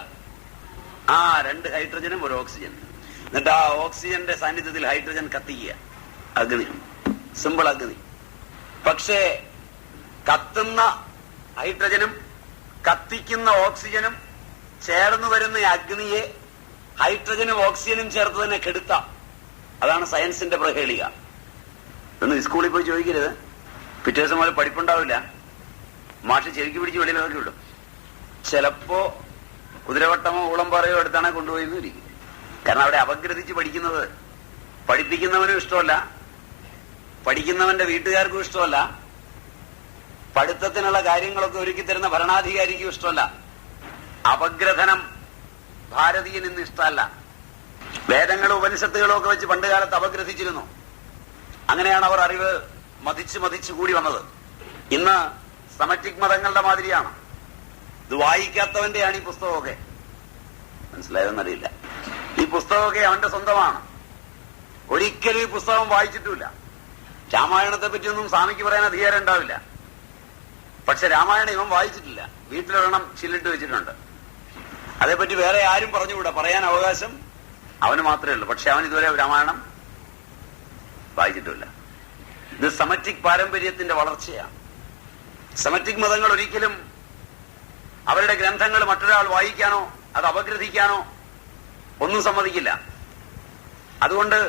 ആ 2 ഹൈഡ്രജനും 1 ഓക്സിജൻ. എന്നിട്ട് ആ ഓക്സിജന്റെ സാന്നിധ്യത്തിൽ ഹൈഡ്രജൻ കത്തിക്കുക. അഗ്നി, സിമ്പിൾ അഗ്നി. പക്ഷേ കത്തുന്ന ഹൈഡ്രജനും കത്തിക്കുന്ന ഓക്സിജനും ചേർന്ന് വരുന്ന അഗ്നിയെ ഹൈഡ്രജനും ഓക്സിജനും ചേർത്ത് തന്നെ കെടുത്താം. അതാണ് സയൻസിന്റെ പ്രഹേളിക. ഒന്ന് സ്കൂളിൽ പോയി ചോദിക്കരുത്. പിറ്റേ ദിവസം പോലെ പഠിപ്പുണ്ടാവില്ല. മാഷ് ചെവിക്ക് പിടിച്ച് വെളിയിലൊക്കെ വിടും. ചിലപ്പോ കുതിരവട്ടമോ ഊളംപാറയോ എടുത്താണ് കൊണ്ടുപോയി ഇരിക്കും. കാരണം അവിടെ അപഗ്രഥിച്ച് പഠിക്കുന്നത് പഠിപ്പിക്കുന്നവനും ഇഷ്ടമല്ല, പഠിക്കുന്നവന്റെ വീട്ടുകാർക്കും ഇഷ്ടമല്ല, പഠിത്തത്തിനുള്ള കാര്യങ്ങളൊക്കെ ഒരുക്കി തരുന്ന ഭരണാധികാരിക്കും ഇഷ്ടമല്ല. അപഗ്രഥനം ഭാരതീയൻ ഇന്ന് ഇഷ്ടമല്ല. വേദങ്ങളും ഉപനിഷത്തുകളും ഒക്കെ വെച്ച് പണ്ട് കാലത്ത് അപഗ്രഥിച്ചിരുന്നു. അങ്ങനെയാണ് അവർ അറിവ് മതിച്ചു കൂടി വന്നത്. ഇന്ന് സെമറ്റിക് മതങ്ങളുടെ മാതിരിയാണ്. ഇത് വായിക്കാത്തവന്റെയാണ് ഈ പുസ്തകമൊക്കെ. മനസ്സിലായതെന്നറിയില്ല. ഈ പുസ്തകമൊക്കെ അവന്റെ സ്വന്തമാണ്. ഒരിക്കലും ഈ പുസ്തകം വായിച്ചിട്ടുമില്ല. രാമായണത്തെ പറ്റിയൊന്നും സ്വാമിക്ക് പറയാൻ അധികാരം ഉണ്ടാവില്ല. പക്ഷെ രാമായണം ഇവൻ വായിച്ചിട്ടില്ല. വീട്ടിലൊരെണ്ണം ചില്ലിട്ട് വെച്ചിട്ടുണ്ട്. അതേപ്പറ്റി വേറെ ആരും പറഞ്ഞുകൂടാ. പറയാൻ അവകാശം അവന് മാത്രമേ ഉള്ളൂ. പക്ഷെ അവൻ ഇതുവരെ രാമായണം വായിച്ചിട്ടില്ല. ഇത് സെമറ്റിക് പാരമ്പര്യത്തിന്റെ വളർച്ചയാണ്. സെമറ്റിക് മതങ്ങൾ ഒരിക്കലും അവരുടെ ഗ്രന്ഥങ്ങൾ മറ്റൊരാൾ വായിക്കാനോ അത് അപഗ്രഥിക്കാനോ ഒന്നും സമ്മതിക്കില്ല. അതുകൊണ്ട്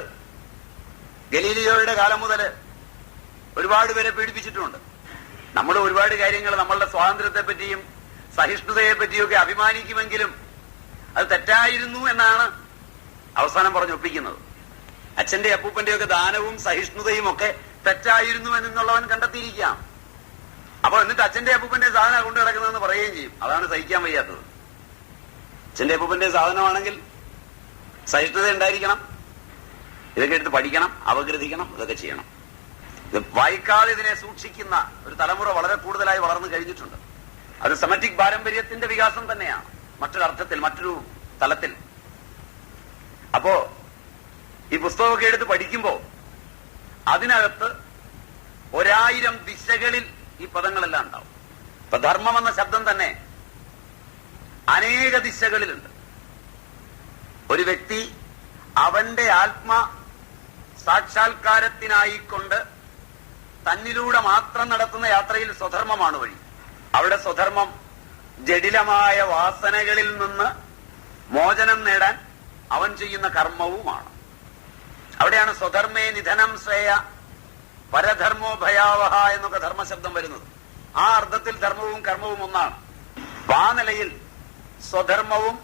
ഗലീലിയോയുടെ കാലം മുതൽ ഒരുപാട് പേരെ പീഡിപ്പിച്ചിട്ടുമുണ്ട്. നമ്മൾ ഒരുപാട് കാര്യങ്ങൾ നമ്മളുടെ സ്വാതന്ത്ര്യത്തെ പറ്റിയും സഹിഷ്ണുതയെ പറ്റിയൊക്കെ അഭിമാനിക്കുമെങ്കിലും അത് തെറ്റായിരുന്നു എന്നാണ് അവസാനം പറഞ്ഞൊപ്പിക്കുന്നത്. അച്ഛന്റെ അപ്പൂപ്പന്റെയൊക്കെ ദാനവും സഹിഷ്ണുതയും ഒക്കെ തെറ്റായിരുന്നു എന്നുള്ളവൻ കണ്ടെത്തിയിരിക്കാം. അപ്പൊ എന്നിട്ട് അച്ഛന്റെ അപ്പൂപ്പന്റെ സാധനം കൊണ്ടു കിടക്കുന്നതെന്ന് പറയുകയും ചെയ്യും. അതാണ് സഹിക്കാൻ വയ്യാത്തത്. അച്ഛന്റെ അപ്പൂപ്പന്റെ സാധനമാണെങ്കിൽ സഹിഷ്ണുത ഉണ്ടായിരിക്കണം. ഇതൊക്കെ എടുത്ത് പഠിക്കണം, അപഗ്രഥിക്കണം, ഇതൊക്കെ ചെയ്യണം. ഇത് വായിക്കാതെ ഇതിനെ സൂക്ഷിക്കുന്ന ഒരു തലമുറ വളരെ കൂടുതലായി വളർന്നു കഴിഞ്ഞിട്ടുണ്ട്. അത് സെമറ്റിക് പാരമ്പര്യത്തിന്റെ വികാസം തന്നെയാണ്. മറ്റൊരർത്ഥത്തിൽ, മറ്റൊരു തലത്തിൽ അപ്പോ ഈ പുസ്തകമൊക്കെ എടുത്ത് പഠിക്കുമ്പോ അതിനകത്ത് 1000 ദിശകളിൽ ഈ പദങ്ങളെല്ലാം ഉണ്ടാവും. ഇപ്പൊ ധർമ്മം എന്ന ശബ്ദം തന്നെ അനേക ദിശകളിലുണ്ട്. ഒരു വ്യക്തി അവന്റെ ആത്മ സാക്ഷാത്കാരത്തിനായിക്കൊണ്ട് തന്നിലൂടെ മാത്രം നടത്തുന്ന യാത്രയിൽ സ്വധർമ്മമാണ് വഴി. അവിടെ സ്വധർമ്മം ജടിലമായ വാസനകളിൽ നിന്ന് മോചനം നേടാൻ അവൻ ചെയ്യുന്ന കർമ്മവുമാണ്. അവിടെയാണ് സ്വധർമ്മേ നിധനം ശ്രേയ പരധർമ്മോ ഭയാവഹ എന്നൊക്കെ ധർമ്മശബ്ദം വരുന്നത്. ആ അർത്ഥത്തിൽ ധർമ്മവും കർമ്മവും ഒന്നാണ്. ആ നിലയിൽ സ്വധർമ്മവും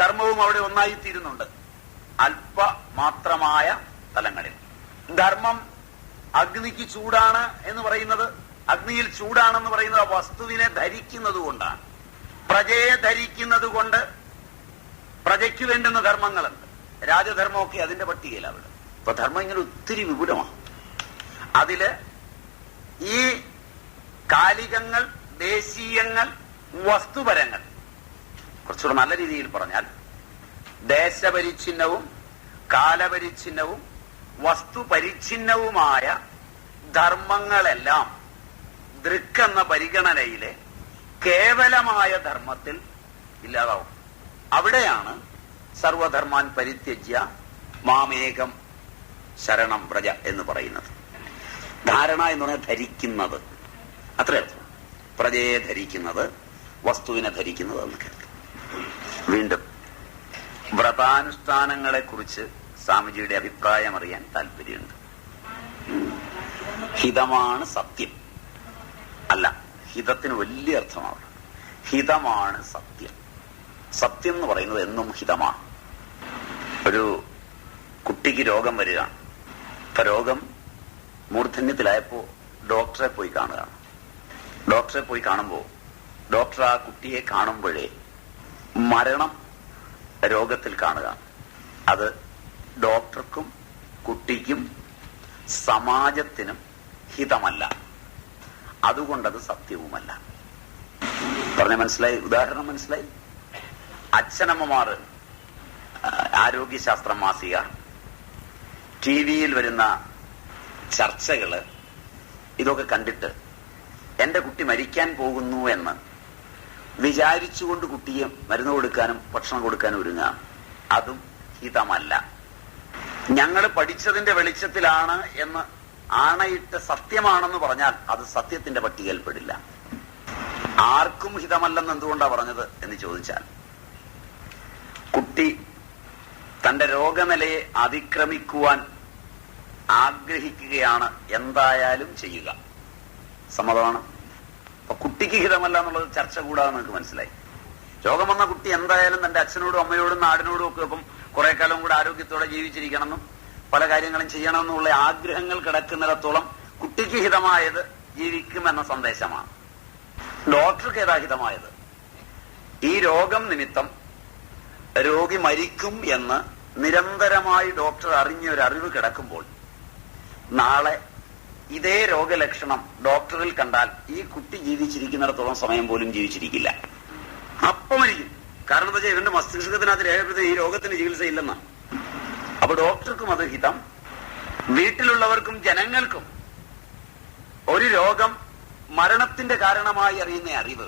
കർമ്മവും അവിടെ ഒന്നായിത്തീരുന്നുണ്ട് അല്പ മാത്രമായ തലങ്ങളിൽ. ധർമ്മം അഗ്നിക്ക് ചൂടാണ് എന്ന് പറയുന്നത്, അഗ്നിയിൽ ചൂടാണെന്ന് പറയുന്നത് വസ്തുവിനെ ധരിക്കുന്നത് കൊണ്ടാണ്. പ്രജയെ ധരിക്കുന്നത് കൊണ്ട് പ്രജയ്ക്ക് വേണ്ടുന്ന ധർമ്മങ്ങളുണ്ട്. രാജധർമ്മമൊക്കെ അതിന്റെ പട്ടികയിലാണ് അവിടെ. ഇപ്പൊ ധർമ്മം ഇങ്ങനെ ഒത്തിരി വിപുലമാണ്. അതില് ഈ കാലികങ്ങൾ, ദേശീയങ്ങൾ, വസ്തുപരങ്ങൾ, കുറച്ചുകൂടെ നല്ല രീതിയിൽ പറഞ്ഞാൽ ദേശപരിച്ഛിന്നവും കാലപരിച്ഛിന്നവും വസ്തുപരിച്ഛിന്നവുമായ ധർമ്മങ്ങളെല്ലാം ദൃക്ക് എന്ന പരിഗണനയിലെ കേവലമായ ധർമ്മത്തിൽ ഇല്ലാതാവും. അവിടെയാണ് സർവധർമാൻ പരിത്യജ്യ മാമേകം ശരണം വ്രജ എന്ന് പറയുന്നത്. ധാരണ എന്ന് പറഞ്ഞാൽ ധരിക്കുന്നത്, അത്രയർത്ഥം. പ്രജയെ ധരിക്കുന്നത്, വസ്തുവിനെ ധരിക്കുന്നത് എന്ന് കേൾക്കും. വീണ്ടും വ്രതാനുഷ്ഠാനങ്ങളെ കുറിച്ച് സ്വാമിജിയുടെ അഭിപ്രായം അറിയാൻ താല്പര്യമുണ്ട്. ഹിതമാണ് സത്യം അല്ല, ഹിതത്തിന് വലിയ അർത്ഥമാണ്. ഹിതമാണ് സത്യം. സത്യം എന്ന് പറയുന്നത് എന്നും ഹിതമാണ്. ഒരു കുട്ടിക്ക് രോഗം വരികയാണ്. ഇപ്പൊ രോഗം മൂർധന്യത്തിലായപ്പോ ഡോക്ടറെ പോയി കാണുകയാണ്. ഡോക്ടറെ പോയി കാണുമ്പോൾ ഡോക്ടർ ആ കുട്ടിയെ കാണുമ്പോഴേ മരണം രോഗത്തിൽ കാണുക. അത് ഡോക്ടർക്കും കുട്ടിക്കും സമാജത്തിനും ഹിതമല്ല. അതുകൊണ്ടത് സത്യവുമല്ല. പറഞ്ഞ മനസ്സിലായി? ഉദാഹരണം മനസ്സിലായി? അച്ഛനമ്മമാർ ആരോഗ്യശാസ്ത്രം മാസിക, ടിവിയിൽ വരുന്ന ചർച്ചകള്, ഇതൊക്കെ കണ്ടിട്ട് എന്റെ കുട്ടി മരിക്കാൻ പോകുന്നു എന്ന് വിചാരിച്ചുകൊണ്ട് കുട്ടിയെ മരുന്ന് കൊടുക്കാനും ഭക്ഷണം കൊടുക്കാനും ഒരുങ്ങാം. അതും ഹിതമല്ല. ഞങ്ങൾ പഠിച്ചതിന്റെ വെളിച്ചത്തിലാണ് എന്ന് ആണയിട്ട് സത്യമാണെന്ന് പറഞ്ഞാൽ അത് സത്യത്തിന്റെ പട്ടികയിൽപ്പെടില്ല. ആർക്കും ഹിതമല്ലെന്ന് എന്തുകൊണ്ടാ പറഞ്ഞത് എന്ന് ചോദിച്ചാൽ, കുട്ടി തന്റെ രോഗനിലയെ അതിക്രമിക്കുവാൻ ആഗ്രഹിക്കുകയാണ്, എന്തായാലും ചെയ്യുക, സമ്മതമാണ്. അപ്പൊ കുട്ടിക്ക് ഹിതമല്ല എന്നുള്ളത് ചർച്ച കൂടാതെ നിങ്ങൾക്ക് മനസ്സിലായി. രോഗം വന്ന കുട്ടി എന്തായാലും തന്റെ അച്ഛനോടും അമ്മയോടും നാടിനോടും ഒക്കെ ഒപ്പം കുറെ കാലം കൂടെ ആരോഗ്യത്തോടെ ജീവിച്ചിരിക്കണമെന്നും പല കാര്യങ്ങളും ചെയ്യണമെന്നുള്ള ആഗ്രഹങ്ങൾ കിടക്കുന്നിടത്തോളം കുട്ടിക്ക് ഹിതമായത് ജീവിക്കുമെന്ന സന്ദേശമാണ്. ഡോക്ടർക്ക് ഏതാ ഹിതമായത്? ഈ രോഗം നിമിത്തം രോഗി മരിക്കും എന്ന് നിരന്തരമായി ഡോക്ടർ അറിഞ്ഞ ഒരു അറിവ് കിടക്കുമ്പോൾ നാളെ ഇതേ രോഗലക്ഷണം ഡോക്ടറിൽ കണ്ടാൽ ഈ കുട്ടി ജീവിച്ചിരിക്കുന്നിടത്തോളം സമയം പോലും ജീവിച്ചിരിക്കില്ല, അപ്പം മരിക്കും. കാരണം എന്താ വെച്ചാൽ ഇവന്റെ മസ്തിഷ്കത്തിനകത്ത് രേഖപ്പെടുത്തി ഈ രോഗത്തിന് ചികിത്സയില്ലെന്നാണ്. അപ്പൊ ഡോക്ടർക്കും അത് ഹിതം, വീട്ടിലുള്ളവർക്കും ജനങ്ങൾക്കും ഒരു രോഗം മരണത്തിന്റെ കാരണമായി അറിയുന്ന അറിവ്